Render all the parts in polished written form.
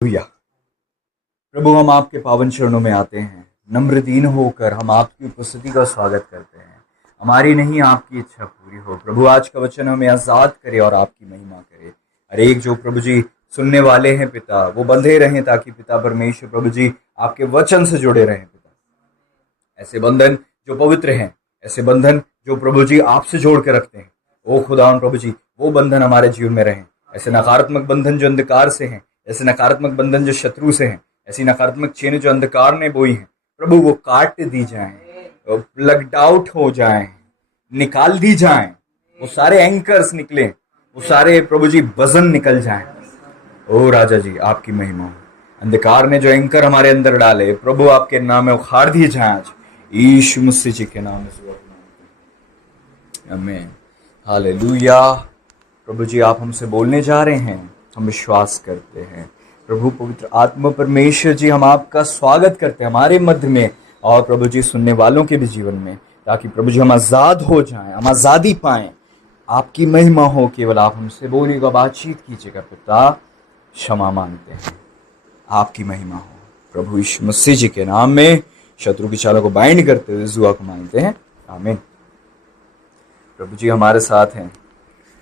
Hallelujah. प्रभु, हम आपके पावन चरणों में आते हैं, नम्र दीन होकर हम आपकी उपस्थिति का स्वागत करते हैं। हमारी नहीं, आपकी इच्छा पूरी हो। प्रभु, आज का वचन हमें आजाद करे और आपकी महिमा करे। हर एक जो प्रभु जी सुनने वाले हैं पिता, वो बंधे रहें ताकि पिता परमेश्वर प्रभु जी आपके वचन से जुड़े रहें पिता। ऐसे बंधन जो पवित्र हैं, ऐसे बंधन जो प्रभु जी आपसे जोड़ के रखते हैं, ओ खुदा प्रभु जी, वो बंधन हमारे जीवन में रहें। ऐसे नकारात्मक बंधन जो अंधकार से हैं, ऐसे नकारात्मक बंधन जो शत्रु से हैं, ऐसी नकारात्मक चेनें जो अंधकार ने बोई हैं, प्रभु वो काट दी जाएं, प्लग्ड आउट हो जाएं, निकाल दी जाएं, वो सारे एंकर्स निकले, वो सारे प्रभु जी वजन निकल जाएं। ओ राजा जी, आपकी महिमा हो। अंधकार ने जो एंकर हमारे अंदर डाले, प्रभु आपके नाम में उखाड़ दिए जाएं आज, यीशु मसीह जी के नाम में। आमीन। हालेलुया। प्रभु जी, आप हमसे बोलने जा रहे हैं, हम विश्वास करते हैं। प्रभु पवित्र आत्मा परमेश्वर जी, हम आपका स्वागत करते हैं हमारे मध्य में और प्रभु जी सुनने वालों के भी जीवन में, ताकि प्रभु जी हम आज़ाद हो जाएं, हम आज़ादी पाएं। आपकी महिमा हो, केवल आप हमसे बोलिएगा, बातचीत कीजिएगा पिता। क्षमा मांगते हैं, आपकी महिमा हो। प्रभु यीशु मसीह जी के नाम में शत्रु की चालों को बाइंड करते हुए दुआ को मांगते हैं, आमीन। प्रभु जी हमारे साथ हैं।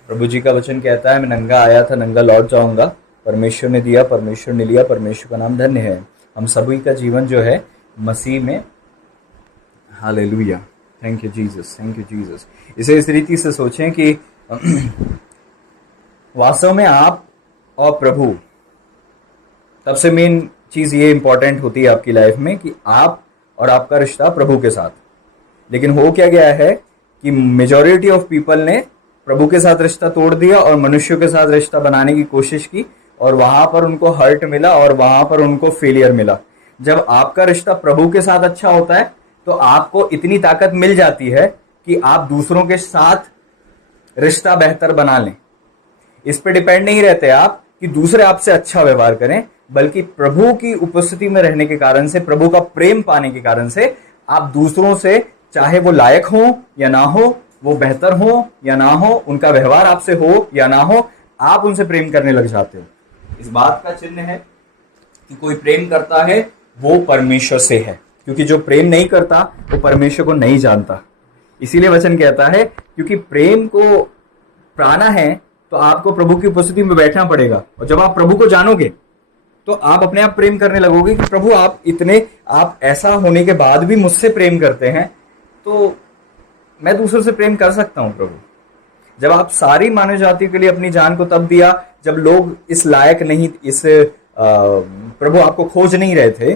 प्रभु जी का वचन कहता है, मैं नंगा आया था, नंगा लौट जाऊंगा। परमेश्वर ने दिया, परमेश्वर ने लिया, परमेश्वर का नाम धन्य है। हम सभी का जीवन जो है मसीह में। Hallelujah. Thank you Jesus, thank you Jesus. इसे इस रीति से सोचें कि वास्तव में आप और प्रभु, सबसे मेन चीज ये इंपॉर्टेंट होती है आपकी लाइफ में कि आप और आपका रिश्ता प्रभु के साथ। लेकिन हो क्या गया है कि मेजॉरिटी ऑफ पीपल ने प्रभु के साथ रिश्ता तोड़ दिया और मनुष्यों के साथ रिश्ता बनाने की कोशिश की, और वहां पर उनको हर्ट मिला और वहां पर उनको फेलियर मिला। जब आपका रिश्ता प्रभु के साथ अच्छा होता है तो आपको इतनी ताकत मिल जाती है कि आप दूसरों के साथ रिश्ता बेहतर बना लें। इस पे डिपेंड नहीं रहते आप कि दूसरे आपसे अच्छा व्यवहार करें, बल्कि प्रभु की उपस्थिति में रहने के कारण से, प्रभु का प्रेम पाने के कारण से आप दूसरों से, चाहे वो लायक हो या ना हो, वो बेहतर हो या ना हो, उनका व्यवहार आपसे हो या ना हो, आप उनसे प्रेम करने लग जाते हो। इस बात का चिन्ह है कि कोई प्रेम करता है वो परमेश्वर से है, क्योंकि जो प्रेम नहीं करता वो परमेश्वर को नहीं जानता। इसीलिए वचन कहता है, क्योंकि प्रेम को पाना है तो आपको प्रभु की उपस्थिति में बैठना पड़ेगा। और जब आप प्रभु को जानोगे तो आप अपने आप प्रेम करने लगोगे कि प्रभु आप ऐसा होने के बाद भी मुझसे प्रेम करते हैं, तो मैं दूसरों से प्रेम कर सकता हूं प्रभु। जब आप सारी मानव जाति के लिए अपनी जान को तब दिया, जब लोग इस लायक नहीं, प्रभु आपको खोज नहीं रहे थे,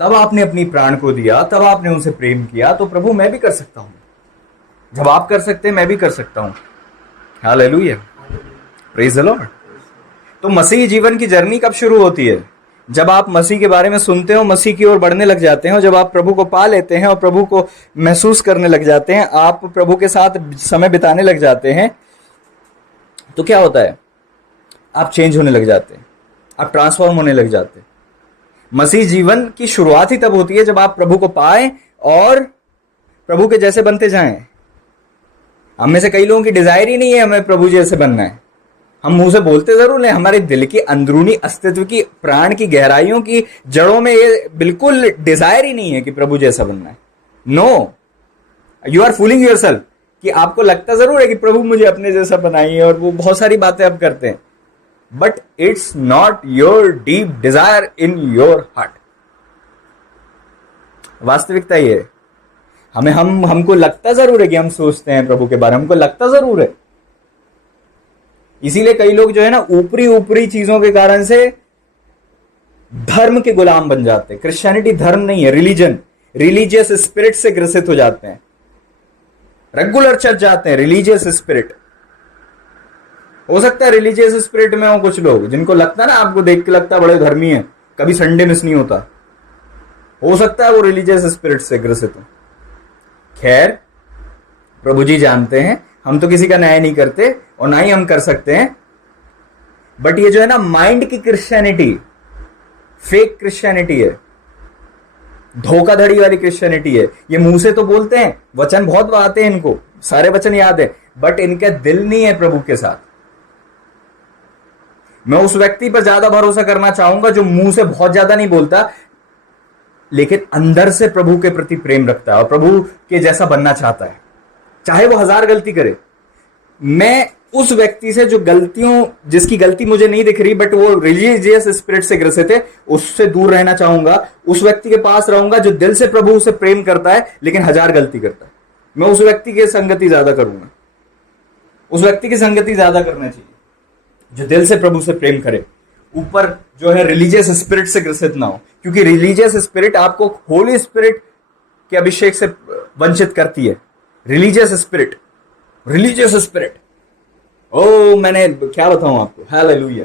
तब आपने अपनी प्राण को दिया, तब आपने उनसे प्रेम किया। तो प्रभु मैं भी कर सकता हूं, जब आप कर सकते हैं मैं भी कर सकता हूं। Hallelujah, praise the Lord. तो मसीह जीवन की जर्नी कब शुरू होती है? जब आप मसीह के बारे में सुनते हो, मसीह की ओर बढ़ने लग जाते हैं, जब आप प्रभु को पा लेते हैं और प्रभु को महसूस करने लग जाते हैं, आप प्रभु के साथ समय बिताने लग जाते हैं, तो क्या होता है? आप चेंज होने लग जाते हैं, आप ट्रांसफॉर्म होने लग जाते हैं। मसीह जीवन की शुरुआत ही तब होती है जब आप प्रभु को पाए और प्रभु के जैसे बनते जाएं। हम में से कई लोगों की डिजायर ही नहीं है हमें प्रभु जैसे बनना है। हम मुंह से बोलते जरूर हैं, हमारे दिल की अंदरूनी अस्तित्व की, प्राण की गहराइयों की जड़ों में ये बिल्कुल डिजायर ही नहीं है कि प्रभु जैसा बनना है। No, you are fooling yourself कि आपको लगता जरूर है कि प्रभु मुझे अपने जैसा बनाइए, और वो बहुत सारी बातें आप करते हैं, but it's not your deep Dzire in your heart. वास्तविकता ये है, हमको लगता जरूर है कि हम सोचते हैं प्रभु के बारे में, हमको लगता जरूर है। इसीलिए कई लोग जो है ना, ऊपरी चीजों के कारण से धर्म के गुलाम बन जाते हैं। क्रिश्चियनिटी धर्म नहीं है, रिलीजन, रिलीजियस स्पिरिट से ग्रसित हो जाते हैं, रेगुलर चर्च जाते हैं, रिलीजियस स्पिरिट। हो सकता है रिलीजियस स्पिरिट में हो कुछ लोग जिनको लगता है ना, आपको देख के लगता है बड़े धर्मी है, कभी संडे मिस नहीं होता। हो सकता है वो रिलीजियस स्पिरिट से ग्रसित हो। खैर, प्रभु जी जानते हैं, हम तो किसी का न्याय नहीं करते और ना ही हम कर सकते हैं। बट ये जो है ना, माइंड की क्रिश्चियनिटी, फेक क्रिश्चियनिटी है, धोखाधड़ी वाली क्रिश्चियनिटी है। ये मुंह से तो बोलते हैं, वचन बहुत आते हैं इनको, सारे वचन याद है, बट इनका दिल नहीं है प्रभु के साथ। मैं उस व्यक्ति पर ज्यादा भरोसा करना चाहूंगा जो मुंह से बहुत ज्यादा नहीं बोलता, लेकिन अंदर से प्रभु के प्रति प्रेम रखता है और प्रभु के जैसा बनना चाहता है, चाहे वो 1000 गलती करे। मैं उस व्यक्ति से जो जिसकी गलती मुझे नहीं दिख रही बट वो रिलीजियस स्पिरिट से ग्रसित है, उससे दूर रहना चाहूंगा। उस व्यक्ति के पास रहूंगा जो दिल से प्रभु से प्रेम करता है लेकिन 1000 गलती करता है। मैं उस व्यक्ति की संगति ज्यादा करूंगा, उस व्यक्ति की संगति ज्यादा करना चाहिए जो दिल से प्रभु से प्रेम करे, ऊपर जो है रिलीजियस स्पिरिट से ग्रसित ना हो, क्योंकि रिलीजियस स्पिरिट आपको होली स्पिरिट के अभिषेक से वंचित करती है। रिलीजियस स्पिरिट मैंने क्या बताऊं आपको, हालेलुया।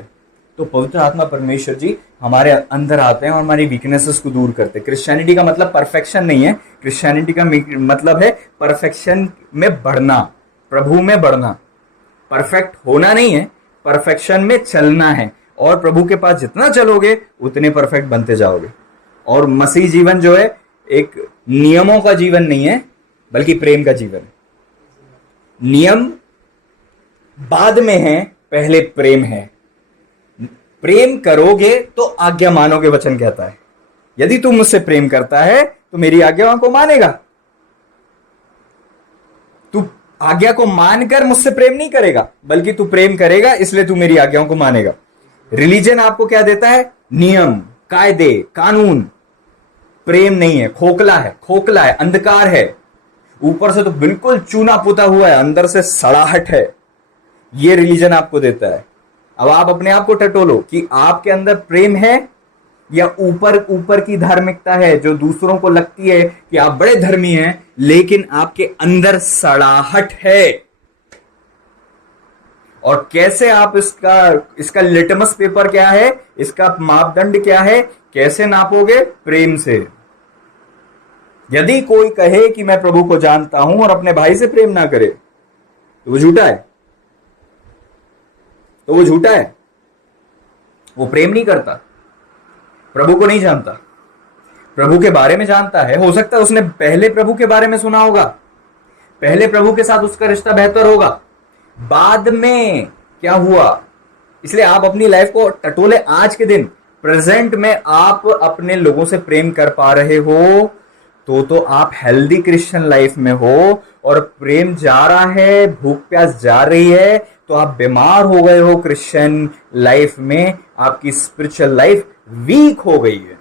तो पवित्र आत्मा परमेश्वर जी हमारे अंदर आते हैं और हमारी वीकनेसेस को दूर करते हैं। क्रिश्चियनिटी का मतलब परफेक्शन नहीं है, क्रिश्चियनिटी का मतलब है परफेक्शन में बढ़ना, प्रभु में बढ़ना। परफेक्ट होना नहीं है, परफेक्शन में चलना है, और प्रभु के पास जितना चलोगे उतने परफेक्ट बनते जाओगे। और मसीह जीवन जो है एक नियमों का जीवन नहीं है बल्कि प्रेम का जीवन है। नियम बाद में है, पहले प्रेम है। प्रेम करोगे तो आज्ञा मानोगे, वचन कहता है। यदि तू मुझसे प्रेम करता है तो मेरी आज्ञाओं को मानेगा। तू आज्ञा को मानकर मुझसे प्रेम नहीं करेगा, बल्कि तू प्रेम करेगा इसलिए तू मेरी आज्ञाओं को मानेगा। रिलीजन आपको क्या देता है? नियम, कायदे, कानून। प्रेम नहीं है, खोखला है, अंधकार है। ऊपर से तो बिल्कुल चूना पुता हुआ है, अंदर से सड़ाहट है। ये रिलीजन आपको देता है। अब आप अपने आप को टटोलो कि आपके अंदर प्रेम है या ऊपर की धार्मिकता है जो दूसरों को लगती है कि आप बड़े धर्मी हैं, लेकिन आपके अंदर सड़ाहट है। और कैसे आप इसका लिटमस पेपर क्या है, इसका मापदंड क्या है, कैसे नापोगे? प्रेम से। यदि कोई कहे कि मैं प्रभु को जानता हूं और अपने भाई से प्रेम ना करे तो वो झूठा है, वो प्रेम नहीं करता, प्रभु को नहीं जानता, प्रभु के बारे में जानता है। हो सकता है उसने पहले प्रभु के बारे में सुना होगा, पहले प्रभु के साथ उसका रिश्ता बेहतर होगा, बाद में क्या हुआ। इसलिए आप अपनी लाइफ को टटोले। आज के दिन प्रेजेंट में आप अपने लोगों से प्रेम कर पा रहे हो तो आप हेल्दी क्रिश्चियन लाइफ में हो। और प्रेम जा रहा है, भूख प्यास जा रही है, तो आप बीमार हो गए हो क्रिश्चियन लाइफ में, आपकी स्पिरिचुअल लाइफ वीक हो गई है।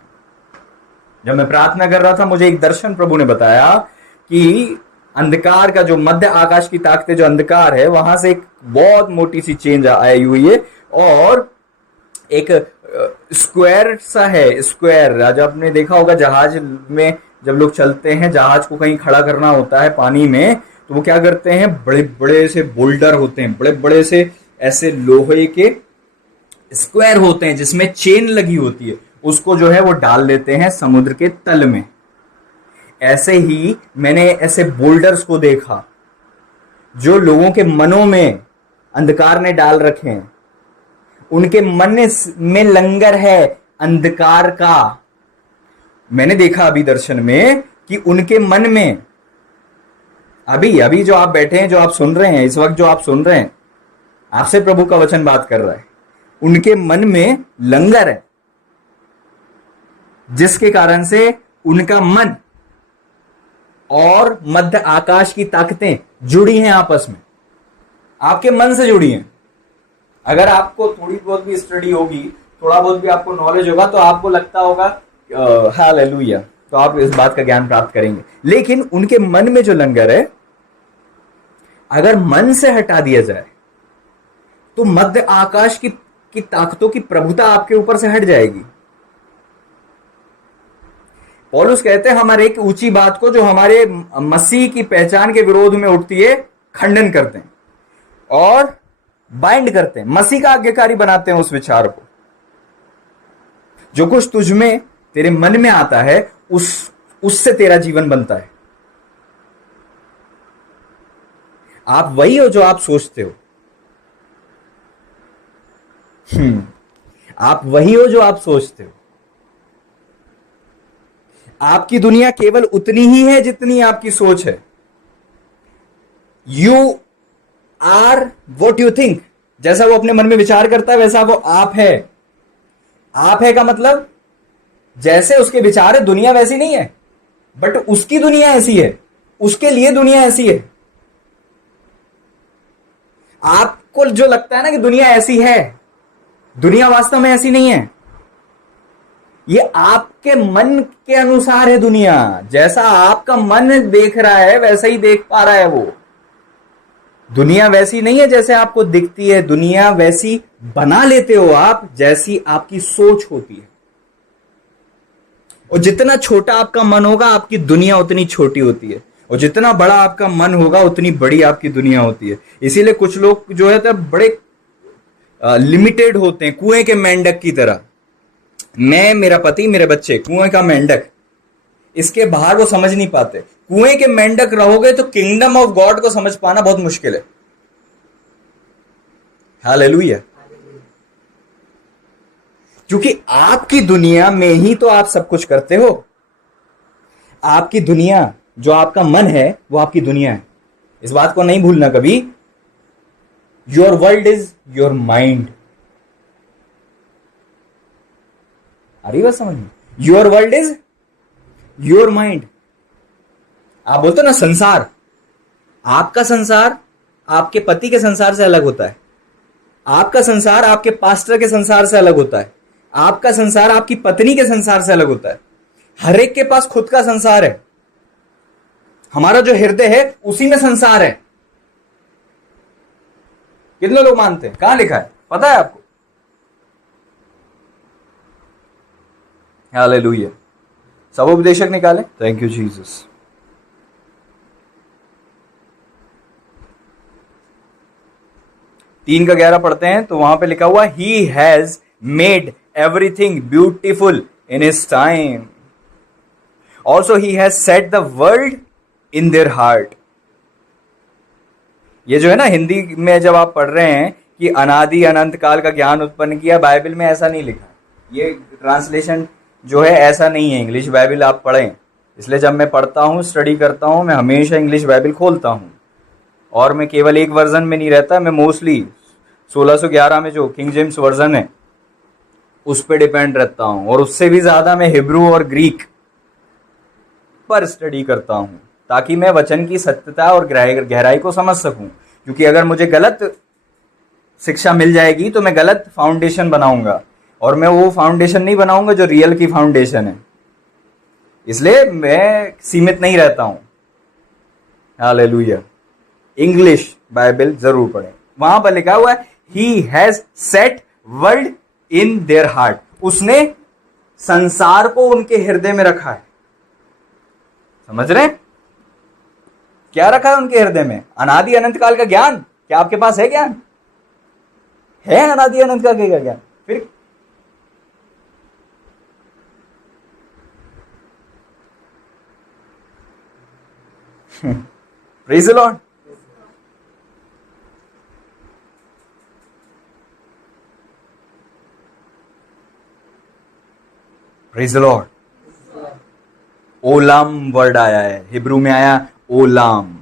जब मैं प्रार्थना कर रहा था, मुझे एक दर्शन प्रभु ने बताया कि अंधकार का जो मध्य आकाश की ताकतें जो अंधकार है, वहां से एक बहुत मोटी सी चेंज आई हुई है और एक स्क्वायर सा है। स्क्वायर, आज आपने देखा होगा जहाज में जब लोग चलते हैं, जहाज को कहीं खड़ा करना होता है पानी में, तो वो क्या करते हैं, बड़े बड़े से बोल्डर होते हैं, बड़े बड़े से ऐसे लोहे के स्क्वायर होते हैं जिसमें चेन लगी होती है, उसको जो है वो डाल देते हैं समुद्र के तल में। ऐसे ही मैंने ऐसे बोल्डर्स को देखा जो लोगों के मनों में अंधकार ने डाल रखे हैं। उनके मन में लंगर है अंधकार का। मैंने देखा अभी दर्शन में कि उनके मन में, अभी जो आप बैठे हैं, जो आप सुन रहे हैं, इस वक्त जो आप सुन रहे हैं, आपसे प्रभु का वचन बात कर रहा है, उनके मन में लंगर है, जिसके कारण से उनका मन और मध्य आकाश की ताकतें जुड़ी हैं आपस में, आपके मन से जुड़ी हैं। अगर आपको थोड़ी बहुत भी स्टडी होगी, थोड़ा बहुत भी आपको नॉलेज होगा, तो आपको लगता होगा हालेलुया, तो आप इस बात का ज्ञान प्राप्त करेंगे। लेकिन उनके मन में जो लंगर है, अगर मन से हटा दिया जाए तो मध्य आकाश की ताकतों की प्रभुता आपके ऊपर से हट जाएगी। पौलुस कहते हैं, हमारे एक ऊंची बात को जो हमारे मसीह की पहचान के विरोध में उठती है, खंडन करते हैं और बाइंड करते हैं, मसीह का आज्ञाकारी बनाते हैं उस विचार को। जो कुछ तुझ में, तेरे मन में आता है, उससे तेरा जीवन बनता है। आप वही हो जो आप सोचते हो। आप वही हो जो आप सोचते हो। आपकी दुनिया केवल उतनी ही है जितनी आपकी सोच है। You are what you think, जैसा वो अपने मन में विचार करता है वैसा वो आप है। आप है का मतलब जैसे उसके विचार है दुनिया वैसी नहीं है, बट उसकी दुनिया ऐसी है, उसके लिए दुनिया ऐसी है। आपको जो लगता है ना कि दुनिया ऐसी है, दुनिया वास्तव में ऐसी नहीं है। ये आपके मन के अनुसार है दुनिया। जैसा आपका मन देख रहा है वैसा ही देख पा रहा है वो। दुनिया वैसी नहीं है जैसे आपको दिखती है, दुनिया वैसी बना लेते हो आप जैसी आपकी सोच होती है। और जितना छोटा आपका मन होगा आपकी दुनिया उतनी छोटी होती है, और जितना बड़ा आपका मन होगा उतनी बड़ी आपकी दुनिया होती है। इसीलिए कुछ लोग जो है तो बड़े लिमिटेड होते हैं, कुएं के मेंढक की तरह। मैं, मेरा पति, मेरे बच्चे, कुएं का मेंढक, इसके बाहर वो समझ नहीं पाते। कुएं के मेंढक रहोगे तो किंगडम ऑफ गॉड को समझ पाना बहुत मुश्किल है। हालेलुया। क्योंकि आपकी दुनिया में ही तो आप सब कुछ करते हो। आपकी दुनिया, जो आपका मन है वो आपकी दुनिया है। इस बात को नहीं भूलना कभी। Your world is your mind. आ रही बात समझ में? Your world is your mind. आप बोलते हो ना संसार, आपका संसार आपके पति के संसार से अलग होता है, आपका संसार आपके पास्टर के संसार से अलग होता है, आपका संसार आपकी पत्नी के संसार से अलग होता है। हर एक के पास खुद का संसार है। हमारा जो हृदय है उसी में संसार है। कितने लोग मानते हैं? कहां लिखा है पता है आपको? हालेलुया। सब उपदेशक निकाले। Thank you Jesus. तीन का 11 पढ़ते हैं तो वहां पे लिखा हुआ he has made everything beautiful in his time, also he has set the world in their heart. ये जो है ना हिंदी में जब आप पढ़ रहे हैं कि अनादि अनंत काल का ज्ञान उत्पन्न किया, बाइबल में ऐसा नहीं लिखा। ये ट्रांसलेशन जो है ऐसा नहीं है। इंग्लिश बाइबल आप पढ़ें। इसलिए जब मैं पढ़ता हूँ, स्टडी करता हूँ, मैं हमेशा इंग्लिश बाइबल खोलता हूँ। और मैं केवल एक वर्जन में नहीं रहता, मैं मोस्टली 1611 में जो किंग जेम्स वर्जन है उस पर डिपेंड रहता हूँ। और उससे भी ज़्यादा मैं हिब्रू और ग्रीक पर स्टडी करता हूँ ताकि मैं वचन की सत्यता और गहराई को समझ सकूँ। क्योंकि अगर मुझे गलत शिक्षा मिल जाएगी तो मैं गलत फाउंडेशन बनाऊंगा, और मैं वो फाउंडेशन नहीं बनाऊंगा जो रियल की फाउंडेशन है। इसलिए मैं सीमित नहीं रहता हूं। हालेलुया। इंग्लिश बाइबल जरूर पढ़ें। वहां पर लिखा हुआ है he has set world in their heart. उसने संसार को उनके हृदय में रखा है। समझ रहे हैं? क्या रखा है उनके हृदय में? अनादि अनंत काल का ज्ञान। क्या आपके पास है ज्ञान? है अनादि अनंत काल का ज्ञान? फिर praise the Lord. Praise the Lord. Olam word आया है, हिब्रू में आया ओलाम।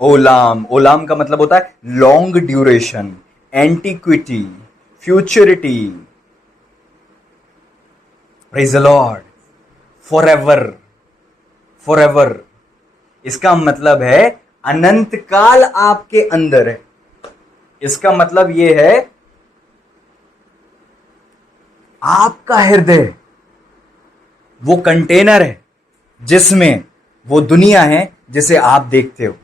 ओलाम, ओलाम का मतलब होता है long duration, antiquity, futurity. Praise the Lord. Forever, forever इसका मतलब है अनंत काल आपके अंदर है। इसका मतलब यह है आपका हृदय वो कंटेनर है जिसमें वो दुनिया है जिसे आप देखते हो।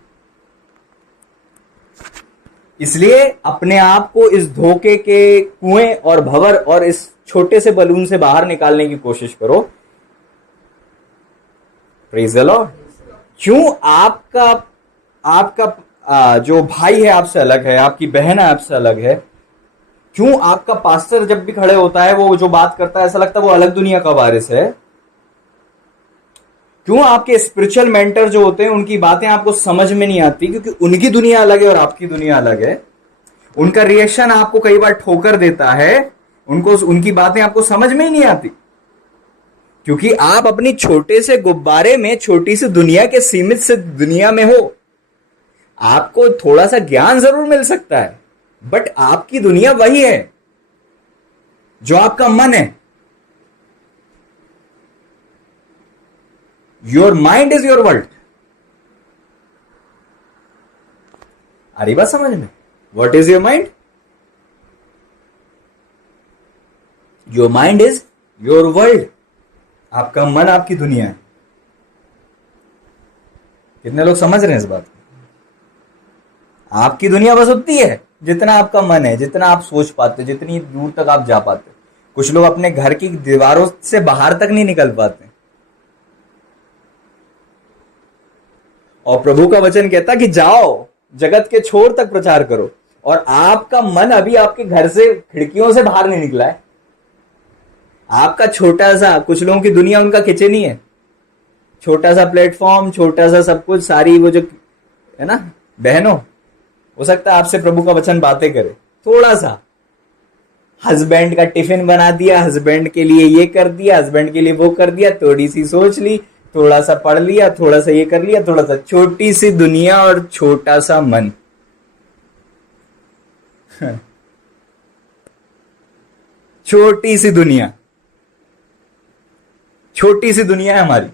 इसलिए अपने आप को इस धोखे के कुएं और भंवर और इस छोटे से बलून से बाहर निकालने की कोशिश करो। Praise the Lord. क्यों आपका जो भाई है आपसे अलग है, आपकी बहन है आपसे अलग है? क्यों आपका पास्टर जब भी खड़े होता है, वो जो बात करता है, ऐसा लगता है वो अलग दुनिया का वारिस है? क्यों आपके स्पिरिचुअल मेंटर जो होते हैं उनकी बातें आपको समझ में नहीं आती? क्योंकि उनकी दुनिया अलग है और आपकी दुनिया अलग है। उनका रिएक्शन आपको कई बार ठोकर देता है, उनकी बातें आपको समझ में ही नहीं आती, क्योंकि आप अपनी छोटे से गुब्बारे में, छोटी सी दुनिया के सीमित से दुनिया में हो। आपको थोड़ा सा ज्ञान जरूर मिल सकता है, बट आपकी दुनिया वही है जो आपका मन है। Your mind is your world. आ रही बात समझ में? What is your mind? Your mind is your world. आपका मन आपकी दुनिया है। कितने लोग समझ रहे हैं इस बात को? आपकी दुनिया बस उतनी है जितना आपका मन है, जितना आप सोच पाते, जितनी दूर तक आप जा पाते। कुछ लोग अपने घर की दीवारों से बाहर तक नहीं निकल पाते। और प्रभु का वचन कहता कि जाओ, जगत के छोर तक प्रचार करो। और आपका मन अभी आपके घर से, खिड़कियों से बाहर नहीं निकला है। आपका छोटा सा, कुछ लोगों की दुनिया उनका किचन ही है। छोटा सा प्लेटफॉर्म, छोटा सा सब कुछ, सारी वो जो है ना बहनों, हो सकता है आपसे प्रभु का वचन बातें करे। थोड़ा सा हस्बैंड का टिफिन बना दिया, हस्बैंड के लिए ये कर दिया, हस्बैंड के लिए वो कर दिया, थोड़ी सी सोच ली, थोड़ा सा पढ़ लिया, थोड़ा सा ये कर लिया, थोड़ा सा, छोटी सी दुनिया और छोटा सा मन। छोटी सी दुनिया, छोटी सी दुनिया है हमारी,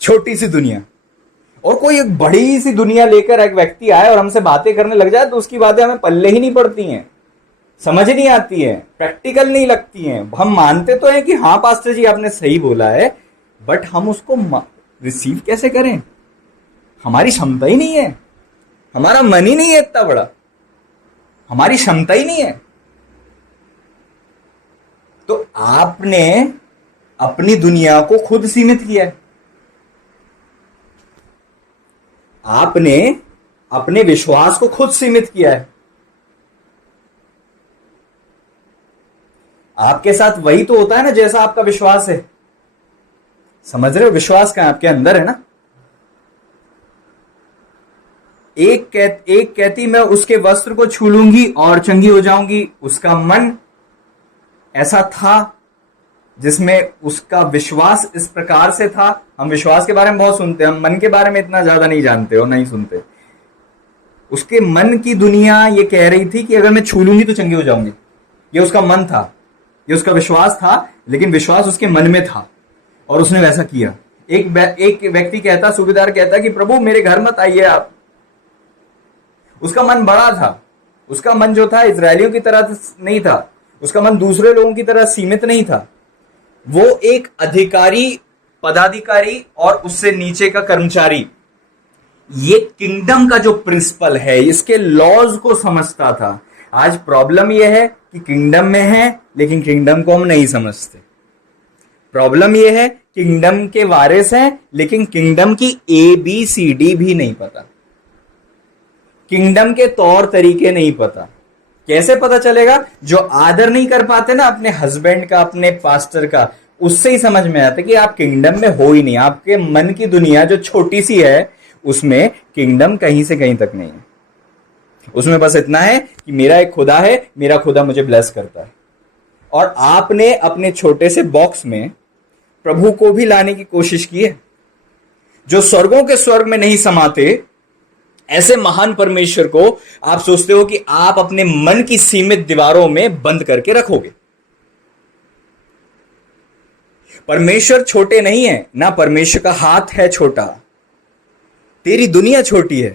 छोटी सी दुनिया। और कोई एक बड़ी सी दुनिया लेकर एक व्यक्ति आए और हमसे बातें करने लग जाए तो उसकी बातें हमें पल्ले ही नहीं पड़ती हैं, समझ नहीं आती है, प्रैक्टिकल नहीं लगती हैं। हम मानते तो हैं कि हाँ पास्टर जी आपने सही बोला है, बट हम उसको रिसीव कैसे करें? हमारी क्षमता ही नहीं है, हमारा मन ही नहीं है इतना बड़ा, हमारी क्षमता ही नहीं है। तो आपने अपनी दुनिया को खुद सीमित किया है। आपने अपने विश्वास को खुद सीमित किया है। आपके साथ वही तो होता है ना जैसा आपका विश्वास है। समझ रहे हो? विश्वास का आपके अंदर है ना। एक कहती मैं उसके वस्त्र को छू लूंगी और चंगी हो जाऊंगी। उसका मन ऐसा था जिसमें उसका विश्वास इस प्रकार से था। हम विश्वास के बारे में बहुत सुनते हैं, हम मन के बारे में इतना ज्यादा नहीं जानते और नहीं सुनते। उसके मन की दुनिया ये कह रही थी कि अगर मैं छू लूंगी तो चंगी हो जाऊंगी। ये उसका मन था, ये उसका विश्वास था, लेकिन विश्वास उसके मन में था और उसने वैसा किया। एक व्यक्ति कहता, सूबेदार कहता कि प्रभु मेरे घर मत आइए आप। उसका मन बड़ा था, उसका मन जो था इजरायलियों की तरह नहीं था, उसका मन दूसरे लोगों की तरह सीमित नहीं था। वो एक अधिकारी, पदाधिकारी और उससे नीचे का कर्मचारी, ये किंगडम का जो प्रिंसिपल है, इसके लॉज को समझता था। आज प्रॉब्लम यह है कि किंगडम में है लेकिन किंगडम को हम नहीं समझते। प्रॉब्लम यह है किंगडम के वारिस हैं लेकिन किंगडम की ABCD भी नहीं पता, किंगडम के तौर तरीके नहीं पता। कैसे पता चलेगा? जो आदर नहीं कर पाते ना अपने हस्बैंड का, अपने पास्टर का, उससे ही समझ में आता कि आप किंगडम में हो ही नहीं। आपके मन की दुनिया जो छोटी सी है उसमें किंगडम कहीं से कहीं तक नहीं है। उसमें बस इतना है कि मेरा एक खुदा है, मेरा खुदा मुझे ब्लेस करता है। और आपने अपने छोटे से बॉक्स में प्रभु को भी लाने की कोशिश की है, जो स्वर्गों के स्वर्ग में नहीं समाते। ऐसे महान परमेश्वर को आप सोचते हो कि आप अपने मन की सीमित दीवारों में बंद करके रखोगे। परमेश्वर छोटे नहीं है ना, परमेश्वर का हाथ है छोटा। तेरी दुनिया छोटी है,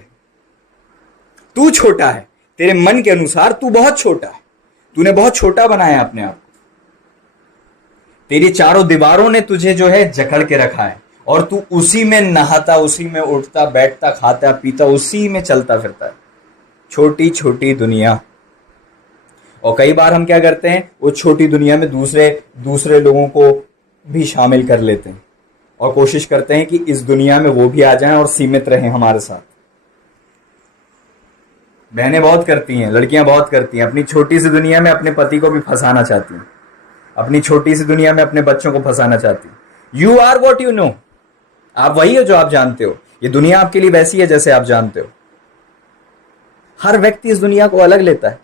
तू छोटा है, तेरे मन के अनुसार तू बहुत छोटा है। तूने बहुत छोटा बनाया अपने आप को। तेरी चारों दीवारों ने तुझे जो है जकड़ के रखा है और तू उसी में नहाता, उसी में उठता बैठता, खाता पीता, उसी में चलता फिरता है। छोटी छोटी दुनिया। और कई बार हम क्या करते हैं, वो छोटी दुनिया में दूसरे लोगों को भी शामिल कर लेते हैं और कोशिश करते हैं कि इस दुनिया में वो भी आ जाएं और सीमित रहें हमारे साथ। बहनें बहुत करती हैं, लड़कियां बहुत करती हैं, अपनी छोटी सी दुनिया में अपने पति को भी फंसाना चाहती हैं, अपनी छोटी सी दुनिया में अपने बच्चों को फंसाना चाहती हैं। You are what you know. आप वही हो जो आप जानते हो। ये दुनिया आपके लिए वैसी है जैसे आप जानते हो। हर व्यक्ति इस दुनिया को अलग लेता है।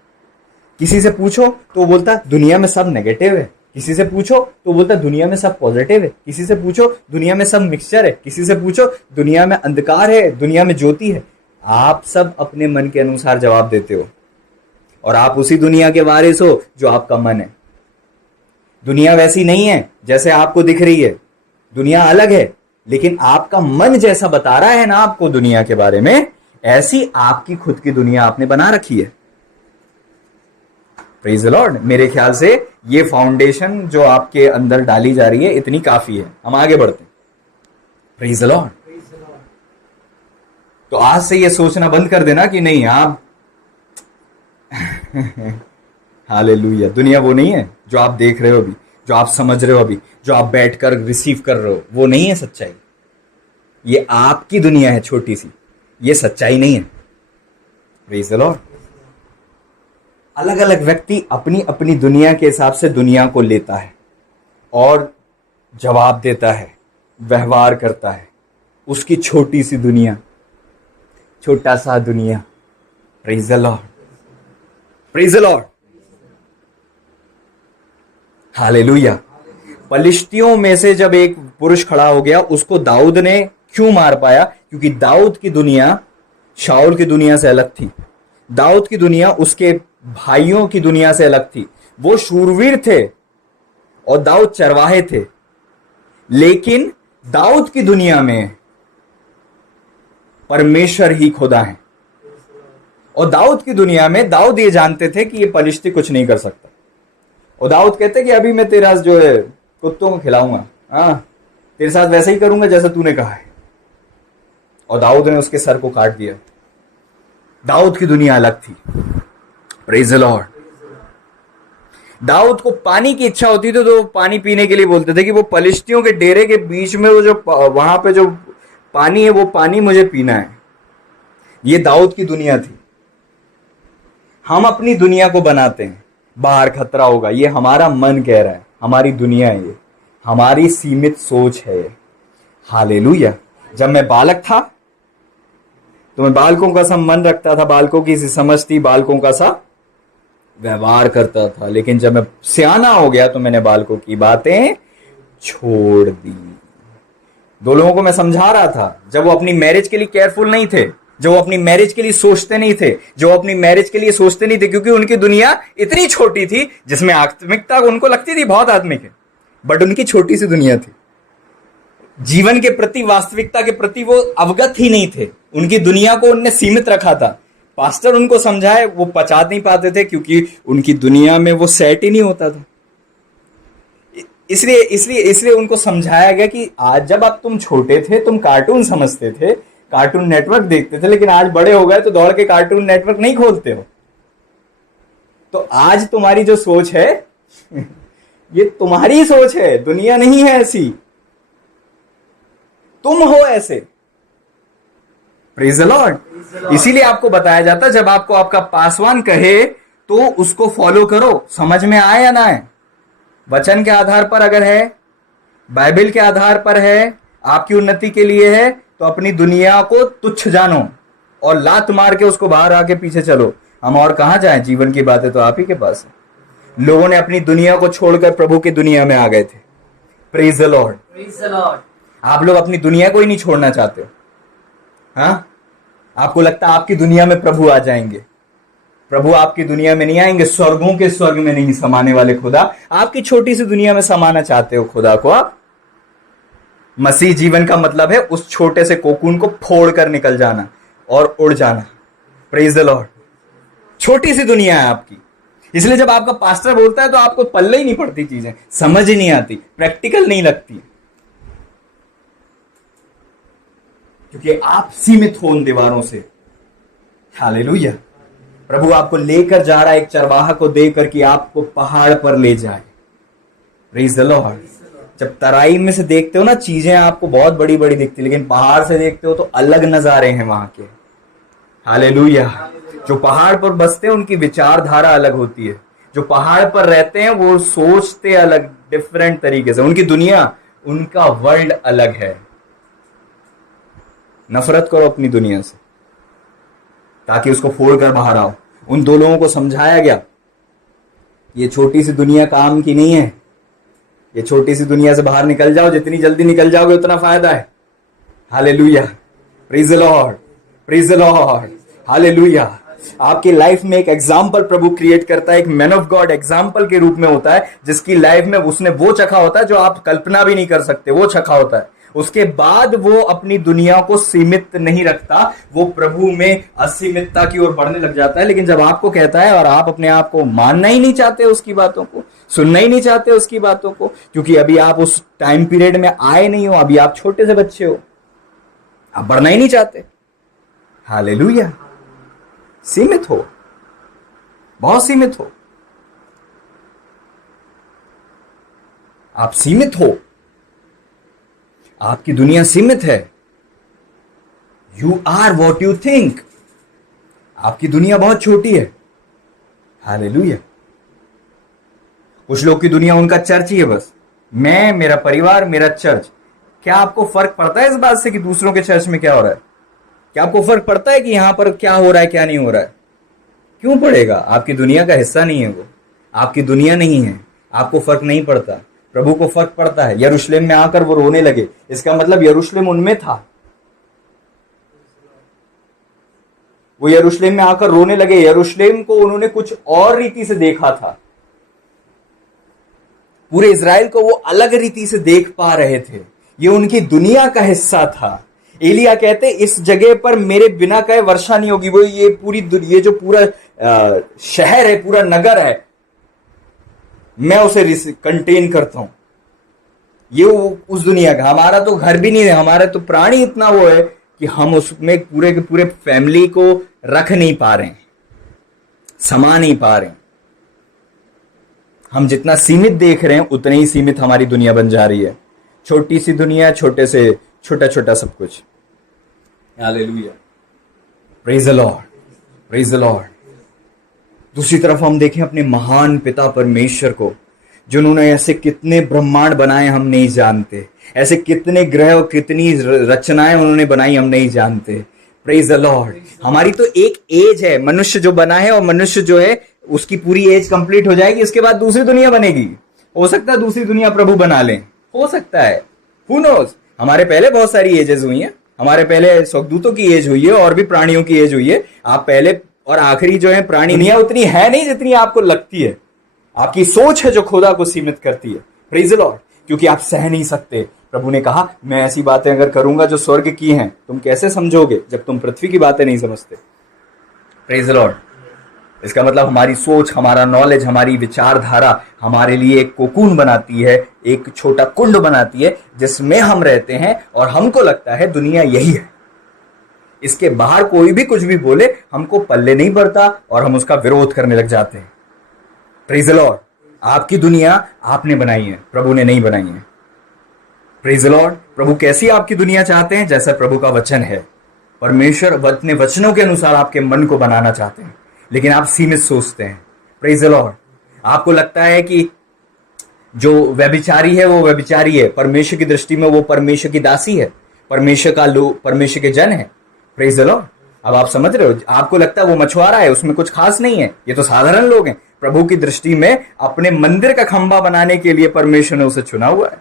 किसी से पूछो तो बोलता है दुनिया में सब नेगेटिव है, किसी से पूछो तो बोलता है दुनिया में सब पॉजिटिव है, किसी से पूछो दुनिया में सब मिक्सचर है, किसी से पूछो दुनिया में अंधकार है, दुनिया में ज्योति है। आप सब अपने मन के अनुसार जवाब देते हो। और आप उसी दुनिया के वारिस हो जो आपका मन है। दुनिया वैसी नहीं है जैसे आपको दिख रही है, दुनिया अलग है, लेकिन आपका मन जैसा बता रहा है ना आपको दुनिया के बारे में, ऐसी आपकी खुद की दुनिया आपने बना रखी है। Praise the Lord. मेरे ख्याल से ये फाउंडेशन जो आपके अंदर डाली जा रही है इतनी काफी है। हम आगे बढ़ते हैं। Praise the Lord. तो आज से ये सोचना बंद कर देना कि नहीं आप हालेलुया, दुनिया वो नहीं है जो आप देख रहे हो अभी, जो आप समझ रहे हो अभी, जो आप बैठकर रिसीव कर रहे हो, वो नहीं है सच्चाई। ये आपकी दुनिया है छोटी सी, ये सच्चाई नहीं है। Praise the Lord. अलग अलग व्यक्ति अपनी अपनी दुनिया के हिसाब से दुनिया को लेता है और जवाब देता है, व्यवहार करता है। उसकी छोटी सी दुनिया, छोटा सा दुनिया। Praise the Lord, praise the Lord, hallelujah. पलिश्तियों में से जब एक पुरुष खड़ा हो गया, उसको दाऊद ने क्यों मार पाया? क्योंकि दाऊद की दुनिया शाऊल की दुनिया से अलग थी। दाऊद की दुनिया उसके भाइयों की दुनिया से अलग थी। वो शूरवीर थे और दाऊद चरवाहे थे, लेकिन दाऊद की दुनिया में परमेश्वर ही खुदा है। और दाऊद की दुनिया में दाऊद ये जानते थे कि ये पलिश्ती कुछ नहीं कर सकता। और दाऊद कहते कि अभी मैं तेरा जो है कुत्तों को खिलाऊंगा, हाँ तेरे साथ वैसे ही करूंगा जैसा तूने कहा है। और दाऊद ने उसके सर को काट दिया। दाऊद की दुनिया अलग थी। Praise the Lord. दाऊद को पानी की इच्छा होती थी तो पानी पीने के लिए बोलते थे कि वो पलिश्तियों के डेरे के बीच में वो जो वहां पे जो पानी है वो पानी मुझे पीना है। ये दाऊद की दुनिया थी। हम अपनी दुनिया को बनाते हैं, बाहर खतरा होगा, ये हमारा मन कह रहा है, हमारी दुनिया है, ये हमारी सीमित सोच है। हालेलुया। जब मैं बालक था तो मैं बालकों का सा मन रखता था, बालकों की सी समझ थी, बालकों का सा व्यवहार करता था। लेकिन जब मैं सियाना हो गया तो मैंने बालकों की बातें छोड़ दी। दो लोगों को मैं समझा रहा था, जब वो अपनी मैरिज के लिए केयरफुल नहीं थे, जो अपनी मैरिज के लिए सोचते नहीं थे, जो अपनी मैरिज के लिए सोचते नहीं थे, क्योंकि उनकी दुनिया इतनी छोटी थी जिसमें आत्मिकता उनको लगती थी बहुत आत्मिक है, बट उनकी छोटी सी दुनिया थी। जीवन के प्रति, वास्तविकता के प्रति वो अवगत ही नहीं थे। उनकी दुनिया को उनने सीमित रखा था। पास्टर उनको समझाए, वो पचा नहीं पाते थे क्योंकि उनकी दुनिया में वो सेट ही नहीं होता था। इसलिए इसलिए इसलिए उनको समझाया गया कि आज जब आप तुम छोटे थे तुम कार्टून समझते थे, कार्टून नेटवर्क देखते थे, लेकिन आज बड़े हो गए तो दौड़ के कार्टून नेटवर्क नहीं खोलते हो। तो आज तुम्हारी जो सोच है ये तुम्हारी सोच है, दुनिया नहीं है ऐसी, तुम हो ऐसे। Praise the Lord. इसीलिए आपको बताया जाता है, जब आपको आपका पासवान कहे तो उसको फॉलो करो, समझ में आए या ना आए। वचन के आधार पर अगर है, बाइबल के आधार पर है, आपकी उन्नति के लिए है, तो अपनी दुनिया को तुच्छ जानो और लात मार के उसको बाहर आके पीछे चलो। हम और कहां जाएं? जीवन की बातें तो आप ही के पास है। लोगों ने अपनी दुनिया को छोड़कर प्रभु की दुनिया में आ गए थे। Praise the Lord, praise the Lord. आप लोग अपनी दुनिया को ही नहीं छोड़ना चाहते हो, हाँ? आपको लगता है आपकी दुनिया में प्रभु आ जाएंगे। प्रभु आपकी दुनिया में नहीं आएंगे। स्वर्गों के स्वर्ग में नहीं समाने वाले खुदा आपकी छोटी सी दुनिया में समाना चाहते हो खुदा को आप। मसीह जीवन का मतलब है उस छोटे से कोकून को फोड़ कर निकल जाना और उड़ जाना। Praise the Lord. छोटी सी दुनिया है आपकी। इसलिए जब आपका पास्टर बोलता है तो आपको पल्ले ही नहीं पड़ती, चीजें समझ ही नहीं आती, प्रैक्टिकल नहीं लगती, क्योंकि आप सीमित हो उन दीवारों से। हालेलुया। प्रभु आपको लेकर जा रहा है एक चरवाहा को देकर कि आपको पहाड़ पर ले जाए। Praise the Lord. जब तराई में से देखते हो ना, चीजें आपको बहुत बड़ी बड़ी दिखती, लेकिन पहाड़ से देखते हो तो अलग नजारे हैं वहां के। हालेलुया। जो पहाड़ पर बसते हैं उनकी विचारधारा अलग होती है। जो पहाड़ पर रहते हैं वो सोचते अलग, डिफरेंट तरीके से, उनकी दुनिया, उनका वर्ल्ड अलग है। नफरत करो अपनी दुनिया से ताकि उसको फोड़ कर बाहर आओ। उन दो लोगों को समझाया गया, ये छोटी सी दुनिया काम की नहीं है। ये छोटी सी दुनिया से बाहर निकल जाओ, जितनी जल्दी निकल जाओगे उतना फायदा है। Hallelujah. Praise the Lord, praise the Lord. Hallelujah. आपकी लाइफ में एक एग्जाम्पल प्रभु क्रिएट करता है, एक मैन ऑफ गॉड एग्जाम्पल के रूप में होता है, जिसकी लाइफ में उसने वो चखा होता है जो आप कल्पना भी नहीं कर सकते, वो चखा होता है। उसके बाद वो अपनी दुनिया को सीमित नहीं रखता, वो प्रभु में असीमितता की ओर बढ़ने लग जाता है। लेकिन जब आपको कहता है और आप अपने आप को मानना ही नहीं चाहते, उसकी बातों को सुनना ही नहीं चाहते, उसकी बातों को, क्योंकि अभी आप उस टाइम पीरियड में आए नहीं हो, अभी आप छोटे से बच्चे हो, आप बढ़ना ही नहीं चाहते। हालेलुया। सीमित हो, बहुत सीमित हो, आप सीमित हो, आपकी दुनिया सीमित है। You are what you think. आपकी दुनिया बहुत छोटी है। हालेलुया। कुछ लोग की दुनिया उनका चर्च ही है, बस मैं, मेरा परिवार, मेरा चर्च। क्या आपको फर्क पड़ता है इस बात से कि दूसरों के चर्च में क्या हो रहा है? क्या आपको फर्क पड़ता है कि यहां पर क्या हो रहा है, क्या नहीं हो रहा है? क्यों पड़ेगा? आपकी दुनिया का हिस्सा नहीं है, वो आपकी दुनिया नहीं है, आपको फर्क नहीं पड़ता। प्रभु को फर्क पड़ता है। यरूशलेम में आकर वो रोने लगे, इसका मतलब यरूशलेम उनमें था। वो यरूशलेम में आकर रोने लगे। यरूशलेम को उन्होंने कुछ और रीति से देखा था, पूरे इज़राइल को वो अलग रीति से देख पा रहे थे। ये उनकी दुनिया का हिस्सा था। एलिया कहते इस जगह पर मेरे बिना कहे वर्षा नहीं होगी। वो ये जो पूरा शहर है, पूरा नगर है, मैं उसे कंटेन करता हूं। ये उस दुनिया का, हमारा तो घर भी नहीं है, हमारा तो प्राणी इतना वो है कि हम उसमें पूरे के पूरे फैमिली को रख नहीं पा रहे हैं, समा नहीं पा रहे हैं। हम जितना सीमित देख रहे हैं उतनी ही सीमित हमारी दुनिया बन जा रही है। छोटी सी दुनिया, छोटे से छोटा छोटा सब कुछ। Hallelujah, praise the Lord, praise the Lord. दूसरी तरफ हम देखें अपने महान पिता परमेश्वर को, जिन्होंने ऐसे कितने ब्रह्मांड बनाए हम नहीं जानते, ऐसे कितने ग्रह और कितनी रचनाएं उन्होंने बनाई हम नहीं जानते। Praise the Lord. हमारी तो एक एज है, मनुष्य जो बना है, और मनुष्य जो है उसकी पूरी एज कंप्लीट हो जाएगी, इसके बाद दूसरी दुनिया बनेगी। हो सकता है दूसरी दुनिया प्रभु बना लें, हो सकता है, हु नोज। हमारे पहले बहुत सारी एजेस हुई हैं, हमारे पहले स्वर्गदूतों की एज हुई है और भी प्राणियों की एज हुई है। आप पहले और आखिरी जो है प्राणी, दुनिया उतनी है नहीं जितनी आपको लगती है। आपकी सोच है जो खुदा को सीमित करती है। Praise the Lord. क्योंकि आप सह नहीं सकते। प्रभु ने कहा मैं ऐसी बातें अगर करूंगा जो स्वर्ग की हैं, तुम कैसे समझोगे जब तुम पृथ्वी की बातें नहीं समझते। Praise the Lord. इसका मतलब हमारी सोच, हमारा नॉलेज, हमारी विचारधारा हमारे लिए एक कोकून बनाती है, एक छोटा कुंड बनाती है जिसमें हम रहते हैं और हमको लगता है दुनिया यही है। इसके बाहर कोई भी कुछ भी बोले हमको पल्ले नहीं पड़ता और हम उसका विरोध करने लग जाते हैं। Praise the Lord. आपकी दुनिया आपने बनाई है, प्रभु ने नहीं बनाई है। Praise the Lord. प्रभु कैसी आपकी दुनिया चाहते हैं? जैसा प्रभु का वचन है। परमेश्वर अपने वचनों के अनुसार आपके मन को बनाना चाहते हैं, लेकिन आप सीमित सोचते हैं। Praise the Lord. आपको लगता है कि जो व्यभिचारी है वो व्यभिचारी है, परमेश्वर की दृष्टि में वो परमेश्वर की दासी है, परमेश्वर का लोग, परमेश्वर के जन है। Praise the Lord. अब आप समझ रहे हो, आपको लगता है वो मछुआरा है, उसमें कुछ खास नहीं है, ये तो साधारण लोग हैं। प्रभु की दृष्टि में अपने मंदिर का खंभा बनाने के लिए परमेश्वर ने उसे चुना हुआ है।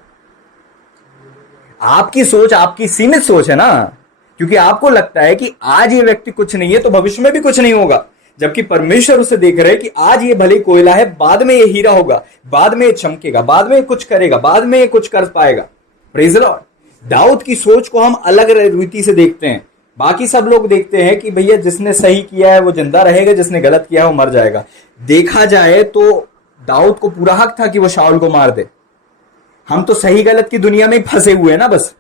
आपकी सोच आपकी सीमित सोच है ना, क्योंकि आपको लगता है कि आज ये व्यक्ति कुछ नहीं है तो भविष्य में भी कुछ नहीं होगा, जबकि परमेश्वर उसे देख रहे हैं कि आज ये भले कोयला है, बाद में ये हीरा होगा, बाद में ये चमकेगा, बाद में ये कुछ करेगा, बाद में ये कुछ कर पाएगा। Praise the Lord. दाऊद की सोच को हम अलग रीति से देखते हैं। बाकी सब लोग देखते हैं कि भैया जिसने सही किया है वो जिंदा रहेगा, जिसने गलत किया है वो मर जाएगा। देखा जाए तो दाऊद को पूरा हक था कि वो शाऊल को मार दे। हम तो सही गलत की दुनिया में फंसे हुए हैं ना, बस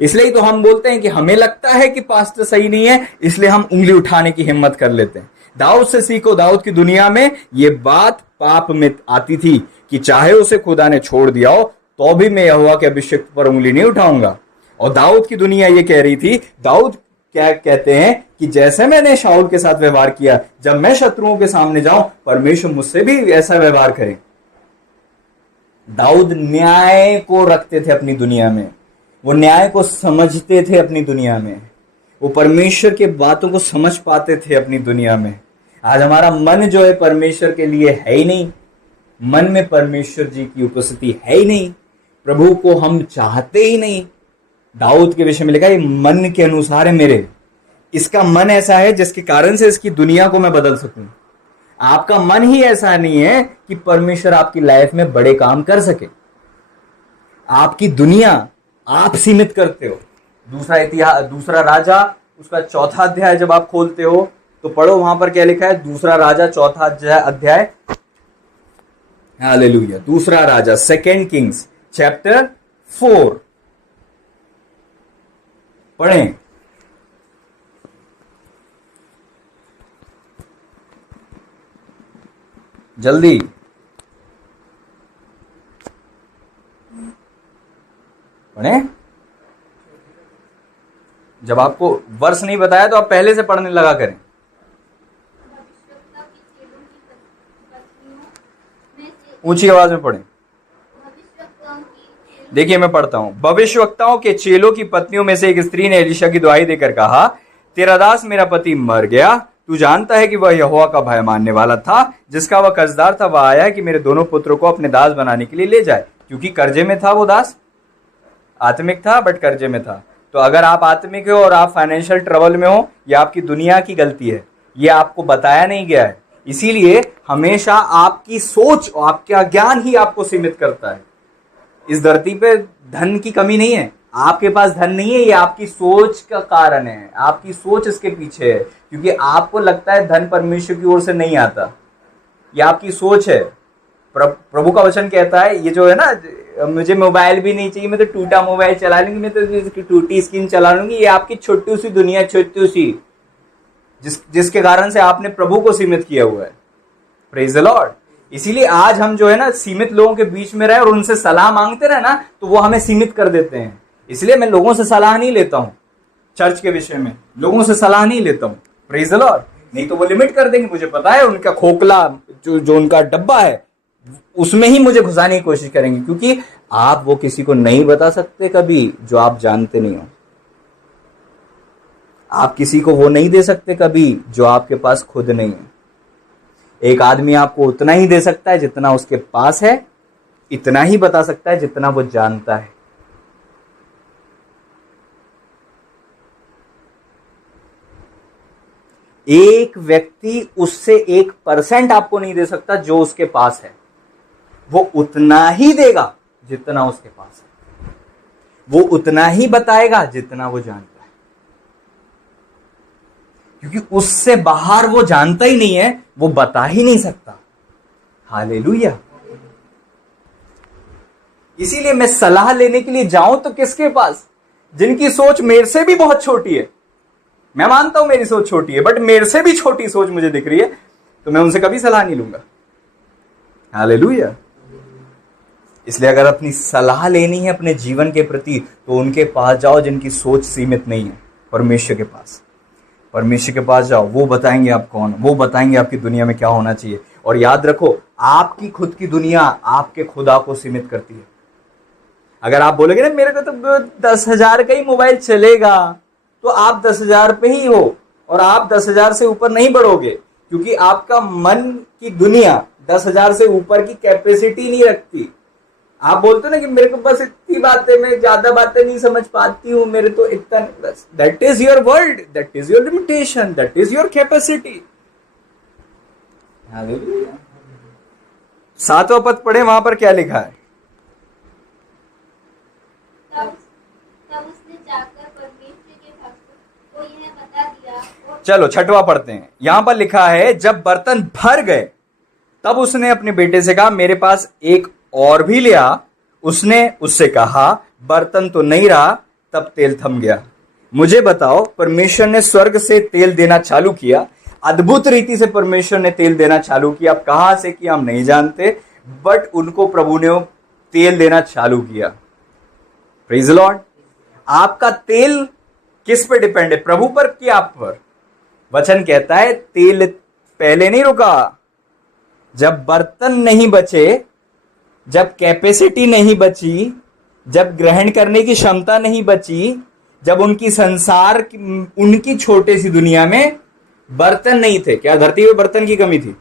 इसलिए तो हम बोलते हैं कि हमें लगता है कि पास्टर सही नहीं है, इसलिए हम उंगली उठाने की हिम्मत कर लेते हैं। दाऊद से सीखो। दाऊद की दुनिया में ये बात पाप में आती थी कि चाहे उसे खुदा ने छोड़ दिया हो तो भी मैं यहोवा के अभिषिक्त पर उंगली नहीं उठाऊंगा। और दाऊद की दुनिया ये कह रही थी, दाऊद क्या कहते हैं कि जैसे मैंने शाऊल के साथ व्यवहार किया, जब मैं शत्रुओं के सामने जाऊं परमेश्वर मुझसे भी ऐसा व्यवहार करे। दाऊद न्याय को रखते थे अपनी दुनिया में, वो न्याय को समझते थे अपनी दुनिया में, वो परमेश्वर के बातों को समझ पाते थे अपनी दुनिया में। आज हमारा मन जो है परमेश्वर के लिए है ही नहीं, मन में परमेश्वर जी की उपस्थिति है ही नहीं, प्रभु को हम चाहते ही नहीं। दाऊद के विषय में लिखा है मन के अनुसार है मेरे, इसका मन ऐसा है जिसके कारण से इसकी दुनिया को मैं बदल सकूं। आपका मन ही ऐसा नहीं है कि परमेश्वर आपकी लाइफ में बड़े काम कर सके। आपकी दुनिया आप सीमित करते हो। दूसरा राजा उसका 4 अध्याय जब आप खोलते हो तो पढ़ो, वहां पर क्या लिखा है। दूसरा राजा 4 अध्याय, हालेलुया। दूसरा राजा, 2 किंग्स चैप्टर 4 पढ़ें। जल्दी पढ़ें। जब आपको वर्ष नहीं बताया तो आप पहले से पढ़ने लगा करें। ऊंची आवाज में पढ़ें। देखिए मैं पढ़ता हूं। भविष्यवक्ताओं के चेलों की पत्नियों में से एक स्त्री ने एलीशा की दुहाई देकर कहा, तेरा दास मेरा पति मर गया। तू जानता है कि वह यहोवा का भय मानने वाला था, जिसका वह कर्जदार था। वह आया है कि मेरे दोनों पुत्रों को अपने दास बनाने के लिए ले जाए। क्योंकि कर्जे में था वो दास, आत्मिक था बट कर्जे में था। तो अगर आप आत्मिक हो और आप फाइनेंशियल ट्रबल में हो, यह आपकी दुनिया की गलती है, यह आपको बताया नहीं गया है। इसीलिए हमेशा आपकी सोच और आपका ज्ञान ही आपको सीमित करता है। इस धरती पे धन की कमी नहीं है, आपके पास धन नहीं है, ये आपकी सोच का कारण है। आपकी सोच इसके पीछे है, क्योंकि आपको लगता है धन परमेश्वर की ओर से नहीं आता। ये आपकी सोच है। प्रभु का वचन कहता है, ये जो है ना, मुझे मोबाइल भी नहीं चाहिए, मैं तो टूटा मोबाइल चला लूंगी, मैं तो टूटी स्क्रीन चला लूंगी। ये आपकी छोटी सी दुनिया, छोटी सी, जिसके कारण से आपने प्रभु को सीमित किया हुआ है। Praise the Lord. इसीलिए आज हम जो है ना सीमित लोगों के बीच में रहे और उनसे सलाह मांगते रहे ना, तो वो हमें सीमित कर देते हैं। इसलिए मैं लोगों से सलाह नहीं लेता हूं चर्च के विषय में, लोगों से सलाह नहीं लेता हूं। Praise the Lord. नहीं तो वो लिमिट कर देंगे। मुझे पता है उनका खोखला जो उनका डब्बा है उसमें ही मुझे घुसाने की कोशिश करेंगे, क्योंकि आप वो किसी को नहीं बता सकते कभी जो आप जानते नहीं हो। आप किसी को वो नहीं दे सकते कभी जो आपके पास खुद नहीं है। एक आदमी आपको उतना ही दे सकता है जितना उसके पास है, इतना ही बता सकता है जितना वो जानता है। एक व्यक्ति उससे 1% आपको नहीं दे सकता जो उसके पास है। वो उतना ही देगा जितना उसके पास है। वो उतना ही बताएगा जितना वो जानता है, क्योंकि उससे बाहर वो जानता ही नहीं है, वो बता ही नहीं सकता। हालेलुया। इसीलिए मैं सलाह लेने के लिए जाऊं तो किसके पास? जिनकी सोच मेरे से भी बहुत छोटी है। मैं मानता हूं मेरी सोच छोटी है, बट मेरे से भी छोटी सोच मुझे दिख रही है, तो मैं उनसे कभी सलाह नहीं लूंगा। हालेलुया। इसलिए अगर अपनी सलाह लेनी है अपने जीवन के प्रति, तो उनके पास जाओ जिनकी सोच सीमित नहीं है। परमेश्वर के पास, परमेश्वर के पास जाओ। वो बताएंगे आप कौन, वो बताएंगे आपकी दुनिया में क्या होना चाहिए। और याद रखो, आपकी खुद की दुनिया आपके खुदा को सीमित करती है। अगर आप बोलोगे ना मेरे को तो 10,000 का ही मोबाइल चलेगा, तो आप 10,000 पे ही हो और आप 10,000 से ऊपर नहीं बढ़ोगे, क्योंकि आपका मन की दुनिया 10,000 से ऊपर की कैपेसिटी नहीं रखती। आप बोलते हो ना कि मेरे को बस इतनी बातें, मैं ज्यादा बातें नहीं समझ पाती हूं, मेरे तो इतना, that is your world, that is your limitation, that is your capacity. 7वां पद पढ़े, वहां पर क्या लिखा है? तब उसने जाकर परमेश्वर के भक्त को यह बता दिया। चलो 6वां पढ़ते हैं। यहां पर लिखा है, जब बर्तन भर गए तब उसने अपने बेटे से कहा, मेरे पास एक और भी ले आ। उसने उससे कहा, बर्तन तो नहीं रहा। तब तेल थम गया। मुझे बताओ, परमेश्वर ने स्वर्ग से तेल देना चालू किया, अद्भुत रीति से परमेश्वर ने तेल देना चालू किया। अब कहां से किया हम नहीं जानते, बट उनको प्रभु ने तेल देना चालू किया। Praise the Lord. आपका तेल किस पे डिपेंड है? प्रभु पर कि आप पर? वचन कहता है तेल पहले नहीं रुका। जब बर्तन नहीं बचे, जब कैपेसिटी नहीं बची, जब ग्रहण करने की क्षमता नहीं बची, जब उनकी संसार उनकी छोटी सी दुनिया में बर्तन नहीं थे। क्या धरती में बर्तन की कमी थी?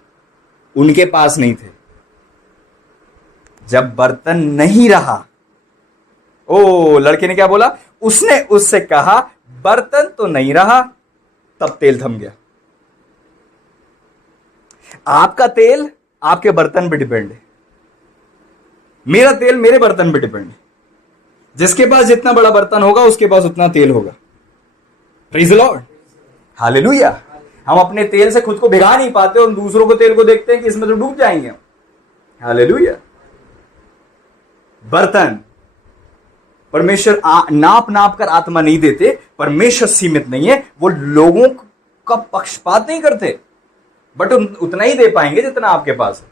उनके पास नहीं थे। जब बर्तन नहीं रहा, ओ लड़के ने क्या बोला? उसने उससे कहा, बर्तन तो नहीं रहा। तब तेल थम गया। आपका तेल आपके बर्तन पे डिपेंड है, मेरा तेल मेरे बर्तन पे डिपेंड है। जिसके पास जितना बड़ा बर्तन होगा उसके पास उतना तेल होगा। Praise the Lord, hallelujah. हम अपने तेल से खुद को भिगा नहीं पाते और दूसरों को तेल को देखते हैं कि इसमें तो डूब जाएंगे हम। हालेलुया। बर्तन परमेश्वर नाप नाप कर आत्मा नहीं देते। परमेश्वर सीमित नहीं है, वो लोगों का पक्षपात नहीं करते, बट उतना ही दे पाएंगे जितना आपके पास है।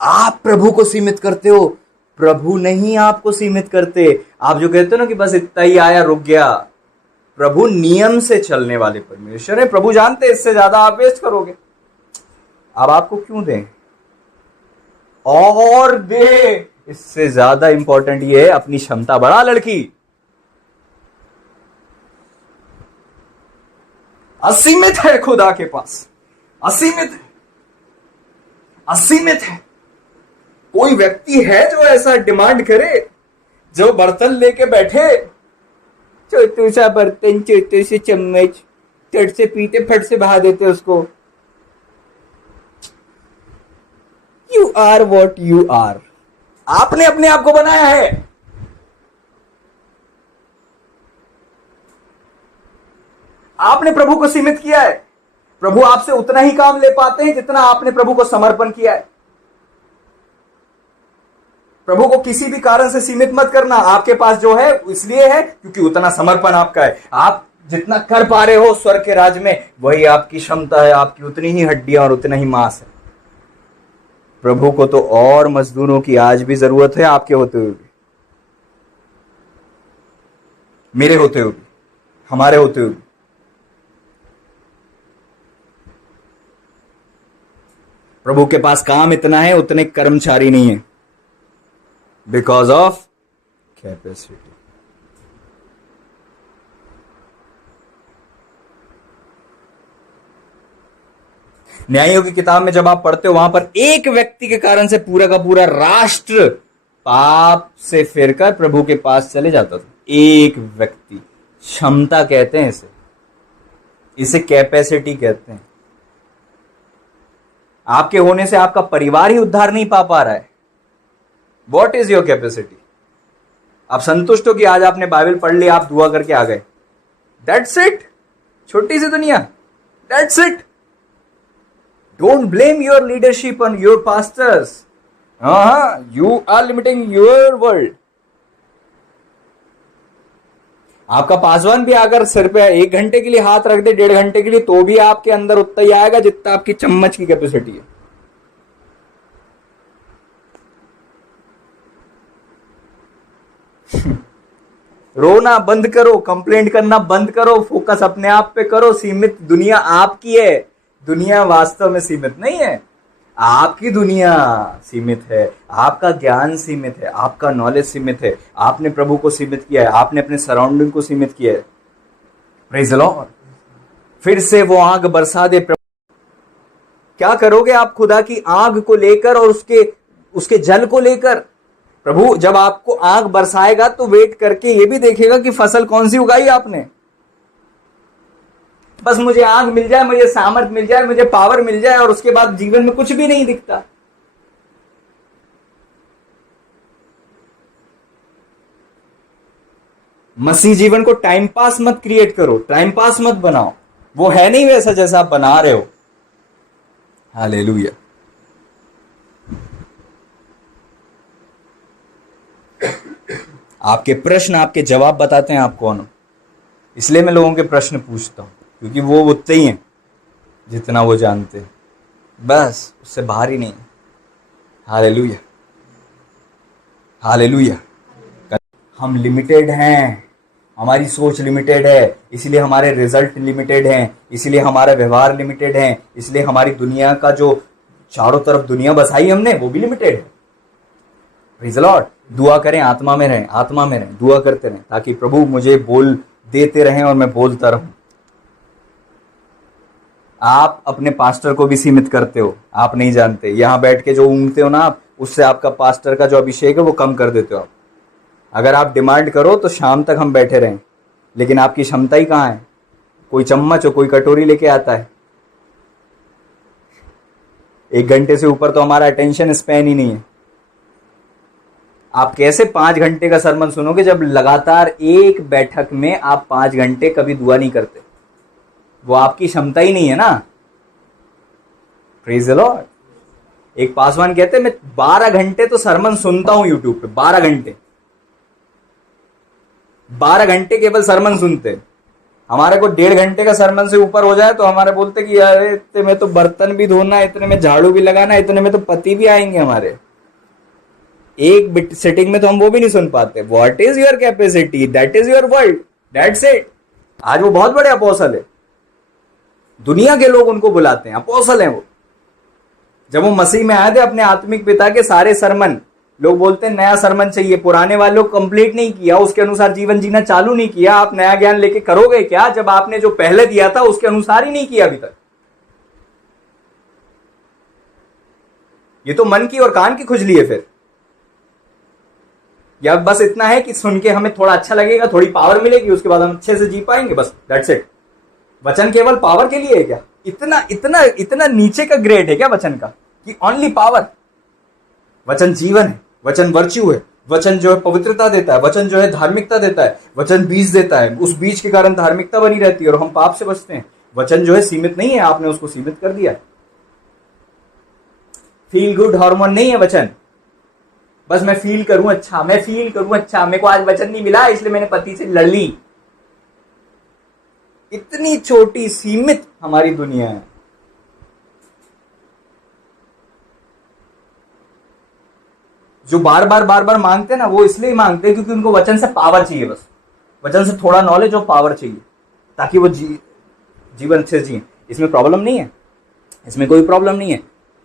आप प्रभु को सीमित करते हो, प्रभु नहीं आपको सीमित करते। आप जो कहते हो ना कि बस इतना ही आया रुक गया, प्रभु नियम से चलने वाले परमेश्वर है। प्रभु जानते हैं इससे ज्यादा आप वेस्ट करोगे। अब आपको क्यों दें और दे, इससे ज्यादा इंपॉर्टेंट ये है अपनी क्षमता बढ़ा। लड़की असीमित है खुदा के पास, असीमित है, असीमित है। कोई व्यक्ति है जो ऐसा डिमांड करे, जो बर्तन लेके बैठे, छोटू सा बर्तन, छोटे से चम्मच, चट से पीते फट से बहा देते उसको। You are what you are. आपने अपने आप को बनाया है। आपने प्रभु को सीमित किया है। प्रभु आपसे उतना ही काम ले पाते हैं जितना आपने प्रभु को समर्पण किया है। प्रभु को किसी भी कारण से सीमित मत करना। आपके पास जो है इसलिए है क्योंकि उतना समर्पण आपका है। आप जितना कर पा रहे हो स्वर्ग के राज्य में, वही आपकी क्षमता है। आपकी उतनी ही हड्डियां और उतना ही मांस है। प्रभु को तो और मजदूरों की आज भी जरूरत है, आपके होते हुए भी, मेरे होते हुए भी, हमारे होते हुए भी। प्रभु के पास काम इतना है, उतने कर्मचारी नहीं है, बिकॉज ऑफ कैपेसिटी। न्यायों की किताब में जब आप पढ़ते हो, वहां पर एक व्यक्ति के कारण से पूरा का पूरा राष्ट्र पाप से फिरकर प्रभु के पास चले जाता था। एक व्यक्ति, क्षमता कहते हैं इसे, इसे कैपेसिटी कहते हैं। आपके होने से आपका परिवार ही उद्धार नहीं पा रहा है। What is your capacity? आप संतुष्ट हो कि आज आपने बाइबल पढ़ ली, आप दुआ करके आ गए, दैट्स इट। छोटी सी दुनिया, that's it. Don't blame your leadership on your pastors. You are limiting your world. आपका पासवान भी अगर सिर पे 1 घंटे के लिए हाथ रख दे, 1.5 घंटे के लिए, तो भी आपके अंदर उतना ही आएगा जितना आपकी चम्मच की कैपेसिटी है। रोना बंद करो, कंप्लेंट करना बंद करो, फोकस अपने आप पे करो। सीमित दुनिया आपकी है, दुनिया वास्तव में सीमित नहीं है। आपकी दुनिया सीमित है, आपका ज्ञान सीमित है, आपका नॉलेज सीमित है। आपने प्रभु को सीमित किया है, आपने अपने सराउंडिंग को सीमित किया है। Praise the Lord. फिर से वो आग बरसा दे प्रभु। क्या करोगे आप खुदा की आग को लेकर और उसके जल को लेकर? प्रभु जब आपको आग बरसाएगा तो वेट करके ये भी देखेगा कि फसल कौन सी उगाई आपने। बस मुझे आग मिल जाए, मुझे सामर्थ मिल जाए, मुझे पावर मिल जाए, और उसके बाद जीवन में कुछ भी नहीं दिखता। मसीह जीवन को टाइम पास मत क्रिएट करो, टाइम पास मत बनाओ। वो है नहीं वैसा जैसा आप बना रहे हो। हालेलुया। आपके प्रश्न आपके जवाब बताते हैं आप कौन हो। इसलिए मैं लोगों के प्रश्न पूछता हूं, क्योंकि वो उतने ही हैं जितना वो जानते हैं, बस उससे बाहर ही नहीं। Hallelujah, hallelujah. हम लिमिटेड हैं, हमारी सोच लिमिटेड है, इसलिए हमारे रिजल्ट लिमिटेड हैं, इसलिए हमारा व्यवहार लिमिटेड है, इसलिए हमारी दुनिया का जो चारों तरफ दुनिया बसाई हमने वो भी लिमिटेड है। Praise the Lord. दुआ करें, आत्मा में रहें, आत्मा में रहें, दुआ करते रहें, ताकि प्रभु मुझे बोल देते रहें और मैं बोलता रहूं। आप अपने पास्टर को भी सीमित करते हो, आप नहीं जानते। यहां बैठ के जो ऊँगते हो ना आप, उससे आपका पास्टर का जो अभिषेक है वो कम कर देते हो आप। अगर आप डिमांड करो तो शाम तक हम बैठे रहें, लेकिन आपकी क्षमता ही कहाँ है? कोई चम्मच और कोई कटोरी लेके आता है। 1 घंटे से ऊपर तो हमारा अटेंशन स्पैन ही नहीं है। आप कैसे 5 घंटे का सरमन सुनोगे जब लगातार एक बैठक में आप 5 घंटे कभी दुआ नहीं करते? वो आपकी क्षमता ही नहीं है ना। Praise the Lord. एक पासवान कहते हैं मैं 12 घंटे तो सरमन सुनता हूं यूट्यूब पे। 12 घंटे केवल सरमन सुनते। हमारे को 1.5 घंटे का सरमन से ऊपर हो जाए तो हमारे बोलते कि यार इतने में तो बर्तन भी धोना, इतने में झाड़ू भी लगाना, इतने में तो पति भी आएंगे हमारे। एक सेटिंग में तो हम वो भी नहीं सुन पाते। What is your capacity, that is your world, that's it. आज वो बहुत बड़े अपोस्टल है, दुनिया के लोग उनको बुलाते हैं, अपोस्टल हैं वो। जब वो मसीह में आए थे अपने आत्मिक पिता के सारे सरमन, लोग बोलते हैं नया सरमन चाहिए, पुराने वालों को कंप्लीट नहीं किया, उसके अनुसार जीवन जीना चालू नहीं किया। आप नया ज्ञान लेके करोगे क्या जब आपने जो पहले दिया था उसके अनुसार ही नहीं किया अभी तक? ये तो मन की और कान की खुजली है फिर। या बस इतना है कि सुन के हमें थोड़ा अच्छा लगेगा, थोड़ी पावर मिलेगी, उसके बाद हम अच्छे से जी पाएंगे, बस दैट्स इट। वचन केवल पावर के लिए है क्या? इतना इतना इतना नीचे का ग्रेड है क्या वचन का कि ओनली पावर? वचन जीवन है, वचन वर्च्यू है, वचन जो है पवित्रता देता है, वचन जो है धार्मिकता देता है, वचन बीज देता है, उस बीज के कारण धार्मिकता बनी रहती है और हम पाप से बचते हैं। वचन जो है सीमित नहीं है, आपने उसको सीमित कर दिया। फील गुड हार्मोन नहीं है वचन। बस मैं फील करूं अच्छा, मैं फील करूं अच्छा, मेरे को आज वचन नहीं मिला इसलिए मैंने पति से लड़ ली। इतनी छोटी सीमित हमारी दुनिया है। जो बार बार मांगते हैं ना, वो इसलिए मांगते हैं क्योंकि उनको वचन से पावर चाहिए। बस वचन से थोड़ा नॉलेज और पावर चाहिए ताकि वो जीवन अच्छे से जिए। इसमें प्रॉब्लम नहीं है, इसमें कोई प्रॉब्लम नहीं है,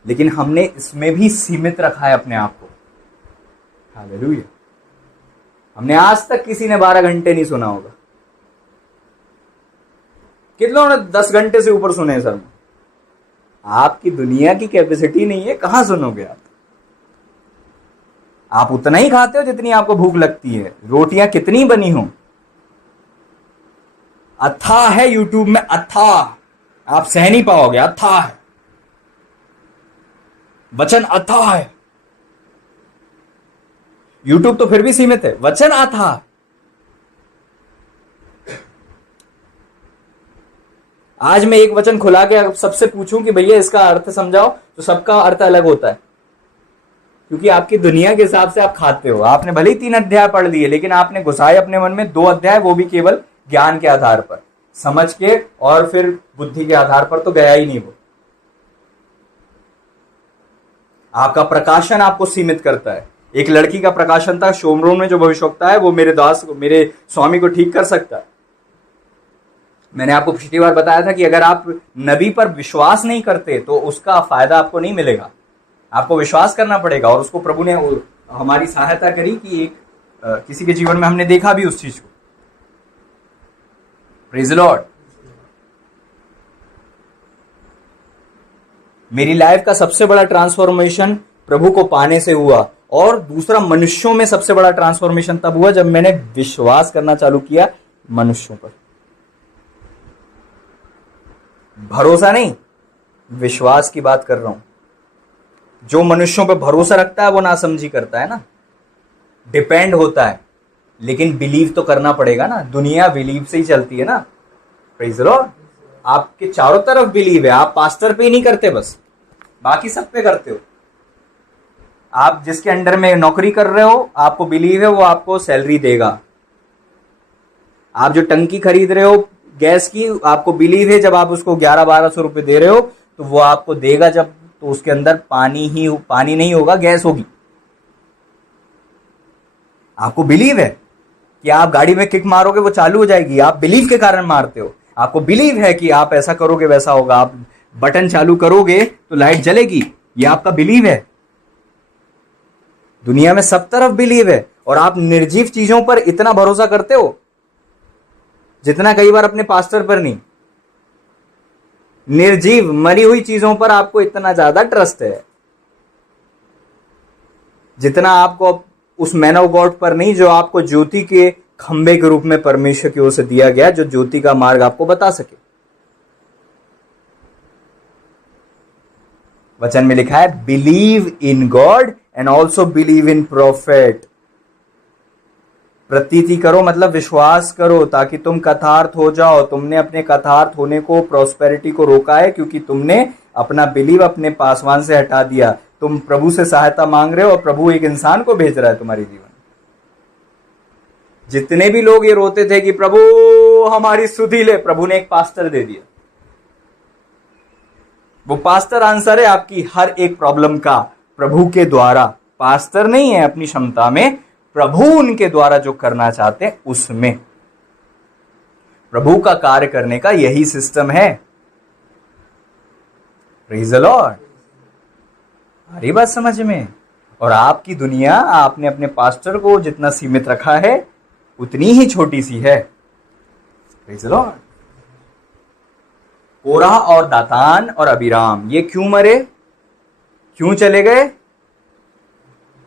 लेकिन हमने इसमें भी सीमित रखा है अपने आप को। हालेलुया। हमने आज तक किसी ने 12 घंटे नहीं सुना होगा। कितनों ने 10 घंटे से ऊपर सुने सर? आपकी दुनिया की कैपेसिटी नहीं है, कहां सुनोगे आप? आप उतना ही खाते हो जितनी आपको भूख लगती है। रोटियां कितनी बनी हो, अथाह है यूट्यूब में, अथाह, आप सह नहीं पाओगे। अथाह है वचन, अथाह है। यूट्यूब तो फिर भी सीमित है, वचन अथाह। आज मैं एक वचन खुला के सबसे पूछूं कि भैया इसका अर्थ समझाओ, तो सबका अर्थ अलग होता है, क्योंकि आपकी दुनिया के हिसाब से आप खाते हो। आपने भले ही 3 अध्याय पढ़ लिए, लेकिन आपने घुसाए अपने मन में 2 अध्याय, वो भी केवल ज्ञान के आधार पर, समझ के और फिर बुद्धि के आधार पर तो गया ही नहीं वो। आपका प्रकाशन आपको सीमित करता है। एक लड़की का प्रकाशन था शोमरोन में, जो भविष्यवक्ता है वो मेरे दास को, मेरे स्वामी को ठीक कर सकता है। मैंने आपको पिछली बार बताया था कि अगर आप नबी पर विश्वास नहीं करते तो उसका फायदा आपको नहीं मिलेगा। आपको विश्वास करना पड़ेगा, और उसको प्रभु ने हमारी सहायता करी कि एक किसी के जीवन में हमने देखा भी उस चीज को। Praise the Lord. मेरी लाइफ का सबसे बड़ा ट्रांसफॉर्मेशन प्रभु को पाने से हुआ, और दूसरा मनुष्यों में सबसे बड़ा ट्रांसफॉर्मेशन तब हुआ जब मैंने विश्वास करना चालू किया मनुष्यों पर। भरोसा नहीं, विश्वास की बात कर रहा हूं। जो मनुष्यों पर भरोसा रखता है वो नासमझी करता है ना, डिपेंड होता है, लेकिन बिलीव तो करना पड़ेगा ना। दुनिया बिलीव से ही चलती है ना। Praise the Lord. आपके चारों तरफ बिलीव है, आप पास्टर पे ही नहीं करते, बस बाकी सब पे करते हो। आप जिसके अंडर में नौकरी कर रहे हो, आपको बिलीव है वो आपको सैलरी देगा। आप जो टंकी खरीद रहे हो गैस की, आपको बिलीव है जब आप उसको 1100-1200 रुपए दे रहे हो तो वो आपको देगा, जब तो उसके अंदर पानी नहीं होगा, गैस होगी। आपको बिलीव है कि आप गाड़ी में किक मारोगे वो चालू हो जाएगी, आप बिलीव के कारण मारते हो। आपको बिलीव है कि आप ऐसा करोगे वैसा होगा, आप बटन चालू करोगे तो लाइट जलेगी, ये आपका बिलीव है। दुनिया में सब तरफ बिलीव है, और आप निर्जीव चीजों पर इतना भरोसा करते हो जितना कई बार अपने पास्टर पर नहीं। निर्जीव मरी हुई चीजों पर आपको इतना ज्यादा ट्रस्ट है। जितना आपको उस मैन ऑफ गॉड पर नहीं, जो आपको ज्योति के खंबे के रूप में परमेश्वर की ओर से दिया गया, जो ज्योति का मार्ग आपको बता सके। वचन में लिखा है believe in God and also believe in prophet. प्रतीति करो मतलब विश्वास करो, ताकि तुम कथार्थ हो जाओ। तुमने अपने कथार्थ होने को, प्रॉस्पेरिटी को रोका है, क्योंकि तुमने अपना बिलीव अपने पासवान से हटा दिया। तुम प्रभु से सहायता मांग रहे हो और प्रभु एक इंसान को भेज रहा है तुम्हारे जीवन। जितने भी लोग ये रोते थे कि प्रभु हमारी सुधि ले, प्रभु ने एक पास्टर दे दिया। वो पास्टर आंसर है आपकी हर एक प्रॉब्लम का, प्रभु के द्वारा। पास्टर नहीं है अपनी क्षमता में, प्रभु उनके द्वारा जो करना चाहते हैं उसमें। प्रभु का कार्य करने का यही सिस्टम है। Praise the Lord. आ रही बात समझ में? और आपकी दुनिया, आपने अपने पास्टर को जितना सीमित रखा है उतनी ही छोटी सी है। Praise the Lord. कोरह और दातान और अबीराम ये क्यों मरे, क्यों चले गए?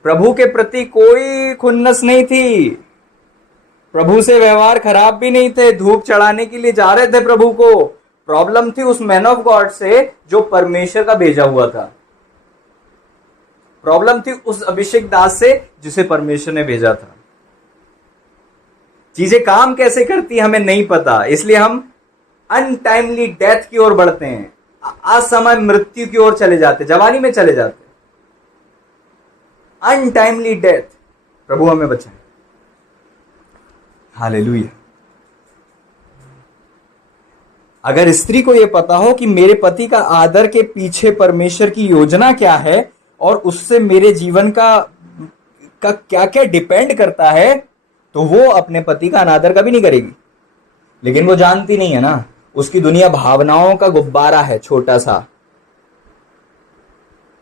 प्रभु के प्रति कोई खुन्नस नहीं थी, प्रभु से व्यवहार खराब भी नहीं थे, धूप चढ़ाने के लिए जा रहे थे प्रभु को। प्रॉब्लम थी उस मैन ऑफ गॉड से जो परमेश्वर का भेजा हुआ था। प्रॉब्लम थी उस अभिषेक दास से जिसे परमेश्वर ने भेजा था। चीजें काम कैसे करती हमें नहीं पता, इसलिए हम अनटाइमली डेथ की ओर बढ़ते हैं, असमय मृत्यु की ओर चले जाते, जवानी में चले जाते। अनटाइमली डेथ, प्रभु हमें बचाए। हालेलुया। अगर स्त्री को यह पता हो कि मेरे पति का आदर के पीछे परमेश्वर की योजना क्या है और उससे मेरे जीवन का क्या क्या डिपेंड करता है, तो वो अपने पति का अनादर कभी नहीं करेगी। लेकिन वो जानती नहीं है ना, उसकी दुनिया भावनाओं का गुब्बारा है, छोटा सा।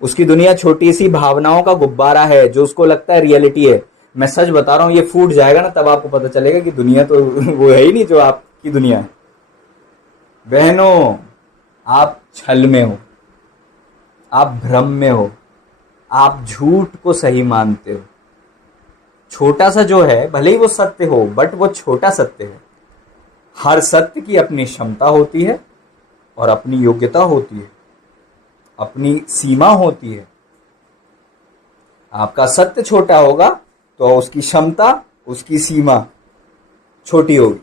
उसकी दुनिया छोटी सी भावनाओं का गुब्बारा है, जो उसको लगता है रियलिटी है। मैं सच बता रहा हूं, ये फूट जाएगा ना तब आपको पता चलेगा कि दुनिया तो वो है ही नहीं जो आपकी दुनिया है। बहनों, आप छल में हो, आप भ्रम में हो, आप झूठ को सही मानते हो। छोटा सा जो है, भले ही वो सत्य हो, बट वो छोटा सत्य है। हर सत्य की अपनी क्षमता होती है और अपनी योग्यता होती है, अपनी सीमा होती है। आपका सत्य छोटा होगा तो उसकी क्षमता, उसकी सीमा छोटी होगी।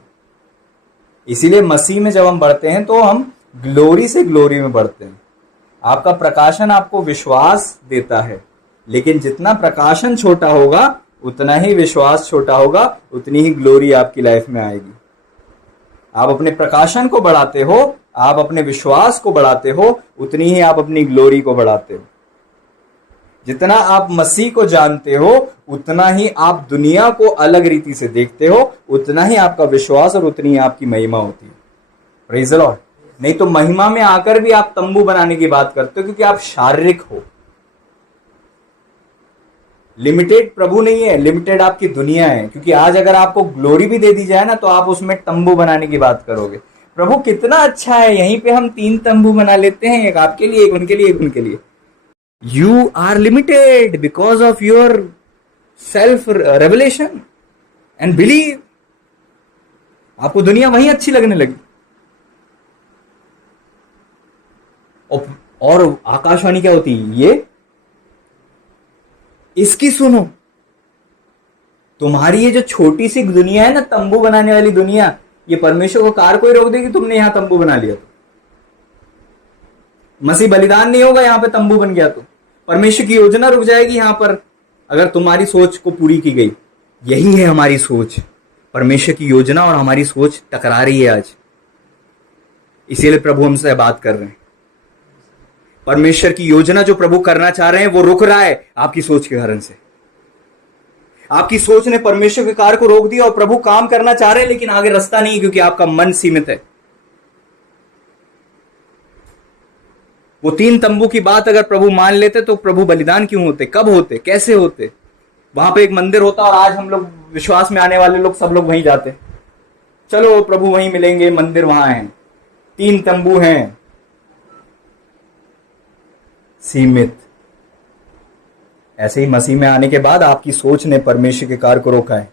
इसीलिए मसीह में जब हम बढ़ते हैं तो हम ग्लोरी से ग्लोरी में बढ़ते हैं। आपका प्रकाशन आपको विश्वास देता है, लेकिन जितना प्रकाशन छोटा होगा उतना ही विश्वास छोटा होगा, उतनी ही ग्लोरी आपकी लाइफ में आएगी। आप अपने प्रकाशन को बढ़ाते हो, आप अपने विश्वास को बढ़ाते हो, उतनी ही आप अपनी ग्लोरी को बढ़ाते हो। जितना आप मसीह को जानते हो, उतना ही आप दुनिया को अलग रीति से देखते हो, उतना ही आपका विश्वास और उतनी ही आपकी महिमा होती है। Praise the Lord. नहीं तो महिमा में आकर भी आप तंबू बनाने की बात करते हो, क्योंकि आप शारीरिक हो। लिमिटेड प्रभु नहीं है, लिमिटेड आपकी दुनिया है। क्योंकि आज अगर आपको ग्लोरी भी दे दी जाए ना, तो आप उसमें तंबू बनाने की बात करोगे। प्रभु कितना अच्छा है, यहीं पे हम 3 तंबू बना लेते हैं, एक आपके लिए, एक उनके लिए, एक उनके लिए। You are limited because of your self revelation and believe. आपको दुनिया वहीं अच्छी लगने लगी। और आकाशवाणी क्या होती है? ये इसकी सुनो। तुम्हारी ये जो छोटी सी दुनिया है ना, तंबू बनाने वाली दुनिया, ये परमेश्वर को कार को ही रोक देगी तुमने यहां तंबू बना लिया तो। मसीह बलिदान नहीं होगा यहां पे तंबू बन गया तो। परमेश्वर की योजना रुक जाएगी यहां पर, अगर तुम्हारी सोच को पूरी की गई। यही है हमारी सोच। परमेश्वर की योजना और हमारी सोच टकरा रही है आज, इसीलिए प्रभु हमसे बात कर रहे हैं। परमेश्वर की योजना जो प्रभु करना चाह रहे हैं वो रुक रहा है आपकी सोच के कारण से। आपकी सोच ने परमेश्वर के कार्य को रोक दिया और प्रभु काम करना चाह रहे हैं, लेकिन आगे रास्ता नहीं, क्योंकि आपका मन सीमित है। वो 3 तंबू की बात अगर प्रभु मान लेते तो प्रभु बलिदान क्यों होते, कब होते, कैसे होते? वहां पे एक मंदिर होता और आज हम लोग विश्वास में आने वाले लोग सब लोग वहीं जाते। चलो प्रभु वहीं मिलेंगे, मंदिर वहां है। 3 तंबू हैं, सीमित। ऐसे ही मसीह में आने के बाद आपकी सोच ने परमेश्वर के कार्य को रोका है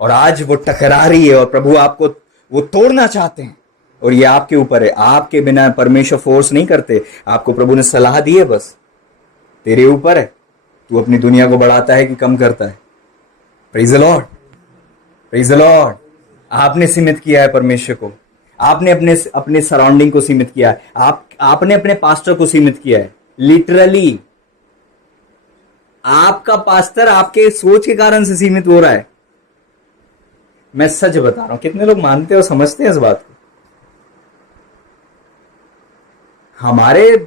और आज वो टकरा रही है और प्रभु आपको वो तोड़ना चाहते हैं। और ये आपके ऊपर है, आपके बिना परमेश्वर फोर्स नहीं करते, आपको प्रभु ने सलाह दी है, बस तेरे ऊपर है, तू अपनी दुनिया को बढ़ाता है कि कम करता है। Praise the Lord, praise the Lord. आपने सीमित किया है परमेश्वर को, आपने अपने अपने सराउंडिंग को सीमित किया है, आपने अपने पास्टर को सीमित किया है। लिटरली आपका पास्टर आपके सोच के कारण से सीमित हो रहा है। मैं सच बता रहा हूं, कितने लोग मानते और समझते हैं इस बात को? हमारे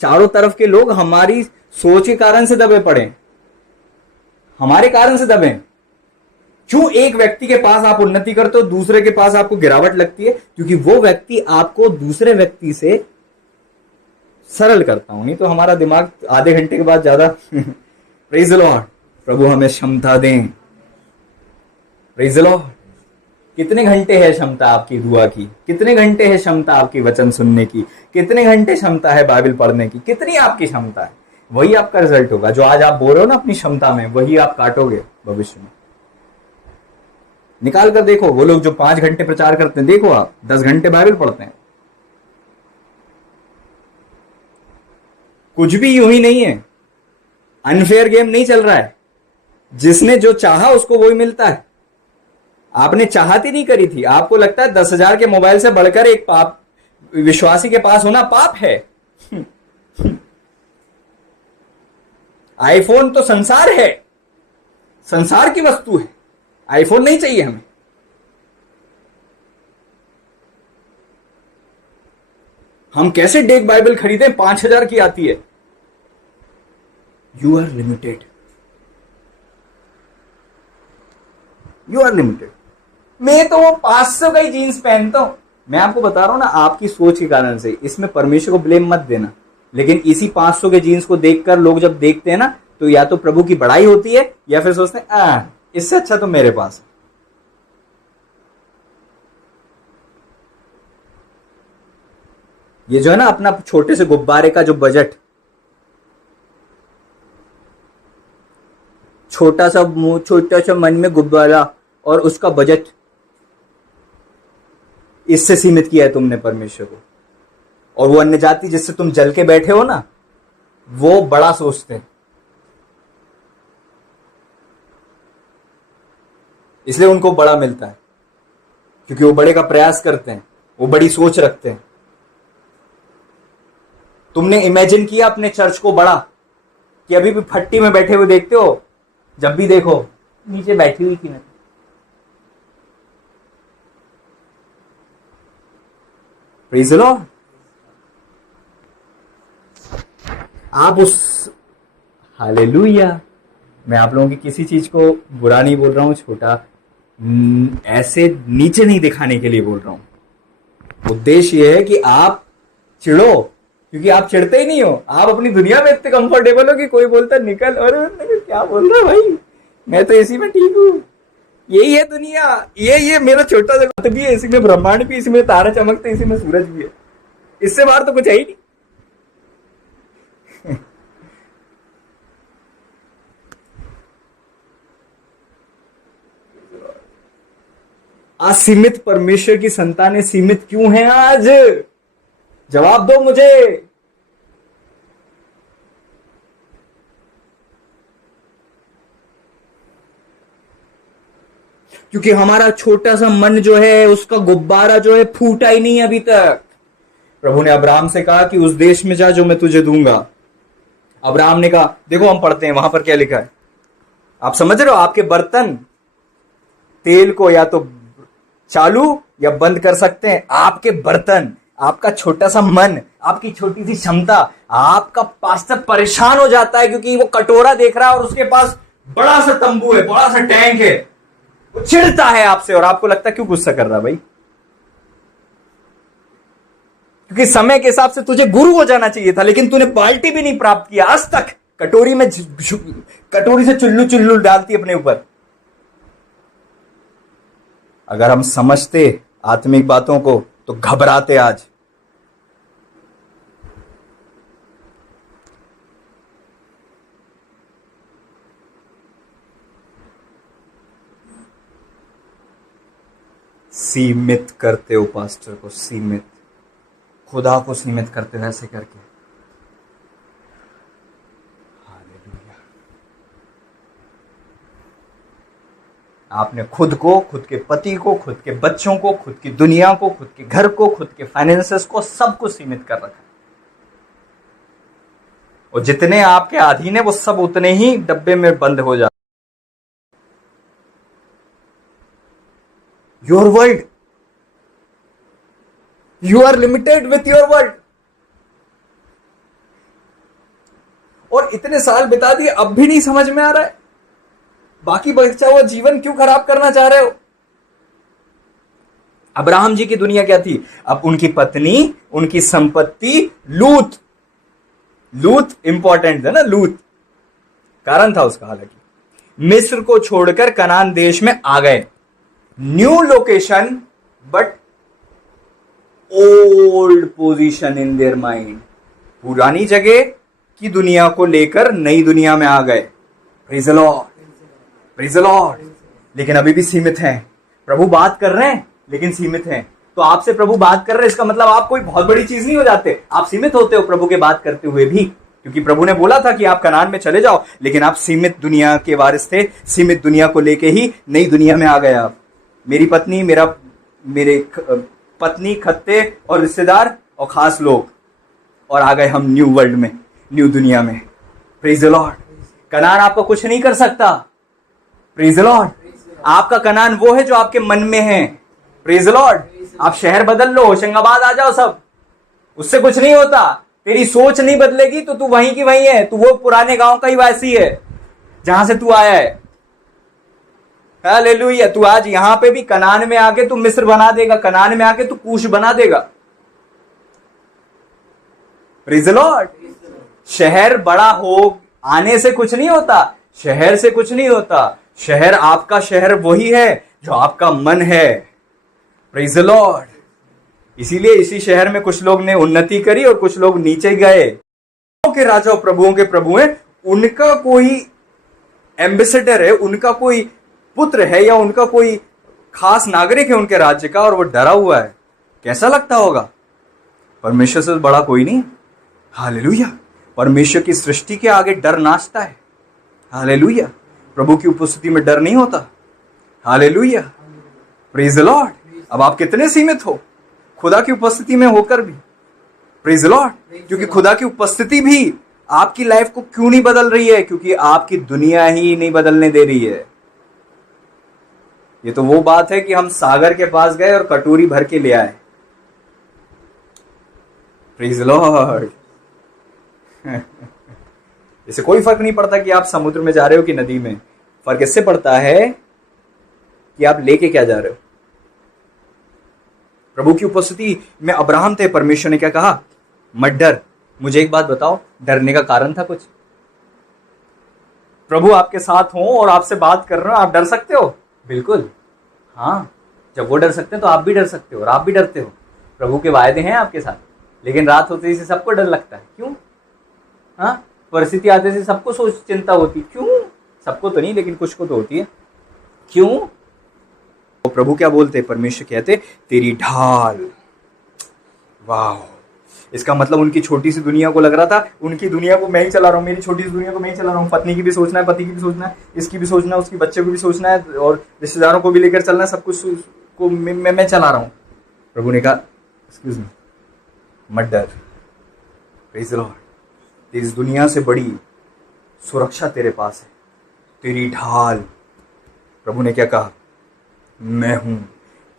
चारों तरफ के लोग हमारी सोच के कारण से दबे पड़े, हमारे कारण से दबे। क्यों एक व्यक्ति के पास आप उन्नति करते हो, दूसरे के पास आपको गिरावट लगती है? क्योंकि वो व्यक्ति आपको दूसरे व्यक्ति से सरल करता हूं, नहीं तो हमारा दिमाग आधे घंटे के बाद ज्यादा प्रेज द लॉर्ड। प्रभु हमें क्षमता दें। Praise the Lord. कितने घंटे है क्षमता आपकी दुआ की? कितने घंटे है क्षमता आपकी वचन सुनने की? कितने घंटे क्षमता है बाइबल पढ़ने की? कितनी आपकी क्षमता है? वही आपका रिजल्ट होगा। जो आज आप बोल रहे हो ना अपनी क्षमता में, वही आप काटोगे भविष्य में। निकाल कर देखो, वो लोग जो 5 घंटे प्रचार करते हैं, देखो आप 10 घंटे बाइबल पढ़ते हैं। कुछ भी यूं ही नहीं है, अनफेयर गेम नहीं चल रहा है। जिसने जो चाहा उसको वही मिलता है। आपने चाहती नहीं करी थी, आपको लगता है 10,000 के मोबाइल से बढ़कर एक पाप विश्वासी के पास होना पाप है। आईफोन तो संसार है, संसार की वस्तु है, आईफोन नहीं चाहिए हमें। हम कैसे डेक बाइबल खरीदें? 5,000 की आती है। You are limited, you are limited. मैं तो वो 500 का ही जीन्स पहनता हूं। मैं आपको बता रहा हूं ना, आपकी सोच के कारण से। इसमें परमेश्वर को ब्लेम मत देना। लेकिन इसी 500 के जीन्स को देखकर लोग जब देखते हैं ना, तो या तो प्रभु की बड़ाई होती है या फिर सोचते हैं इससे अच्छा तो मेरे पास है। ये जो है ना अपना छोटे से गुब्बारे का जो बजट, छोटा सा मन में गुब्बारा और उसका बजट, इससे सीमित किया है तुमने परमेश्वर को। और वो अन्य जाति जिससे तुम जल के बैठे हो ना, वो बड़ा सोचते हैं, इसलिए उनको बड़ा मिलता है, क्योंकि वो बड़े का प्रयास करते हैं, वो बड़ी सोच रखते हैं। तुमने इमेजिन किया अपने चर्च को बड़ा, कि अभी भी फट्टी में बैठे हुए देखते हो? जब भी देखो नीचे बैठी हुई थी मैं। Praise the Lord. आप उस हालेलुया। मैं आप लोगों की किसी चीज को बुरा नहीं बोल रहा हूं, छोटा ऐसे नीचे नहीं दिखाने के लिए बोल रहा हूं। उद्देश्य यह है कि आप चिढ़ो, क्योंकि आप चिढ़ते ही नहीं हो। आप अपनी दुनिया में इतने कंफर्टेबल हो कि कोई बोलता निकल, और क्या बोल रहा है भाई, मैं तो इसी में ठीक हूं। यही है दुनिया, ये मेरा छोटा सा बात भी है, इसी में ब्रह्मांड भी, इसी में तारे चमकते, इसी में सूरज भी है, इससे बाहर तो कुछ है ही नहीं। असीमित परमेश्वर की संतानें सीमित क्यों हैं आज? जवाब दो मुझे। क्योंकि हमारा छोटा सा मन जो है, उसका गुब्बारा जो है फूटा ही नहीं अभी तक। प्रभु ने अब्राहम से कहा कि उस देश में जा जो मैं तुझे दूंगा। अब्राहम ने कहा, देखो हम पढ़ते हैं वहां पर क्या लिखा है, आप समझ रहे हो? आपके बर्तन तेल को या तो चालू या बंद कर सकते हैं। आपके बर्तन, आपका छोटा सा मन, आपकी छोटी सी क्षमता। आपका पास्टर परेशान हो जाता है क्योंकि वो कटोरा देख रहा है और उसके पास बड़ा सा तंबू है, बड़ा सा टैंक है। वो चिढ़ता है आपसे और आपको लगता है क्यों गुस्सा कर रहा है भाई? क्योंकि समय के हिसाब से तुझे गुरु हो जाना चाहिए था, लेकिन तूने बाल्टी भी नहीं प्राप्त किया आज तक। कटोरी से चुल्लू चुल्लू डालती अपने ऊपर। अगर हम समझते आत्मिक बातों को तो घबराते आज। सीमित करते हो पास्टर को, सीमित, खुदा को सीमित करते हो ऐसे करके। हालेलुया। आपने खुद को, खुद के पति को, खुद के बच्चों को, खुद की दुनिया को, खुद के घर को, खुद के फाइनेंसेस को, सब कुछ सीमित कर रखा है। और जितने आपके अधीन है वो सब उतने ही डब्बे में बंद हो जाते। Your world, you are limited with your world. और इतने साल बिता दिए, अब भी नहीं समझ में आ रहा है, बाकी बचा हुआ जीवन क्यों खराब करना चाह रहे हो? अब्राहम जी की दुनिया क्या थी? अब उनकी पत्नी, उनकी संपत्ति, लूत, लूत इंपॉर्टेंट है ना, लूत कारण था उसका। हालांकि मिस्र को छोड़कर कनान देश में आ गए, new location but old position in their mind. पुरानी जगह की दुनिया को लेकर नई दुनिया में आ गए। Praise the Lord, praise the Lord. लेकिन अभी भी सीमित हैं। प्रभु बात कर रहे हैं लेकिन सीमित हैं। तो आपसे प्रभु बात कर रहे हैं, इसका मतलब आप कोई बहुत बड़ी चीज नहीं हो जाते, आप सीमित होते हो प्रभु के बात करते हुए भी। क्योंकि प्रभु ने बोला था कि आप कनान में चले जाओ, लेकिन आप सीमित दुनिया के वारिस थे, सीमित दुनिया को लेके ही नई दुनिया में आ गए आप। मेरी पत्नी, मेरे पत्नी, खत्ते और रिश्तेदार और खास लोग, और आ गए हम न्यू वर्ल्ड में, न्यू दुनिया में। Praise the Lord. कनान आपका कुछ नहीं कर सकता। Praise the Lord. आपका कनान वो है जो आपके मन में है। Praise the Lord. आप शहर बदल लो, होशंगाबाद आ जाओ सब, उससे कुछ नहीं होता। तेरी सोच नहीं बदलेगी तो तू वहीं की वहीं है, तू वो पुराने गांव का ही वासी है जहां से तू आया है। हालेलुया। तू आज यहां पे भी कनान में आके तू मिस्र बना देगा, कनान में आके तू कूश बना देगा। Praise the Lord. शहर बड़ा हो आने से कुछ नहीं होता, शहर से कुछ नहीं होता। शहर, आपका शहर वही है जो आपका मन है। Praise the Lord. इसीलिए इसी शहर में कुछ लोग ने उन्नति करी और कुछ लोग नीचे गए। के राजा और प्रभुओं के प्रभु हैं, उनका कोई एम्बेसडर है, उनका कोई पुत्र है या उनका कोई खास नागरिक है उनके राज्य का, और वो डरा हुआ है। कैसा लगता होगा? परमेश्वर से बड़ा कोई नहीं। हालेलुया। परमेश्वर की सृष्टि के आगे डर नाचता है। हालेलुया। प्रभु की उपस्थिति में डर नहीं होता। हालेलुया। Praise the Lord. अब आप कितने सीमित हो खुदा की उपस्थिति में होकर भी। Praise the Lord. क्योंकि खुदा की उपस्थिति भी आपकी लाइफ को क्यों नहीं बदल रही है? क्योंकि आपकी दुनिया ही नहीं बदलने दे रही है। ये तो वो बात है कि हम सागर के पास गए और कटोरी भर के ले आए। Praise the Lord. इससे कोई फर्क नहीं पड़ता कि आप समुद्र में जा रहे हो कि नदी में। फर्क इससे पड़ता है कि आप लेके क्या जा रहे हो। प्रभु की उपस्थिति में अब्राहम थे। परमेश्वर ने क्या कहा? मत डर। मुझे एक बात बताओ, डरने का कारण था कुछ? प्रभु आपके साथ हो और आपसे बात कर रहे हो, आप डर सकते हो? बिल्कुल हाँ। जब वो डर सकते हैं तो आप भी डर सकते हो, और आप भी डरते हो। प्रभु के वायदे हैं आपके साथ, लेकिन रात होते ही से सबको डर लगता है। क्यों? हाँ, परिस्थिति आते से सबको सोच चिंता होती। क्यों? सबको तो नहीं, लेकिन कुछ को तो होती है। क्यों? तो प्रभु क्या बोलते? परमेश्वर कहते तेरी ढाल। वाह। इसका मतलब उनकी छोटी सी दुनिया को लग रहा था, उनकी दुनिया को मैं ही चला रहा हूँ, मेरी छोटी सी दुनिया को मैं ही चला रहा हूँ। पत्नी की भी सोचना है, पति की भी सोचना है, इसकी भी सोचना है, उसकी बच्चे को भी सोचना है, और रिश्तेदारों को भी लेकर चलना है। सब कुछ को मैं चला रहा हूँ। प्रभु ने कहा एक्सक्यूज मी, मत डर। Praise the Lord. इस दुनिया से बड़ी सुरक्षा तेरे पास है, तेरी ढाल। प्रभु ने क्या कहा? मैं हूं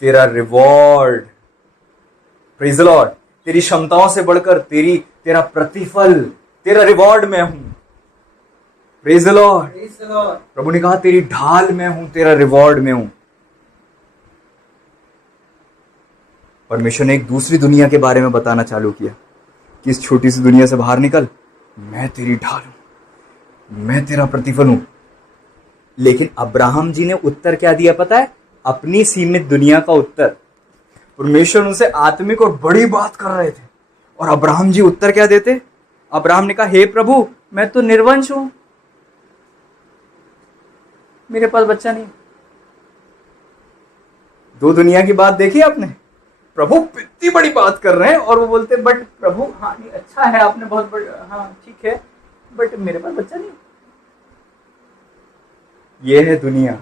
तेरा रिवॉर्ड। Praise the Lord. तेरी क्षमताओं से बढ़कर तेरा प्रतिफल, तेरा रिवॉर्ड मैं हूं। Praise the Lord. प्रभु ने कहा तेरी ढाल मैं हूं, तेरा रिवॉर्ड मैं हूं। परमेश्वर ने एक दूसरी दुनिया के बारे में बताना चालू किया कि इस छोटी सी दुनिया से बाहर निकल, मैं तेरी ढाल हूं, मैं तेरा प्रतिफल हूं। लेकिन अब्राहम जी ने उत्तर क्या दिया पता है? अपनी सीमित दुनिया का उत्तर। परमेश्वर उनसे आत्मिक और बड़ी बात कर रहे थे, और अब्राहम जी उत्तर क्या देते? अब्राहम ने कहा हे प्रभु, मैं तो निर्वंश हूं, मेरे पास बच्चा नहीं। दो दुनिया की बात देखी आपने? प्रभु इतनी बड़ी बात कर रहे हैं और वो बोलते बट प्रभु हाँ नहीं अच्छा है आपने बहुत बड़ा हाँ ठीक है बट मेरे पास बच्चा नहीं। ये है दुनिया।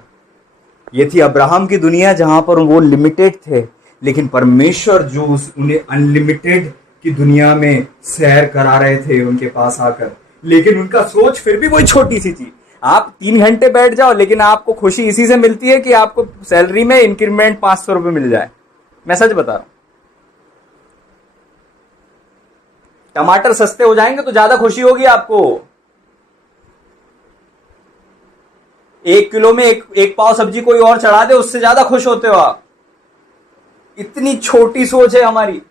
ये थी अब्राहम की दुनिया जहां पर वो लिमिटेड थे, लेकिन परमेश्वर जो उन्हें अनलिमिटेड की दुनिया में सैर करा रहे थे उनके पास आकर, लेकिन उनका सोच फिर भी वही छोटी सी थी। आप 3 घंटे बैठ जाओ लेकिन आपको खुशी इसी से मिलती है कि आपको सैलरी में इंक्रीमेंट 500 रुपए मिल जाए। मैं सच बता रहा हूं। टमाटर सस्ते हो जाएंगे तो ज्यादा खुशी होगी आपको। 1 किलो में एक पाव सब्जी कोई और चढ़ा दे उससे ज्यादा खुश होते हो आप। इतनी छोटी सोच है हमारी।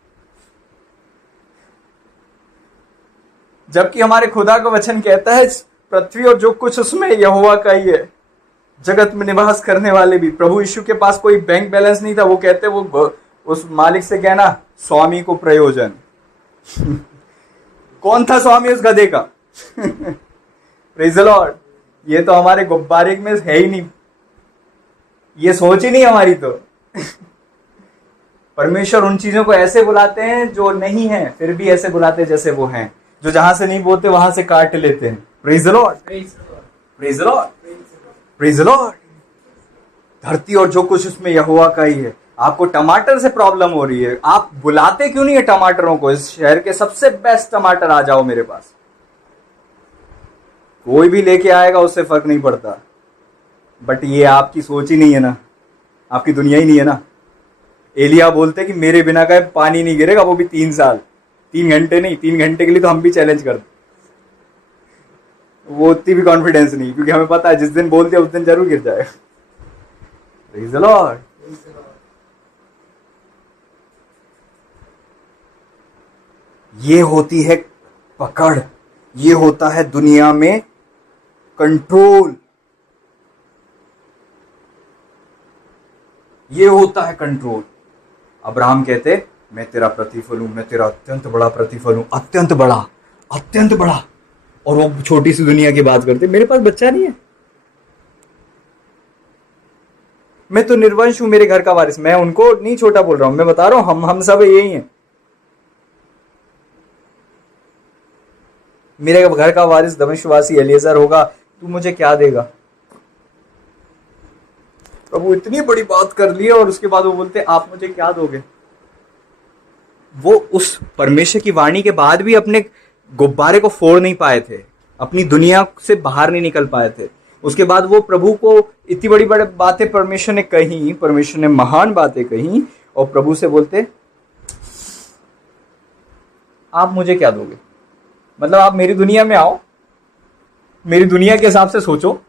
जबकि हमारे खुदा का वचन कहता है पृथ्वी और जो कुछ उसमें यहोवा का ही है। जगत में निवास करने वाले भी, प्रभु यीशु के पास कोई बैंक बैलेंस नहीं था। वो कहते वो उस मालिक से कहना स्वामी को प्रयोजन। कौन था स्वामी उस गधे का? Praise the Lord. ये तो हमारे गुब्बारे में है ही नहीं, ये सोच ही नहीं हमारी। तो परमेश्वर उन चीजों को ऐसे बुलाते हैं जो नहीं है, फिर भी ऐसे बुलाते हैं जैसे वो हैं। जो जहां से नहीं बोलते वहां से काट लेते हैं। Praise the Lord, praise the Lord, praise the Lord. धरती और जो कुछ उसमें यहोवा का ही है। आपको टमाटर से प्रॉब्लम हो रही है, आप बुलाते क्यों नहीं है टमाटरों को? इस शहर के सबसे बेस्ट टमाटर आ जाओ मेरे पास। कोई भी लेके आएगा उससे फर्क नहीं पड़ता। बट ये आपकी सोच ही नहीं है ना, आपकी दुनिया ही नहीं है ना। एलिया बोलते कि मेरे बिना का पानी नहीं गिरेगा, वो भी 3 साल। 3 घंटे नहीं, 3 घंटे के लिए तो हम भी चैलेंज करते। वो उतनी भी कॉन्फिडेंस नहीं, क्योंकि हमें पता है जिस दिन बोल दिया उस दिन जरूर गिर जाएगा। Praise the Lord. ये होती है पकड़, ये होता है दुनिया में कंट्रोल, ये होता है कंट्रोल। अब्राहम कहते मैं तेरा प्रतिफल हूं, मैं तेरा अत्यंत बड़ा प्रतिफल हूं, अत्यंत बड़ा, अत्यंत बड़ा। और वो छोटी सी दुनिया की बात करते मेरे पास बच्चा नहीं है, मैं तो निर्वंश हूं, मेरे घर का वारिस। मैं उनको नहीं छोटा बोल रहा हूं, मैं बता रहा हूं हम सब यही हैं। मेरे घर का वारिस दमिश्कवासी एलिएजर होगा, तू मुझे क्या देगा? प्रभु इतनी बड़ी बात कर ली और उसके बाद वो बोलते आप मुझे क्या दोगे? वो उस परमेश्वर की वाणी के बाद भी अपने गुब्बारे को फोड़ नहीं पाए थे, अपनी दुनिया से बाहर नहीं निकल पाए थे। उसके बाद वो प्रभु को इतनी बड़ी बड़ी बातें परमेश्वर ने कही, परमेश्वर ने महान बातें कही, और प्रभु से बोलते आप मुझे क्या दोगे? मतलब आप मेरी दुनिया में आओ, मेरी दुनिया के हिसाब से सोचो,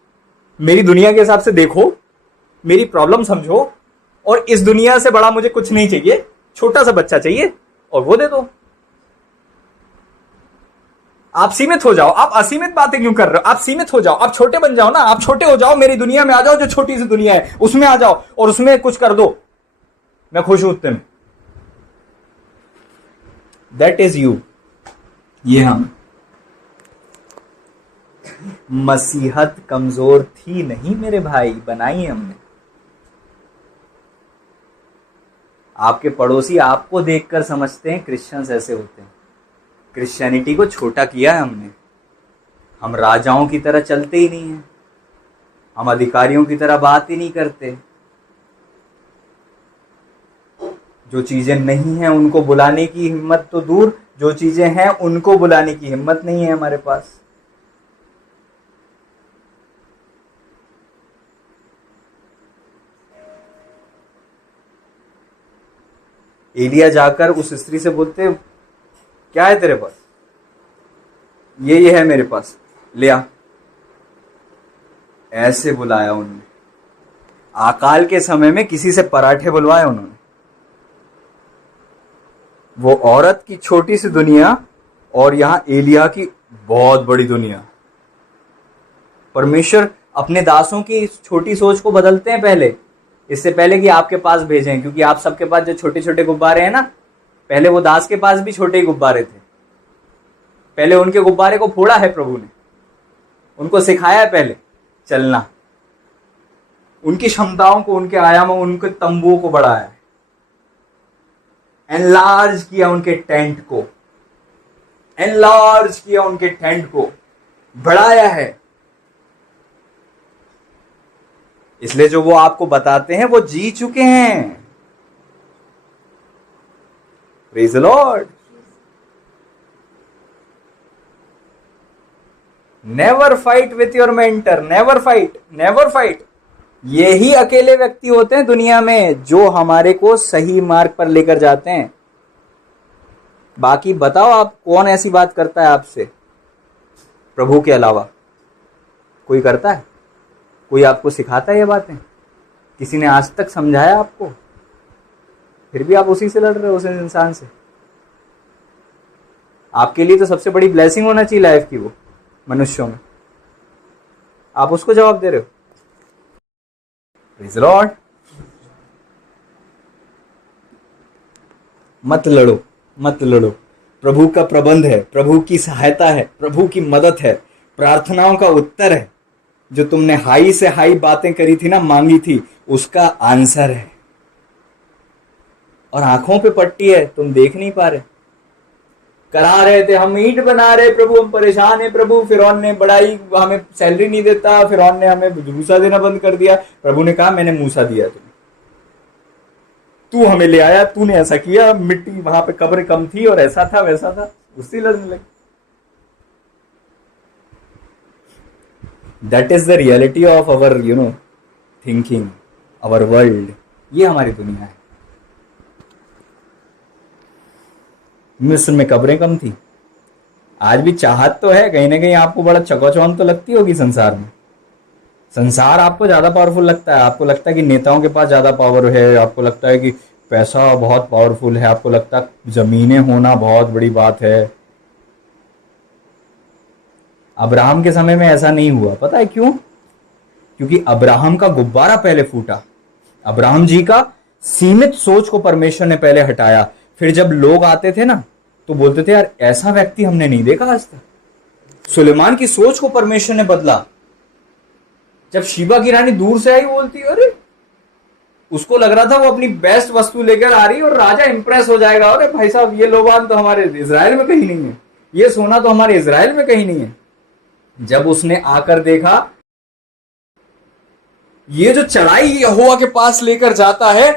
मेरी दुनिया के हिसाब से देखो, मेरी प्रॉब्लम समझो, और इस दुनिया से बड़ा मुझे कुछ नहीं चाहिए, छोटा सा बच्चा चाहिए और वो दे दो। आप सीमित हो जाओ, आप असीमित बातें क्यों कर रहे हो? आप सीमित हो जाओ, आप छोटे बन जाओ ना, आप छोटे हो जाओ, मेरी दुनिया में आ जाओ, जो छोटी सी दुनिया है उसमें आ जाओ और उसमें कुछ कर दो, मैं खुश हूं उतने में। That is you. ये हम। मसीहत कमजोर थी नहीं मेरे भाई, बनाई हमने। आपके पड़ोसी आपको देखकर समझते हैं क्रिश्चियंस ऐसे होते हैं। क्रिश्चियनिटी को छोटा किया है हमने। हम राजाओं की तरह चलते ही नहीं हैं, हम अधिकारियों की तरह बात ही नहीं करते। जो चीजें नहीं हैं उनको बुलाने की हिम्मत तो दूर, जो चीजें हैं उनको बुलाने की हिम्मत नहीं है हमारे पास। एलिया जाकर उस स्त्री से बोलते क्या है तेरे पास? ये है मेरे पास, ले आ। ऐसे बुलाया उन्होंने। अकाल के समय में किसी से पराठे बुलवाए उन्होंने। वो औरत की छोटी सी दुनिया और यहां एलिया की बहुत बड़ी दुनिया। परमेश्वर अपने दासों की छोटी सोच को बदलते हैं पहले, इससे पहले कि आपके पास भेजें, क्योंकि आप सबके पास जो छोटे छोटे गुब्बारे हैं ना, पहले वो दास के पास भी छोटे ही गुब्बारे थे। पहले उनके गुब्बारे को फोड़ा है प्रभु ने, उनको सिखाया है पहले चलना। उनकी क्षमताओं को, उनके आयामों, उनके तंबुओं को बढ़ाया, एनलार्ज किया उनके टेंट को, एनलार्ज किया उनके टेंट को, बढ़ाया है। इसलिए जो वो आपको बताते हैं वो जी चुके हैं। Praise the Lord. Never fight with your mentor, never fight, never fight. यही अकेले व्यक्ति होते हैं दुनिया में जो हमारे को सही मार्ग पर लेकर जाते हैं। बाकी बताओ आप कौन ऐसी बात करता है आपसे प्रभु के अलावा? कोई करता है? कोई आपको सिखाता है ये बातें? किसी ने आज तक समझाया आपको? फिर भी आप उसी से लड़ रहे हो, उस इंसान से। आपके लिए तो सबसे बड़ी ब्लेसिंग होना चाहिए लाइफ की वो मनुष्यों में, आप उसको जवाब दे रहे हो। Praise the Lord. मत लड़ो, मत लड़ो। प्रभु का प्रबंध है, प्रभु की सहायता है, प्रभु की मदद है, प्रार्थनाओं का उत्तर है। जो तुमने हाई से हाई बातें करी थी ना, मांगी थी, उसका आंसर है। और आंखों पे पट्टी है, तुम देख नहीं पा रहे। करा रहे थे, हम ईंट बना रहे प्रभु, हम परेशान है प्रभु, फिरौन ने बड़ाई, हमें सैलरी नहीं देता, फिरौन ने हमें मूसा देना बंद कर दिया। प्रभु ने कहा मैंने मूसा दिया तुम्हें, तू हमें ले आया, तूने ऐसा किया, मिट्टी वहां पे कब्र कम थी और ऐसा था वैसा था, उससे लड़ने लगे। That is the reality of our thinking, our world. ये हमारी दुनिया है। मिस्र में कब्रें कम थी, आज भी चाहत तो है, कहीं ना कहीं आपको बड़ा चकाचौंध तो लगती होगी संसार में। संसार आपको ज्यादा पावरफुल लगता है, आपको लगता है कि नेताओं के पास ज्यादा पावर है, आपको लगता है कि पैसा बहुत पावरफुल है, आपको लगता है जमीनें होना बहुत बड़ी बात है। अब्राहम के समय में ऐसा नहीं हुआ, पता है क्यों? क्योंकि अब्राहम का गुब्बारा पहले फूटा। अब्राहम जी का सीमित सोच को परमेश्वर ने पहले हटाया। फिर जब लोग आते थे ना, तो बोलते थे यार ऐसा व्यक्ति हमने नहीं देखा आज तक। सुलेमान की सोच को परमेश्वर ने बदला। जब शीबा की रानी दूर से आई, बोलती अरे, उसको लग रहा था वो अपनी बेस्ट वस्तु लेकर आ रही और राजा इंप्रेस हो जाएगा, अरे भाई साहब ये लोबान तो हमारे इजराइल में कहीं नहीं है, ये सोना तो हमारे इजराइल में कहीं नहीं है। जब उसने आकर देखा ये जो चढ़ाई यहोवा के पास लेकर जाता है,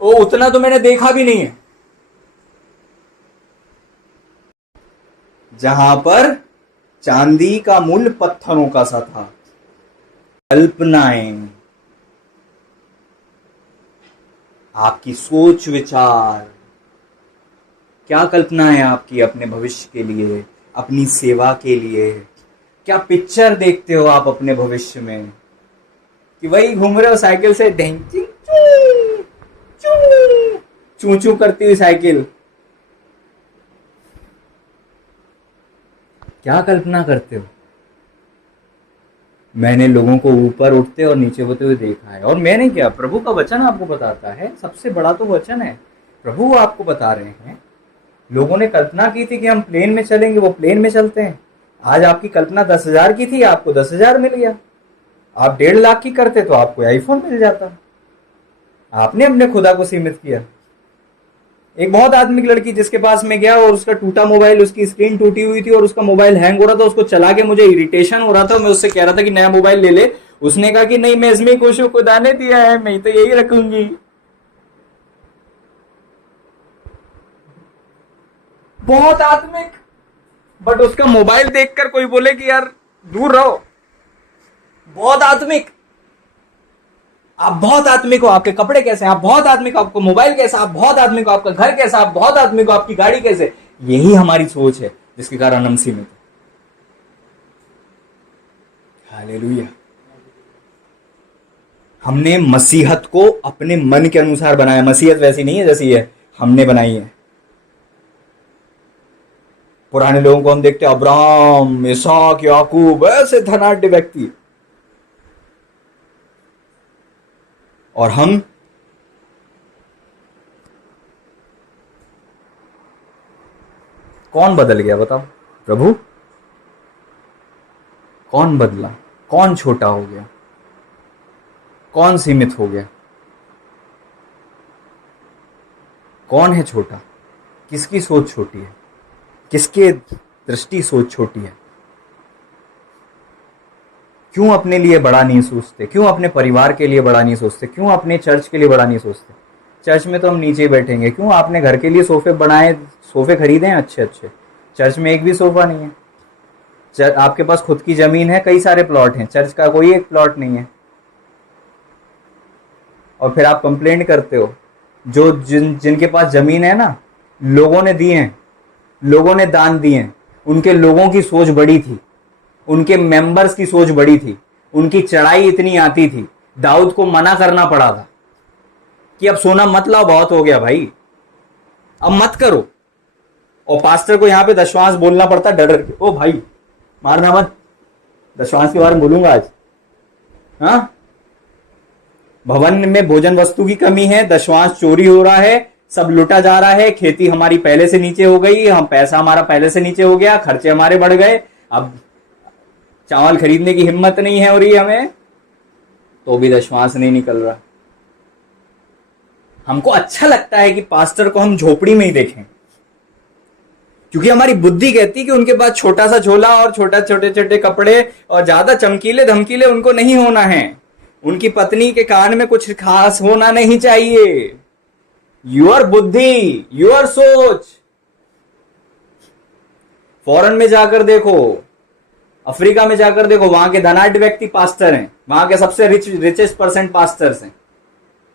वो उतना तो मैंने देखा भी नहीं है। जहां पर चांदी का मूल्य पत्थरों का सा था। कल्पनाएं, आपकी सोच विचार, क्या कल्पना है आपकी अपने भविष्य के लिए, अपनी सेवा के लिए? क्या पिक्चर देखते हो आप अपने भविष्य में? कि वही घूम रहे हो साइकिल से, चू चू करती हुई साइकिल? क्या कल्पना करते हो? मैंने लोगों को ऊपर उठते और नीचे होते हुए देखा है। और मैंने क्या, प्रभु का वचन आपको बताता है, सबसे बड़ा तो वचन है। प्रभु आपको बता रहे हैं। लोगों ने कल्पना की थी कि हम प्लेन में चलेंगे, वो प्लेन में चलते हैं। आज आपकी कल्पना 10,000 की थी, आपको 10,000 मिल गया। आप 1.5 लाख की करते तो आपको आईफोन मिल जाता। आपने अपने खुदा को सीमित किया। एक बहुत आत्मिक लड़की जिसके पास में गया और उसका टूटा मोबाइल, उसकी स्क्रीन टूटी हुई थी और उसका मोबाइल हैंग हो रहा था, उसको चला के मुझे इरिटेशन हो रहा था, मैं उससे कह रहा था कि नया मोबाइल ले ले। उसने कहा कि नहीं, मैं इसमें खुश हूं, खुदा ने दिया है, मैं तो यही रखूंगी। बहुत आत्मिक, बट उसका मोबाइल देखकर कोई बोले कि यार दूर रहो। बहुत आत्मिक। आप बहुत आत्मिक हो, आपके कपड़े कैसे, आप बहुत आत्मिक हो, आपको मोबाइल कैसा, आप बहुत आत्मिक हो, आपका घर कैसा, आप बहुत आत्मिक हो, आपकी गाड़ी कैसे। यही हमारी सोच है जिसके कारण हम सीमित हैं। हालेलुया। हमने मसीहत को अपने मन के अनुसार बनाया। मसीहत वैसी नहीं है जैसी है, हमने बनाई है। पुराने लोगों को हम देखते, अब्राहम, इसहाक, याकूब, ऐसे धनाढ्य व्यक्ति, और हम कौन बदल गया बताओ? प्रभु। कौन बदला? कौन छोटा हो गया? कौन सीमित हो गया? कौन है छोटा? किसकी सोच छोटी है? किसके दृष्टि सोच छोटी है? क्यों अपने लिए बड़ा नहीं सोचते? क्यों अपने परिवार के लिए बड़ा नहीं सोचते? क्यों अपने चर्च के लिए बड़ा नहीं सोचते? चर्च में तो हम नीचे ही बैठेंगे, क्यों आपने घर के लिए सोफे बनाए, सोफे खरीदे हैं अच्छे अच्छे, चर्च में एक भी सोफा नहीं है। आपके पास खुद की जमीन है, कई सारे प्लॉट हैं, चर्च का कोई एक प्लॉट नहीं है, और फिर आप कंप्लेंट करते हो। जो जिनके पास जमीन है ना, लोगों ने दी है, लोगों ने दान दिए हैं, उनके लोगों की सोच बड़ी थी, उनके मेंबर्स की सोच बड़ी थी, उनकी चढ़ाई इतनी आती थी, दाऊद को मना करना पड़ा था कि अब सोना मत लाओ, बहुत हो गया भाई, अब मत करो। और पास्टर को यहां पे दशवांश बोलना पड़ता डर डर के, ओ भाई मारना मत, दशवांश के बारे में बोलूंगा आज। हाँ, भवन में भोजन वस्तु की कमी है, दशवांश चोरी हो रहा है, सब लुटा जा रहा है, खेती हमारी पहले से नीचे हो गई, हम पैसा हमारा पहले से नीचे हो गया, खर्चे हमारे बढ़ गए, अब चावल खरीदने की हिम्मत नहीं है हो रही हमें, तो भी दशवांश नहीं निकल रहा। हमको अच्छा लगता है कि पास्टर को हम झोपड़ी में ही देखें, क्योंकि हमारी बुद्धि कहती है कि उनके पास छोटा सा झोला और छोटे छोटे कपड़े और ज्यादा चमकीले धमकीले उनको नहीं होना है, उनकी पत्नी के कान में कुछ खास होना नहीं चाहिए। योर बुद्धि, योर सोच। फॉरेन में जाकर देखो, अफ्रीका में जाकर देखो, वहां के धनाढ्य व्यक्ति पास्टर हैं, वहां के सबसे रिचेस्ट परसेंट पास्टर्स हैं,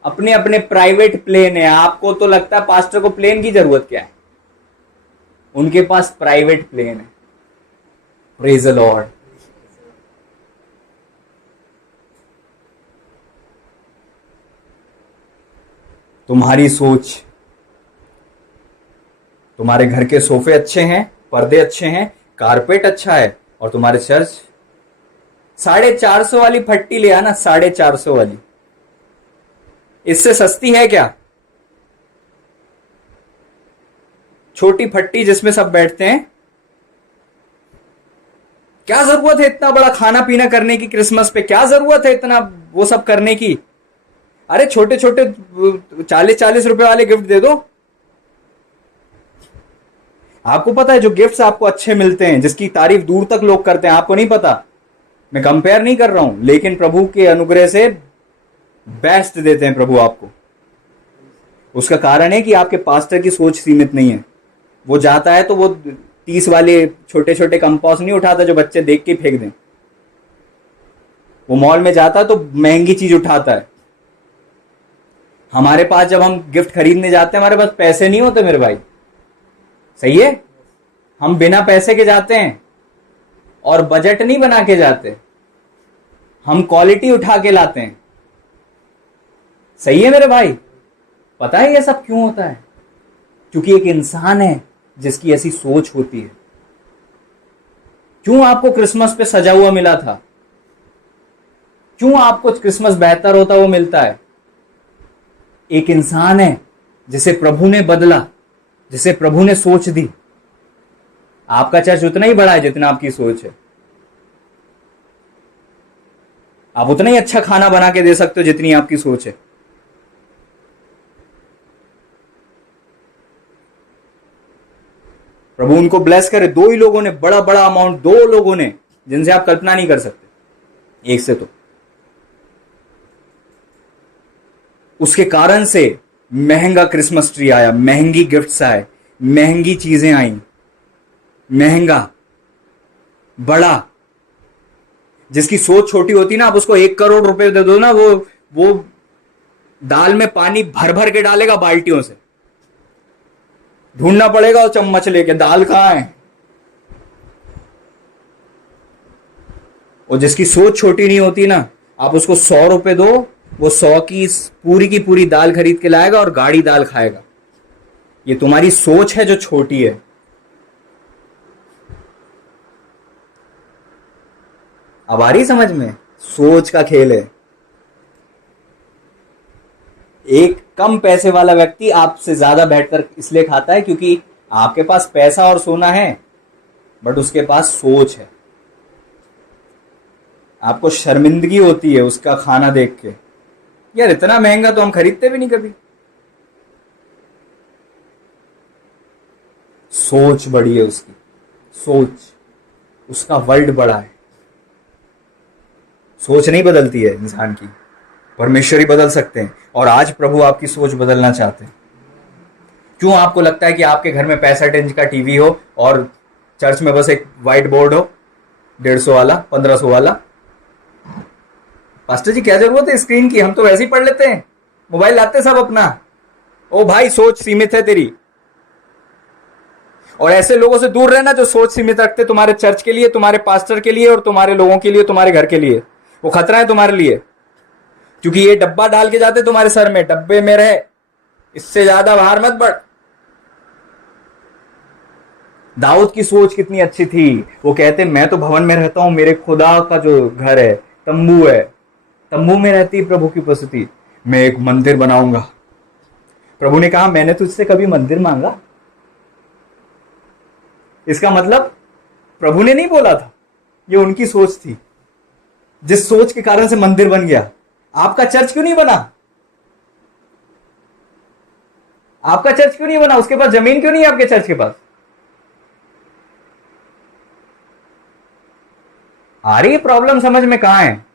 अपने अपने प्राइवेट प्लेन है। आपको तो लगता है पास्टर को प्लेन की जरूरत क्या है, उनके पास प्राइवेट प्लेन है। Praise the Lord. तुम्हारी सोच, तुम्हारे घर के सोफे अच्छे हैं, पर्दे अच्छे हैं, कारपेट अच्छा है, और तुम्हारे चर्च 450 वाली फट्टी ले आना, 450 वाली, इससे सस्ती है क्या? छोटी फट्टी जिसमें सब बैठते हैं। क्या जरूरत है इतना बड़ा खाना पीना करने की क्रिसमस पे? क्या जरूरत है इतना वो सब करने की? अरे छोटे छोटे 40-40 रुपए वाले गिफ्ट दे दो। आपको पता है जो गिफ्ट्स आपको अच्छे मिलते हैं, जिसकी तारीफ दूर तक लोग करते हैं, आपको नहीं पता? मैं कंपेयर नहीं कर रहा हूं, लेकिन प्रभु के अनुग्रह से बेस्ट देते हैं प्रभु आपको। उसका कारण है कि आपके पास्टर की सोच सीमित नहीं है। वो जाता है तो वो 30 वाले छोटे छोटे कंपास नहीं उठाता जो बच्चे देख के फेंक दें। वो मॉल में जाता है तो महंगी चीज उठाता है। हमारे पास जब हम गिफ्ट खरीदने जाते हैं, हमारे पास पैसे नहीं होते मेरे भाई, सही है? हम बिना पैसे के जाते हैं और बजट नहीं बना के जाते, हम क्वालिटी उठा के लाते हैं, सही है मेरे भाई? पता है ये सब क्यों होता है? क्योंकि एक इंसान है जिसकी ऐसी सोच होती है। क्यों आपको क्रिसमस पे सजा हुआ मिला था? क्यों आपको क्रिसमस बेहतर होता वो मिलता है? एक इंसान है जिसे प्रभु ने बदला, जिसे प्रभु ने सोच दी। आपका चर्च उतना ही बड़ा है जितना आपकी सोच है। आप उतना ही अच्छा खाना बना के दे सकते हो जितनी आपकी सोच है। प्रभु उनको ब्लेस करे। दो ही लोगों ने बड़ा बड़ा अमाउंट, 2 लोगों ने जिनसे आप कल्पना नहीं कर सकते, एक से तो। उसके कारण से महंगा क्रिसमस ट्री आया, महंगी गिफ्ट्स आए, महंगी चीजें आई, महंगा बड़ा। जिसकी सोच छोटी होती ना, आप उसको 1 करोड़ रुपए दे दो ना, वो दाल में पानी भर भर के डालेगा बाल्टियों से, ढूंढना पड़ेगा और चम्मच लेके दाल कहां है। और जिसकी सोच छोटी नहीं होती ना, आप उसको 100 रुपए दो, वो 100 की पूरी दाल खरीद के लाएगा और गाड़ी दाल खाएगा। ये तुम्हारी सोच है जो छोटी है। अब आ रही समझ में? सोच का खेल है। एक कम पैसे वाला व्यक्ति आपसे ज्यादा बैठकर इसलिए खाता है क्योंकि आपके पास पैसा और सोना है, बट उसके पास सोच है। आपको शर्मिंदगी होती है उसका खाना देख के, यार इतना महंगा तो हम खरीदते भी नहीं कभी। सोच बड़ी है उसकी, सोच, उसका वर्ल्ड बड़ा है। सोच नहीं बदलती है इंसान की, परमेश्वर ही बदल सकते हैं। और आज प्रभु आपकी सोच बदलना चाहते हैं। क्यों आपको लगता है कि आपके घर में 65 इंच का टीवी हो और चर्च में बस एक व्हाइट बोर्ड हो 150 वाला 1500 वाला? पास्टर जी क्या जरूरत है स्क्रीन की, हम तो वैसे ही पढ़ लेते हैं, मोबाइल लाते सब अपना। ओ भाई सोच सीमित है तेरी। और ऐसे लोगों से दूर रहना जो सोच सीमित रखते तुम्हारे चर्च के लिए, तुम्हारे पास्टर के लिए और तुम्हारे लोगों के लिए, तुम्हारे घर के लिए। वो खतरा है तुम्हारे लिए, क्योंकि ये डब्बा डाल के जाते तुम्हारे सर में, डब्बे में रहे, इससे ज्यादा बाहर मत बढ़। दाऊद की सोच कितनी अच्छी थी। वो कहते मैं तो भवन में रहता हूं, मेरे खुदा का जो घर है तंबू है, तंबू में रहती प्रभु की उपस्थिति, मैं एक मंदिर बनाऊंगा। प्रभु ने कहा मैंने तुझसे कभी मंदिर मांगा? इसका मतलब प्रभु ने नहीं बोला था, ये उनकी सोच थी, जिस सोच के कारण से मंदिर बन गया। आपका चर्च क्यों नहीं बना? आपका चर्च क्यों नहीं बना? उसके पास जमीन क्यों नहीं है आपके चर्च के पास? आ रही प्रॉब्लम समझ में कहां है?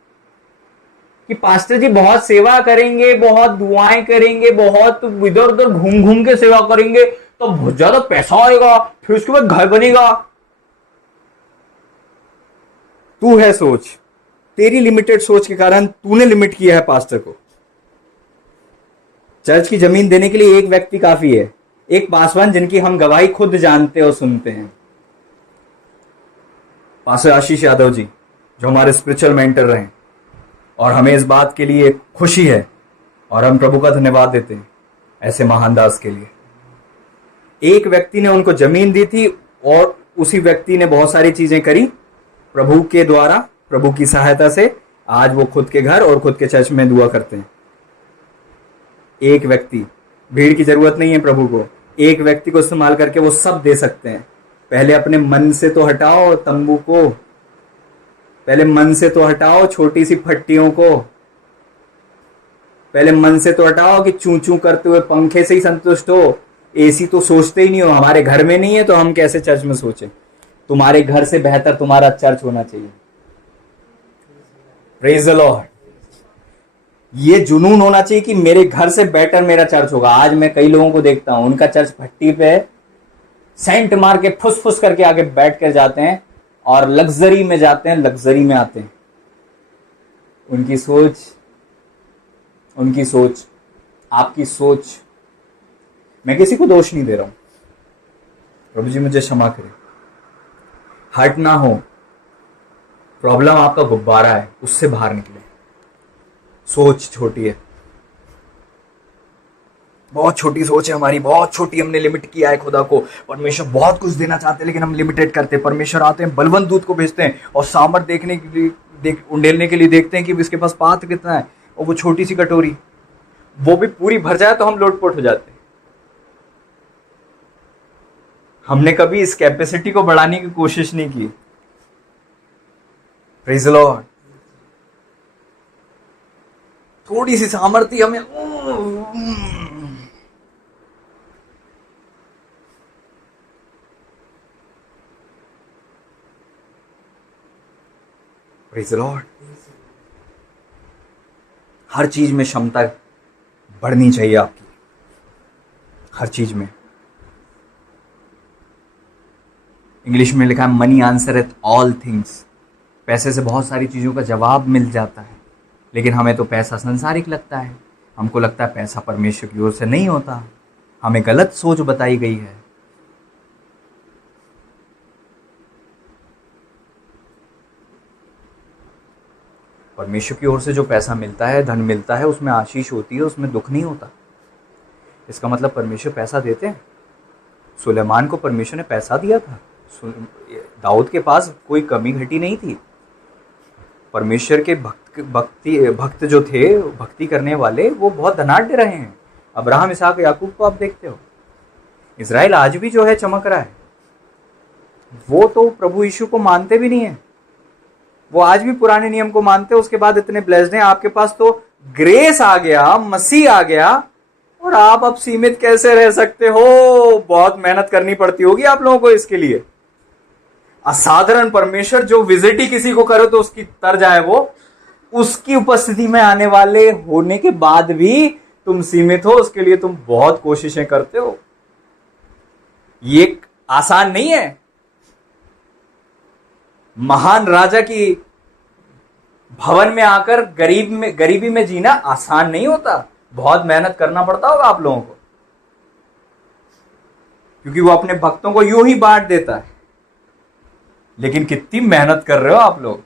कि पास्टर जी बहुत सेवा करेंगे, बहुत दुआएं करेंगे, बहुत इधर उधर घूम घूम के सेवा करेंगे तो बहुत ज्यादा पैसा आएगा, फिर उसके बाद घर बनेगा। तू है सोच, तेरी लिमिटेड सोच के कारण तूने लिमिट किया है पास्टर को। चर्च की जमीन देने के लिए एक व्यक्ति काफी है, एक पासवान जिनकी हम गवाही खुद जानते और सुनते हैं, पास्टर आशीष यादव जी, जो हमारे स्पिरिचुअल मेंटर रहे। और हमें इस बात के लिए खुशी है और हम प्रभु का धन्यवाद देते हैं ऐसे महान दास के लिए। एक व्यक्ति ने उनको जमीन दी थी और उसी व्यक्ति ने बहुत सारी चीजें करी प्रभु के द्वारा, प्रभु की सहायता से। आज वो खुद के घर और खुद के चर्च में दुआ करते हैं। एक व्यक्ति, भीड़ की जरूरत नहीं है प्रभु को, एक व्यक्ति को इस्तेमाल करके वो सब दे सकते हैं। पहले अपने मन से तो हटाओ तंबू को, पहले मन से तो हटाओ छोटी सी फट्टियों को, पहले मन से तो हटाओ कि चू चू करते हुए पंखे से ही संतुष्ट हो। एसी तो सोचते ही नहीं हो, हमारे घर में नहीं है तो हम कैसे चर्च में सोचें? तुम्हारे घर से बेहतर तुम्हारा चर्च होना चाहिए। Praise the Lord. ये जुनून होना चाहिए कि मेरे घर से बेटर मेरा चर्च होगा। आज मैं कई लोगों को देखता हूं, उनका चर्च भट्टी पे सेंट मार के फुस फुस करके आगे बैठ कर जाते हैं और लग्जरी में जाते हैं, लग्जरी में आते हैं। उनकी सोच, आपकी सोच, मैं किसी को दोष नहीं दे रहा हूं, प्रभु जी मुझे क्षमा करें। हर्ट ना हो, प्रॉब्लम आपका गुब्बारा है, उससे बाहर निकले। सोच छोटी है, बहुत छोटी सोच है हमारी, बहुत छोटी, हमने लिमिट किया है खुदा को। परमेश्वर बहुत कुछ देना चाहते हैं लेकिन हम लिमिटेड करते हैं। परमेश्वर आते हैं, बलवंत दूत को भेजते हैं और सामर्थ देखने के लिए, उंडेलने के लिए देखते हैं कि इसके पास पात्र कितना है, और वो छोटी सी कटोरी वो भी पूरी भर जाए तो हम लोटपोट हो जाते हैं। हमने कभी इस कैपेसिटी को बढ़ाने की कोशिश नहीं की। Praise the Lord. थोड़ी सी सामर्थ्य हमें, प्रेज द लॉर्ड। हर चीज में क्षमता बढ़नी चाहिए आपकी, हर चीज में। इंग्लिश में लिखा है मनी आंसरeth ऑल थिंग्स। पैसे से बहुत सारी चीजों का जवाब मिल जाता है, लेकिन हमें तो पैसा संसारिक लगता है। हमको लगता है पैसा परमेश्वर की ओर से नहीं होता। हमें गलत सोच बताई गई है। परमेश्वर की ओर से जो पैसा मिलता है, धन मिलता है, उसमें आशीष होती है, उसमें दुख नहीं होता। इसका मतलब परमेश्वर पैसा देते हैं। सुलेमान को परमेश्वर ने पैसा दिया था। दाऊद के पास कोई कमी घटी नहीं थी। परमेश्वर के भक्त जो थे, भक्ति करने वाले, वो बहुत धनाढ्य रहे हैं। अब्राहम, इसहाक, याकूब को आप देखते हो। इजराइल आज भी जो है चमक रहा है। वो तो प्रभु यीशु को मानते भी नहीं है, वो आज भी पुराने नियम को मानते हैं। उसके बाद इतने ब्लेस्ड हैं। आपके पास तो ग्रेस आ गया, मसीह आ गया, और आप अब सीमित कैसे रह सकते हो? बहुत मेहनत करनी पड़ती होगी आप लोगों को इसके लिए। असाधारण परमेश्वर जो विजिट ही किसी को करे तो उसकी तर जाए वो, उसकी उपस्थिति में आने वाले होने के बाद भी तुम सीमित हो, उसके लिए तुम बहुत कोशिशें करते हो। ये आसान नहीं है। महान राजा की भवन में आकर गरीबी में जीना आसान नहीं होता। बहुत मेहनत करना पड़ता होगा आप लोगों को, क्योंकि वो अपने भक्तों को यूं ही बांट देता है। लेकिन कितनी मेहनत कर रहे हो आप लोग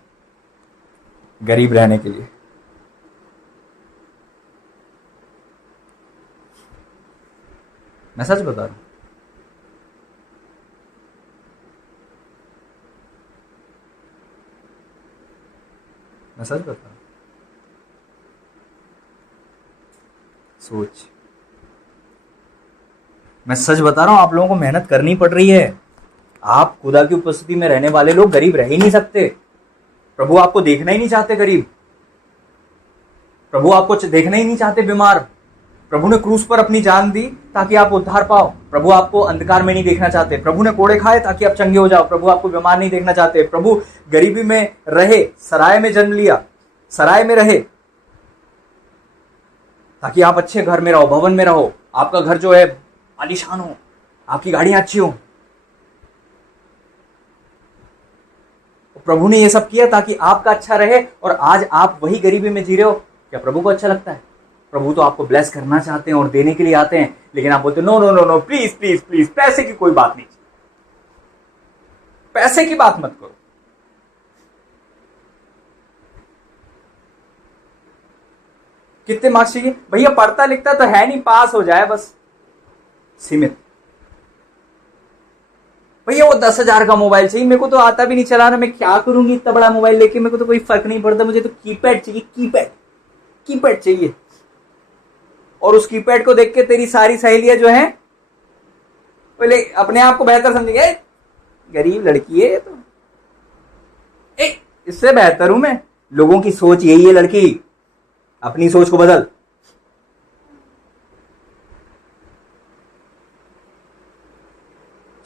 गरीब रहने के लिए। मैं सच बता रहा हूं। मैं सच बता रहा हूं। सोच, मैं सच बता रहा हूं, आप लोगों को मेहनत करनी पड़ रही है। आप खुदा की उपस्थिति में रहने वाले लोग गरीब रह ही नहीं सकते। प्रभु आपको देखना ही नहीं चाहते गरीब। प्रभु आपको देखना ही नहीं चाहते बीमार। प्रभु ने क्रूस पर अपनी जान दी ताकि आप उद्धार पाओ। प्रभु आपको अंधकार में नहीं देखना चाहते। प्रभु ने कोड़े खाए ताकि आप चंगे हो जाओ। प्रभु आपको बीमार नहीं देखना चाहते। प्रभु गरीबी में रहे, सराय में जन्म लिया, सराय में रहे ताकि आप अच्छे घर में रहो, भवन में रहो, आपका घर जो है आलीशान हो, आपकी गाड़ियां अच्छी हो। प्रभु ने यह सब किया ताकि आपका अच्छा रहे, और आज आप वही गरीबी में जी रहे हो। क्या प्रभु को अच्छा लगता है? प्रभु तो आपको ब्लेस करना चाहते हैं और देने के लिए आते हैं, लेकिन आप बोलते no no no no, please please please, पैसे की कोई बात नहीं, पैसे की बात मत करो। कितने मार्क्स चाहिए भैया? पढ़ता लिखता तो है नहीं, पास हो जाए बस। सीमित। भैया वो 10,000 का मोबाइल चाहिए, मेरे को तो आता भी नहीं चलाना, मैं क्या करूंगी इतना बड़ा मोबाइल लेके, मेरे को तो कोई फर्क नहीं पड़ता, मुझे तो कीपैड चाहिए, कीपैड चाहिए। और उस कीपैड को देख के तेरी सारी सहेलियां जो हैं पहले अपने आप को बेहतर समझेंगे, गरीब लड़की है ये तो, इससे बेहतर हूं मैं। लोगों की सोच यही है लड़की, अपनी सोच को बदल।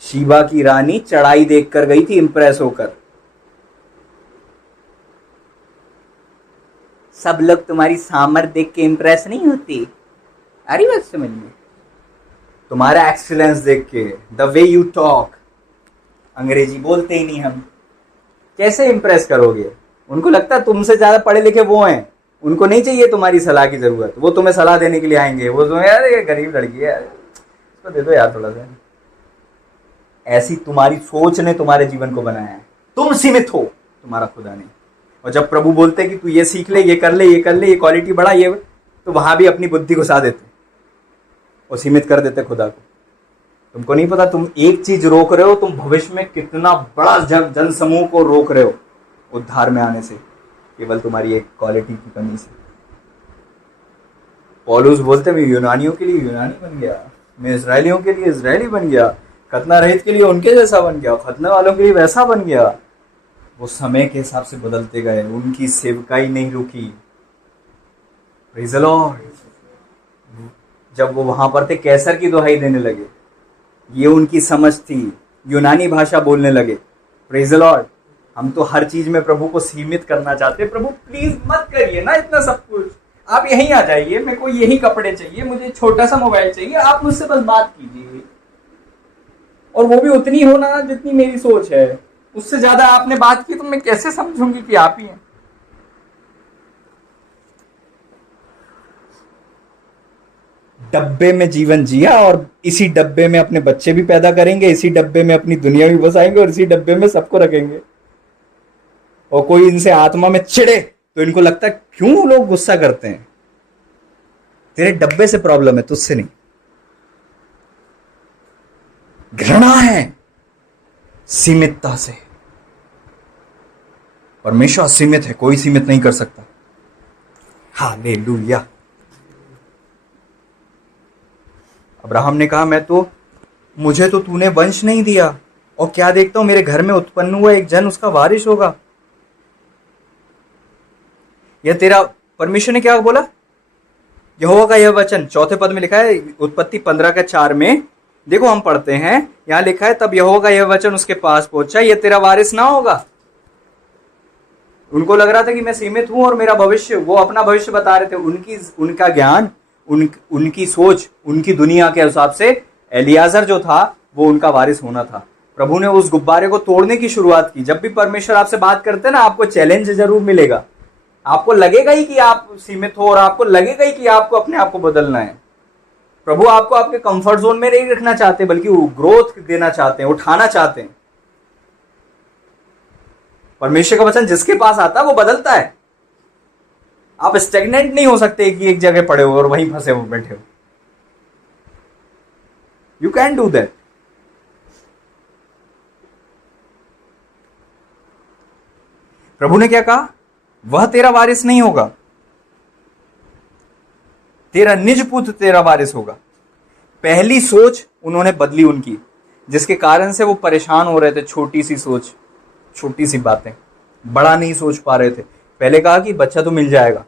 शीबा की रानी चढ़ाई देखकर गई थी इंप्रेस होकर। सब लोग तुम्हारी सामर्थ देख के इंप्रेस नहीं होती। अरे बात समझ में, तुम्हारा एक्सीलेंस देख के, द वे यू टॉक, अंग्रेजी बोलते ही नहीं हम, कैसे इंप्रेस करोगे? उनको लगता है तुमसे ज्यादा पढ़े लिखे वो हैं, उनको नहीं चाहिए तुम्हारी सलाह की जरूरत, वो तुम्हें सलाह देने के लिए आएंगे। वो तो यार ये गरीब लड़की है, इसको दे दो यार थोड़ा सा। ऐसी तुम्हारी सोच ने तुम्हारे जीवन को बनाया है। तुम सीमित हो, तुम्हारा खुदा नहीं। और जब प्रभु बोलते हैं कि तू ये सीख ले, ये कर ले, ये कर ले, ये क्वालिटी बढ़ा, ये, तो वहां भी अपनी बुद्धि घुसा देते और सीमित कर देते खुदा को। तुमको नहीं पता तुम एक चीज रोक रहे हो, तुम भविष्य में कितना बड़ा जन समूह को रोक रहे हो उद्धार में आने से, केवल तुम्हारी एक क्वालिटी की कमी से। पौलुस बोलते मैं यूनानियों के लिए यूनानी बन गया, मैं इजरायलियों के लिए इजरायली बन गया, खतना रहित के लिए उनके जैसा बन गया, खतने वालों के लिए वैसा बन गया। वो समय के हिसाब से बदलते गए, उनकी सेवकाई नहीं रुकी। Praise the Lord. जब वो वहां पर थे, कैसर की दुहाई देने लगे, ये उनकी समझ थी, यूनानी भाषा बोलने लगे। Praise the Lord. हम तो हर चीज में प्रभु को सीमित करना चाहते हैं। प्रभु प्लीज मत करिए ना इतना सब कुछ, आप यहीं आ जाइए, मेरे को यही कपड़े चाहिए, मुझे छोटा सा मोबाइल चाहिए, आप मुझसे बस बात कीजिए, और वो भी उतनी हो ना जितनी मेरी सोच है। उससे ज्यादा आपने बात की तो मैं कैसे समझूंगी कि आप ही हैं। डब्बे में जीवन जिया, और इसी डब्बे में अपने बच्चे भी पैदा करेंगे, इसी डब्बे में अपनी दुनिया भी बसाएंगे, और इसी डब्बे में सबको रखेंगे। और कोई इनसे आत्मा में चिढ़े तो इनको लगता है क्यों लोग गुस्सा करते हैं, तेरे डब्बे से प्रॉब्लम है, तुझसे नहीं। घृणा है सीमितता से। परमेश्वर सीमित है, कोई सीमित नहीं कर सकता। हालेलुया। अब्राहम ने कहा मुझे तो तूने वंश नहीं दिया, और क्या देखता हूं मेरे घर में उत्पन्न हुआ एक जन उसका वारिस होगा। यह तेरा, परमेश्वर ने क्या बोला? यहोवा का यह वचन, चौथे पद में लिखा है उत्पत्ति 15:4 में, देखो हम पढ़ते हैं, यहां लिखा है तब यहोवा का यह वचन उसके पास पहुंचा, ये तेरा वारिस ना होगा। उनको लग रहा था कि मैं सीमित हूं और मेरा भविष्य, वो अपना भविष्य बता रहे थे, उनका ज्ञान, उनकी सोच, उनकी दुनिया के हिसाब से एलियाजर जो था वो उनका वारिस होना था। प्रभु ने उस गुब्बारे को तोड़ने की शुरुआत की। जब भी परमेश्वर आपसे बात करते हैं ना, आपको चैलेंज जरूर मिलेगा, आपको लगेगा ही कि आप सीमित हो और आपको लगेगा ही कि आपको अपने आप को बदलना है। प्रभु आपको आपके कंफर्ट जोन में नहीं रखना चाहते, बल्कि वो ग्रोथ देना चाहते हैं, उठाना चाहते हैं। परमेश्वर का वचन जिसके पास आता है वो बदलता है। आप स्टेगनेंट नहीं हो सकते कि एक जगह पड़े हो और वहीं फंसे हो बैठे हो। You can do that. प्रभु ने क्या कहा? वह तेरा वारिस नहीं होगा, तेरा निज पुत्र तेरा वारिस होगा। पहली सोच उन्होंने बदली उनकी, जिसके कारण से वो परेशान हो रहे थे। छोटी सी सोच, छोटी सी बातें, बड़ा नहीं सोच पा रहे थे। पहले कहा कि बच्चा तो मिल जाएगा,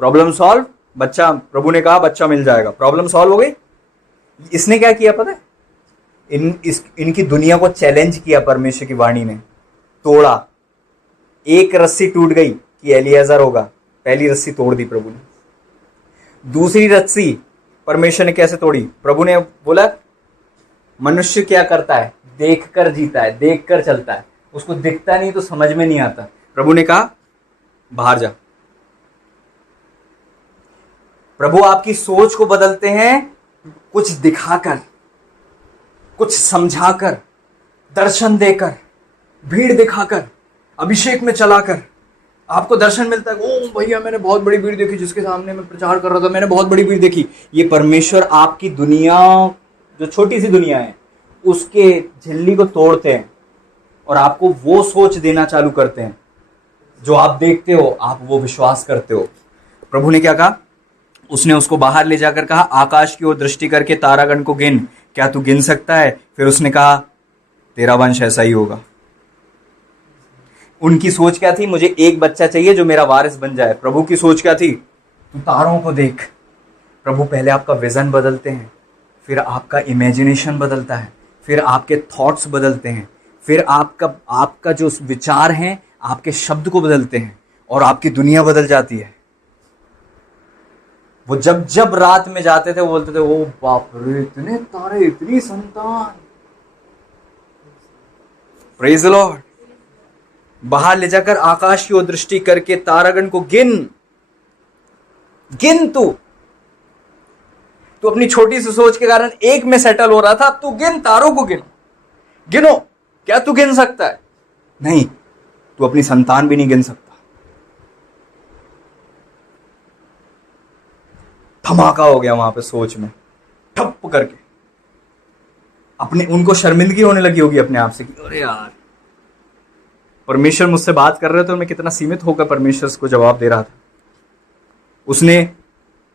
प्रॉब्लम सॉल्व, बच्चा, प्रभु ने कहा बच्चा मिल जाएगा, प्रॉब्लम सॉल्व हो गई। इसने क्या किया पता है? इनकी दुनिया को चैलेंज किया परमेश्वर की वाणी ने, तोड़ा। एक रस्सी टूट गई कि एलियाजर होगा, पहली रस्सी तोड़ दी प्रभु ने। दूसरी रस्सी परमेश्वर ने कैसे तोड़ी? प्रभु ने बोला मनुष्य क्या करता है? देखकर जीता है, देखकर चलता है, उसको दिखता नहीं तो समझ में नहीं आता। प्रभु ने कहा बाहर जा। प्रभु आपकी सोच को बदलते हैं, कुछ दिखाकर, कुछ समझाकर, दर्शन देकर, भीड़ दिखाकर, अभिषेक में चलाकर आपको दर्शन मिलता है। ओ भैया मैंने बहुत बड़ी भीड़ देखी, जिसके सामने मैं प्रचार कर रहा था मैंने बहुत बड़ी भीड़ देखी। ये परमेश्वर आपकी दुनिया, जो छोटी सी दुनिया है, उसके झिल्ली को तोड़ते हैं और आपको वो सोच देना चालू करते हैं जो आप देखते हो, आप वो विश्वास करते हो। प्रभु ने क्या कहा? उसने उसको बाहर ले जाकर कहा आकाश की ओर दृष्टि करके तारागण को गिन, क्या तू गिन सकता है? फिर उसने कहा तेरा वंश ऐसा ही होगा। उनकी सोच क्या थी? मुझे एक बच्चा चाहिए जो मेरा वारिस बन जाए। प्रभु की सोच क्या थी? तू तारों को देख। प्रभु पहले आपका विजन बदलते हैं, फिर आपका इमेजिनेशन बदलता है, फिर आपके थॉट्स बदलते हैं, फिर आपका जो विचार हैं, आपके शब्द को बदलते हैं और आपकी दुनिया बदल जाती है। वो जब रात में जाते थे वो बोलते थे ओ बाप रे, इतने तारे, इतनी संतान, प्रेज द लॉर्ड। बाहर ले जाकर आकाश की ओर दृष्टि करके तारागण को गिन तू अपनी छोटी सी सोच के कारण एक में सेटल हो रहा था, तू गिन, तारों को गिनो। क्या तू गिन सकता है? नहीं, तू अपनी संतान भी नहीं गिन सकता। धमाका हो गया वहां पे सोच में, ठप करके। अपने उनको शर्मिंदगी होने लगी होगी अपने आप से कि अरे यार, परमेश्वर मुझसे बात कर रहे थे और मैं कितना सीमित होकर परमेश्वर को जवाब दे रहा था। उसने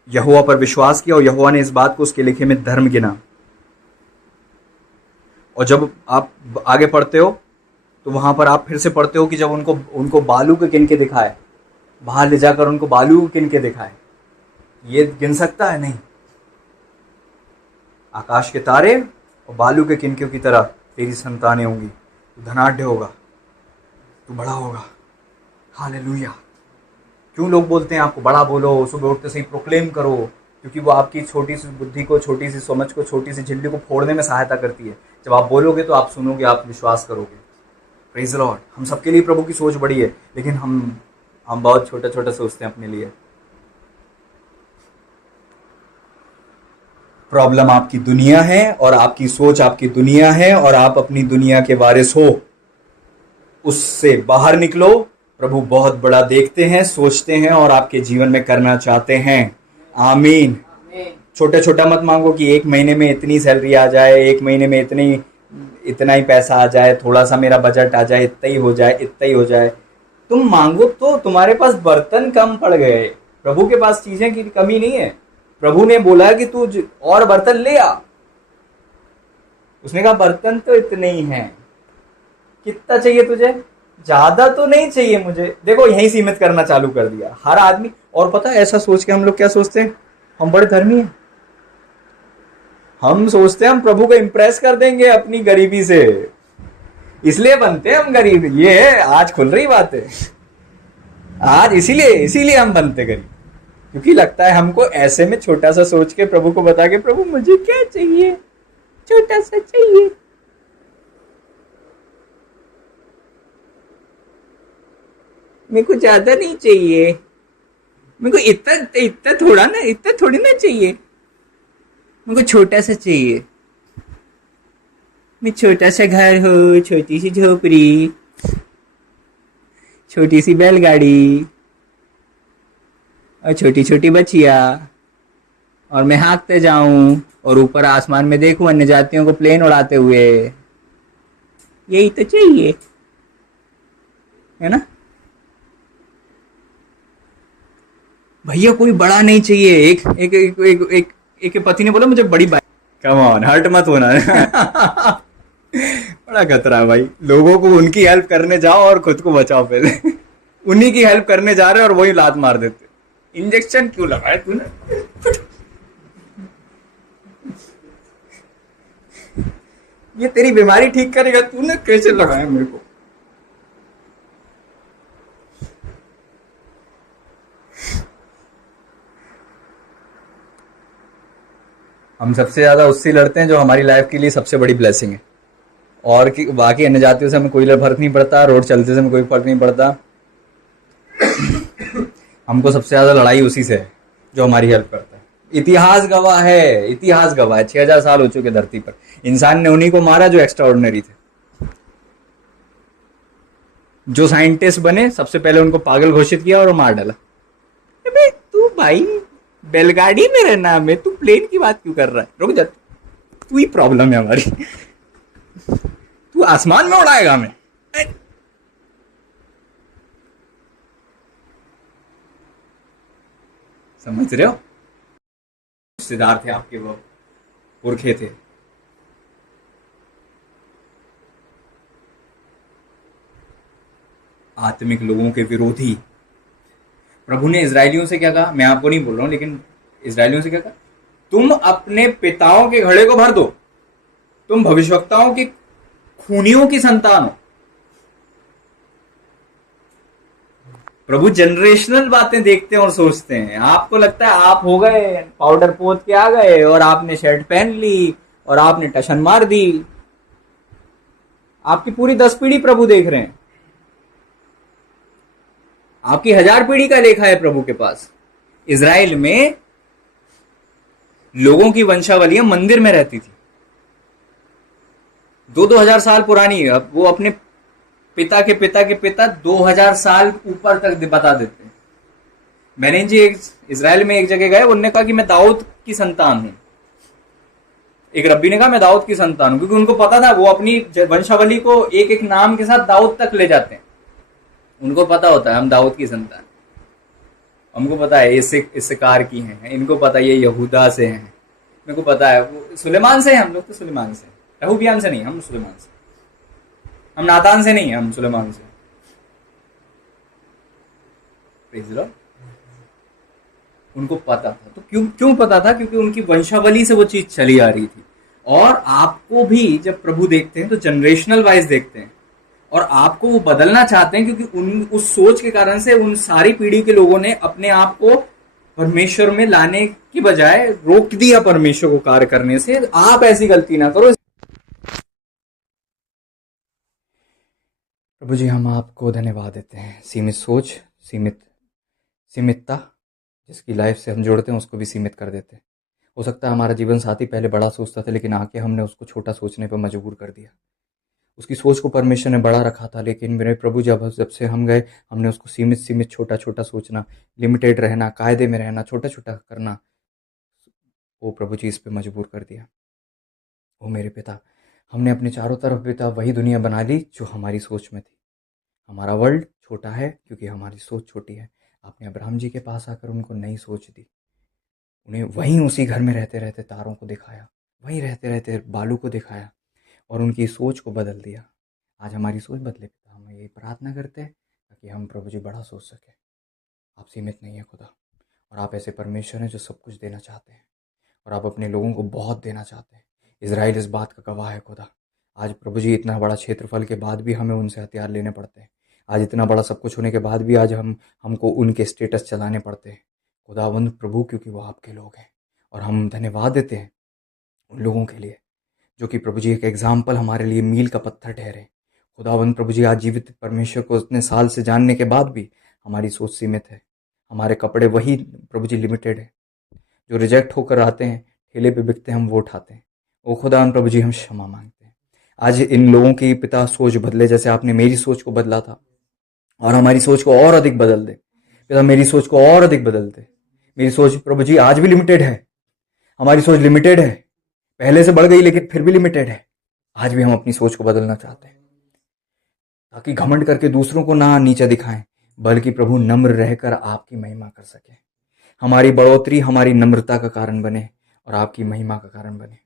यहोवा पर विश्वास किया और यहोवा ने इस बात को उसके लिखे में धर्म गिना। और जब आप आगे पढ़ते हो तो वहां पर आप फिर से पढ़ते हो कि जब उनको बालू के गिन के दिखाए, बाहर ले जाकर उनको बालू गिन के दिखाए, ये गिन सकता है? नहीं। आकाश के तारे और बालू के किनकों की तरह तेरी संतानें होंगी, तू धनाढ्य होगा, तू बड़ा होगा। हालेलुया। क्यों लोग बोलते हैं आपको बड़ा बोलो, सुबह उठते से ही प्रोक्लेम करो? क्योंकि वो आपकी छोटी सी बुद्धि को, छोटी सी समझ को, छोटी सी झिल्ली को फोड़ने में सहायता करती है। जब आप बोलोगे तो आप सुनोगे, आप विश्वास करोगे। Praise the Lord. हम सबके लिए प्रभु की सोच बड़ी है, लेकिन हम बहुत छोटा छोटा सोचते हैं अपने लिए। प्रॉब्लम आपकी दुनिया है और आपकी सोच आपकी दुनिया है और आप अपनी दुनिया के वारिस हो। उससे बाहर निकलो। प्रभु बहुत बड़ा देखते हैं, सोचते हैं और आपके जीवन में करना चाहते हैं। आमीन। छोटा छोटा मत मांगो कि एक महीने में इतनी सैलरी आ जाए, एक महीने में इतना ही पैसा आ जाए, थोड़ा सा मेरा बजट आ जाए, इतना ही हो जाए, इतना ही हो जाए। तुम मांगो तो तुम्हारे पास बर्तन कम पड़ गए। प्रभु के पास चीजें की कमी नहीं है। प्रभु ने बोला कि तू और बर्तन ले आ। उसने कहा बर्तन तो इतने ही हैं, कितना चाहिए तुझे? ज्यादा तो नहीं चाहिए मुझे, देखो यही सीमित करना चालू कर दिया हर आदमी। और पता है ऐसा सोच के हम लोग क्या सोचते हैं, हम बड़े धर्मी हैं। हम सोचते हैं हम प्रभु को इम्प्रेस कर देंगे अपनी गरीबी से, इसलिए बनते हैं हम गरीब। ये है आज खुल रही बात है, आज इसीलिए इसीलिए हम बनते गरीब, क्योंकि लगता है हमको ऐसे में छोटा सा सोच के प्रभु को बता के, प्रभु मुझे क्या चाहिए, छोटा सा चाहिए। मेरे को ज्यादा नहीं चाहिए, मेरे को इतना इतना थोड़ा ना, इतना थोड़ी ना चाहिए, मेरे को छोटा सा चाहिए। मैं छोटा सा घर हो, छोटी सी झोपड़ी, छोटी सी बैलगाड़ी और छोटी छोटी बच्चियां, और मैं हाँकते जाऊं और ऊपर आसमान में देखूं अन्य जातियों को प्लेन उड़ाते हुए। यही तो चाहिए, है ना भैया? कोई बड़ा नहीं चाहिए। एक पति ने बोला मुझे बड़ी बाइक। कम ऑन, हर्ट मत होना। बड़ा खतरा है भाई, लोगों को उनकी हेल्प करने जाओ और खुद को बचाओ पहले। उन्हीं की हेल्प करने जा रहे हो और वही लात मार देते। इंजेक्शन क्यों लगाया तूने? ये तेरी बीमारी ठीक करेगा, तूने कैसे लगाया मेरे को? हम सबसे ज्यादा उससे लड़ते हैं जो हमारी लाइफ के लिए सबसे बड़ी ब्लेसिंग है, और कि बाकी अन्य जातियों से हमें कोई फर्क नहीं पड़ता, रोड चलते से हमें कोई फर्क नहीं पड़ता। हमको सबसे ज्यादा लड़ाई उसी से है जो हमारी हेल्प करता है। इतिहास गवाह है, इतिहास गवाह है, 6000 साल हो चुके धरती पर, इंसान ने उन्हीं को मारा जो एक्स्ट्रा ऑर्डिनरी थे। जो साइंटिस्ट बने सबसे पहले उनको पागल घोषित किया और मार डाला। अबे तू भाई बैलगाड़ी में रहना, मैं तू प्लेन की बात क्यों कर रहा है? रुक जा, तू ही प्रॉब्लम है हमारी। तू आसमान में उड़ाएगा हमें? समझ रहे हो? रिश्तेदार थे आपके, वो पुरखे थे। आत्मिक लोगों के विरोधी। प्रभु ने इजरायलियों से क्या कहा, मैं आपको नहीं बोल रहा हूं, लेकिन इजरायलियों से क्या कहा? तुम अपने पिताओं के घड़े को भर दो, तुम भविष्यवक्ताओं की खूनियों की संतान हो। प्रभु जनरेशनल बातें देखते हैं और सोचते हैं। आपको लगता है आप हो गए, पाउडर पोत के आ गए और आपने शर्ट पहन ली और आपने टशन मार दी। आपकी पूरी 10 पीढ़ी प्रभु देख रहे हैं, आपकी 1000 पीढ़ी का लेखा है प्रभु के पास। इजराइल में लोगों की वंशावलियां मंदिर में रहती थी, 2-2000 साल पुरानी। अब वो अपने पिता के पिता के पिता 2000 साल ऊपर तक बता देते हैं। मैंने जी इजराइल में एक जगह गए, उन्होंने कहा कि मैं दाऊद की संतान हूं। एक रब्बी ने कहा मैं दाऊद की संतान हूं, क्योंकि उनको पता था वो अपनी वंशावली को एक एक नाम के साथ दाऊद तक ले जाते हैं। उनको पता होता है हम दाऊद की संतान, हमको पता है ये इस्साकार की हैं, इनको पता है ये यहूदा से हैं, मेरे को पता है वो सुलेमान से हैं, हम लोग तो सुलेमान से, यहूबियान से नहीं, हम सुलेमान से, हम नातान से नहीं, हम सुलेमान से। उनको पता था, तो क्यों क्यों पता था? क्योंकि उनकी वंशावली से वो चीज चली आ रही थी। और आपको भी जब प्रभु देखते हैं तो जनरेशनल वाइज देखते हैं, और आपको वो बदलना चाहते हैं, क्योंकि उस सोच के कारण से उन सारी पीढ़ी के लोगों ने अपने आप को परमेश्वर में लाने की बजाय रोक दिया परमेश्वर को कार्य करने से। आप ऐसी गलती ना करो। प्रभु जी हम आपको धन्यवाद देते हैं। सीमित सोच, सीमितता जिसकी लाइफ से हम जोड़ते हैं उसको भी सीमित कर देते हैं। हो सकता है हमारा जीवन साथी पहले बड़ा सोचता था, लेकिन आके हमने उसको छोटा सोचने पर मजबूर कर दिया। उसकी सोच को परमेश्वर ने बड़ा रखा था, लेकिन मेरे प्रभु जब से हम गए, हमने उसको सीमित छोटा छोटा सोचना, लिमिटेड रहना, कायदे में रहना, छोटा छोटा करना, वो प्रभु जी इस पे मजबूर कर दिया। ओ मेरे पिता, हमने अपने चारों तरफ पिता वही दुनिया बना ली जो हमारी सोच में थी। हमारा वर्ल्ड छोटा है क्योंकि हमारी सोच छोटी है। आपने अब्राहम जी के पास आकर उनको नई सोच दी, उन्हें वहीं उसी घर में रहते रहते तारों को दिखाया, वहीं रहते रहते बालू को दिखाया और उनकी सोच को बदल दिया। आज हमारी सोच बदले पिता, हमें यही प्रार्थना करते हैं ताकि हम प्रभु जी बड़ा सोच सकें। आप सीमित नहीं है खुदा, और आप ऐसे परमेश्वर हैं जो सब कुछ देना चाहते हैं, और आप अपने लोगों को बहुत देना चाहते हैं। इज़राइल इस बात का गवाह है खुदा। आज प्रभु जी इतना बड़ा क्षेत्रफल के बाद भी हमें उनसे हथियार लेने पड़ते हैं। आज इतना बड़ा सब कुछ होने के बाद भी आज हमको उनके स्टेटस चलाने पड़ते हैं खुदावंद प्रभु, क्योंकि वो आपके लोग हैं। और हम धन्यवाद देते हैं उन लोगों के लिए जो कि प्रभु जी एक एग्जाम्पल हमारे लिए मील का पत्थर ठहरे। खुदावंद प्रभु जी, आज जीवित परमेश्वर को इतने साल से जानने के बाद भी हमारी सोच सीमित है। हमारे कपड़े वही प्रभु जी लिमिटेड है, जो रिजेक्ट होकर आते हैं, ठेले पे बिकते हैं, हम वो उठाते हैं। ओ खुदावंद प्रभु जी, हम क्षमा मांगते हैं। आज इन लोगों की पिता सोच बदले, जैसे आपने मेरी सोच को बदला था, और हमारी सोच को और अधिक बदल दे पिता। मेरी सोच को और अधिक बदल दे। मेरी सोच प्रभु जी आज भी लिमिटेड है, हमारी सोच लिमिटेड है, पहले से बढ़ गई लेकिन फिर भी लिमिटेड है। आज भी हम अपनी सोच को बदलना चाहते हैं ताकि घमंड करके दूसरों को ना नीचे दिखाएं, बल्कि प्रभु नम्र रहकर आपकी महिमा कर सके। हमारी बढ़ोतरी हमारी नम्रता का कारण बने और आपकी महिमा का कारण बने।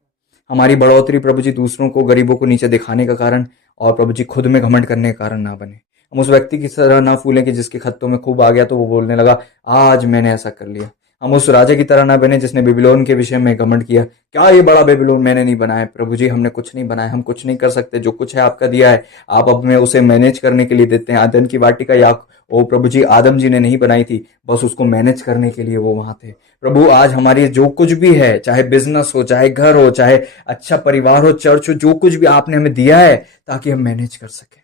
हमारी बढ़ोतरी प्रभु जी दूसरों को, गरीबों को नीचे दिखाने का कारण, और प्रभु जी खुद में घमंड करने का कारण ना बने। हम उस व्यक्ति की तरह ना फूलें कि जिसके खत्तों में खूब आ गया तो वो बोलने लगा आज मैंने ऐसा कर लिया। हम उस राजा की तरह ना बने जिसने बेबीलोन के विषय में घमंड किया, क्या ये बड़ा बेबीलोन मैंने नहीं बनाया। प्रभु जी, हमने कुछ नहीं बनाया, हम कुछ नहीं कर सकते। जो कुछ है आपका दिया है, आप अब में उसे मैनेज करने के लिए देते हैं। आदम की वाटिका या ओ प्रभु जी आदम जी ने नहीं बनाई थी, बस उसको मैनेज करने के लिए वो वहां थे। प्रभु, आज हमारी जो कुछ भी है, चाहे बिजनेस हो, चाहे घर हो, चाहे अच्छा परिवार हो, चर्च हो, जो कुछ भी आपने हमें दिया है ताकि हम मैनेज कर सके,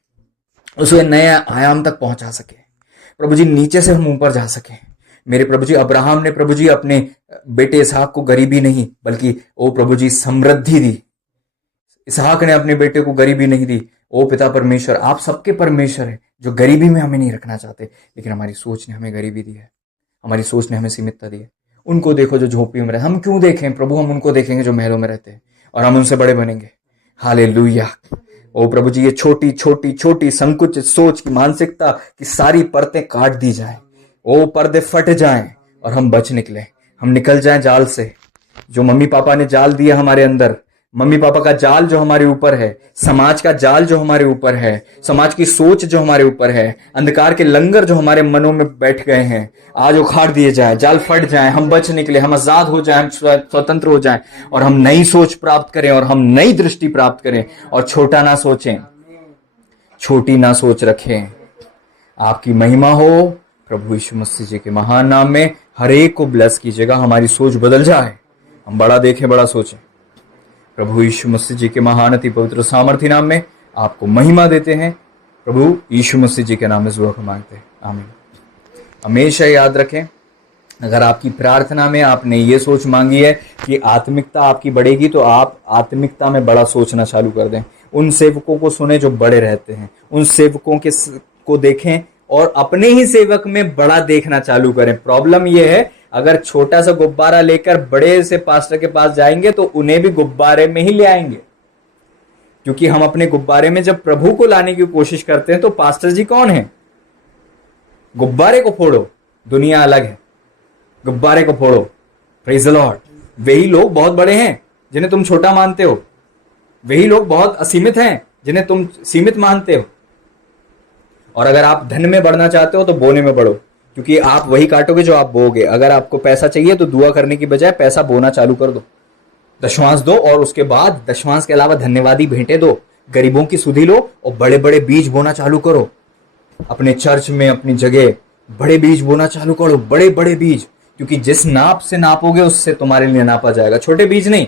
उसे नए आयाम तक पहुंचा सके। प्रभु जी, नीचे से हम ऊपर जा सके। मेरे प्रभु जी, अब्राहम ने प्रभु जी अपने बेटे इसहाक को गरीबी नहीं बल्कि ओ प्रभु जी समृद्धि दी। इसहाक ने अपने बेटे को गरीबी नहीं दी। ओ पिता परमेश्वर, आप सबके परमेश्वर हैं जो गरीबी में हमें नहीं रखना चाहते, लेकिन हमारी सोच ने हमें गरीबी दी है, हमारी सोच ने हमें सीमितता दी है। उनको देखो जो झोपड़ी में रहे, हम क्यों देखें प्रभु, हम उनको देखेंगे जो महलों में रहते हैं, और हम उनसे बड़े बनेंगे। हालेलुया। ओ प्रभु जी, ये छोटी छोटी छोटी संकुचित सोच की मानसिकता की सारी परतें काट दी जाए, ओ पर्दे फट जाएं और हम बच निकले, हम निकल जाएं जाल से। जो मम्मी पापा ने जाल दिया हमारे अंदर, मम्मी पापा का जाल जो हमारे ऊपर है, समाज का जाल जो हमारे ऊपर है, समाज की सोच जो हमारे ऊपर है, अंधकार के लंगर जो हमारे मनों में बैठ गए हैं, आज उखाड़ दिए जाए, जाल फट जाए, हम बच निकले, हम आजाद हो जाए, हम स्वतंत्र हो जाए, और हम नई सोच प्राप्त करें, और हम नई दृष्टि प्राप्त करें, और छोटा ना सोचें, छोटी ना सोच रखें। आपकी महिमा हो प्रभु यीशु मसीह जी के महान नाम में। हर एक को ब्लेस कीजिएगा, हमारी सोच बदल जाए, हम बड़ा देखें, बड़ा सोचें। प्रभु यीशु मसीह जी के महान अति पवित्र सामर्थी नाम में आपको महिमा देते हैं। प्रभु यीशु मसीह जी के नाम में दुआ मांगते हैं, आमीन। हमेशा याद रखें, अगर आपकी प्रार्थना में आपने ये सोच मांगी है कि आत्मिकता आपकी बढ़ेगी, तो आप आत्मिकता में बड़ा सोचना चालू कर दें। उन सेवकों को सुने जो बड़े रहते हैं, उन सेवकों को देखें और अपने ही सेवक में बड़ा देखना चालू करें। प्रॉब्लम यह है, अगर छोटा सा गुब्बारा लेकर बड़े से पास्टर के पास जाएंगे तो उन्हें भी गुब्बारे में ही ले आएंगे, क्योंकि हम अपने गुब्बारे में जब प्रभु को लाने की कोशिश करते हैं तो पास्टर जी कौन है? गुब्बारे को फोड़ो, दुनिया अलग है, गुब्बारे को फोड़ो। Praise the Lord. वही लोग बहुत बड़े हैं जिन्हें तुम छोटा मानते हो, वही लोग बहुत असीमित हैं जिन्हें तुम सीमित मानते हो। और अगर आप धन में बढ़ना चाहते हो तो बोने में बढ़ो, क्योंकि आप वही काटोगे जो आप बोओगे। अगर आपको पैसा चाहिए तो दुआ करने की बजाय पैसा बोना चालू कर दो, दशवांश दो, और उसके बाद दशवांश के अलावा धन्यवादी भेंटे दो, गरीबों की सुधि लो, और बड़े बड़े बीज बोना चालू करो। अपने चर्च में, अपनी जगह बड़े बीज बोना चालू करो, बड़े बड़े बीज, क्योंकि जिस नाप से नापोगे उससे तुम्हारे लिए नापा जाएगा। छोटे बीज नहीं,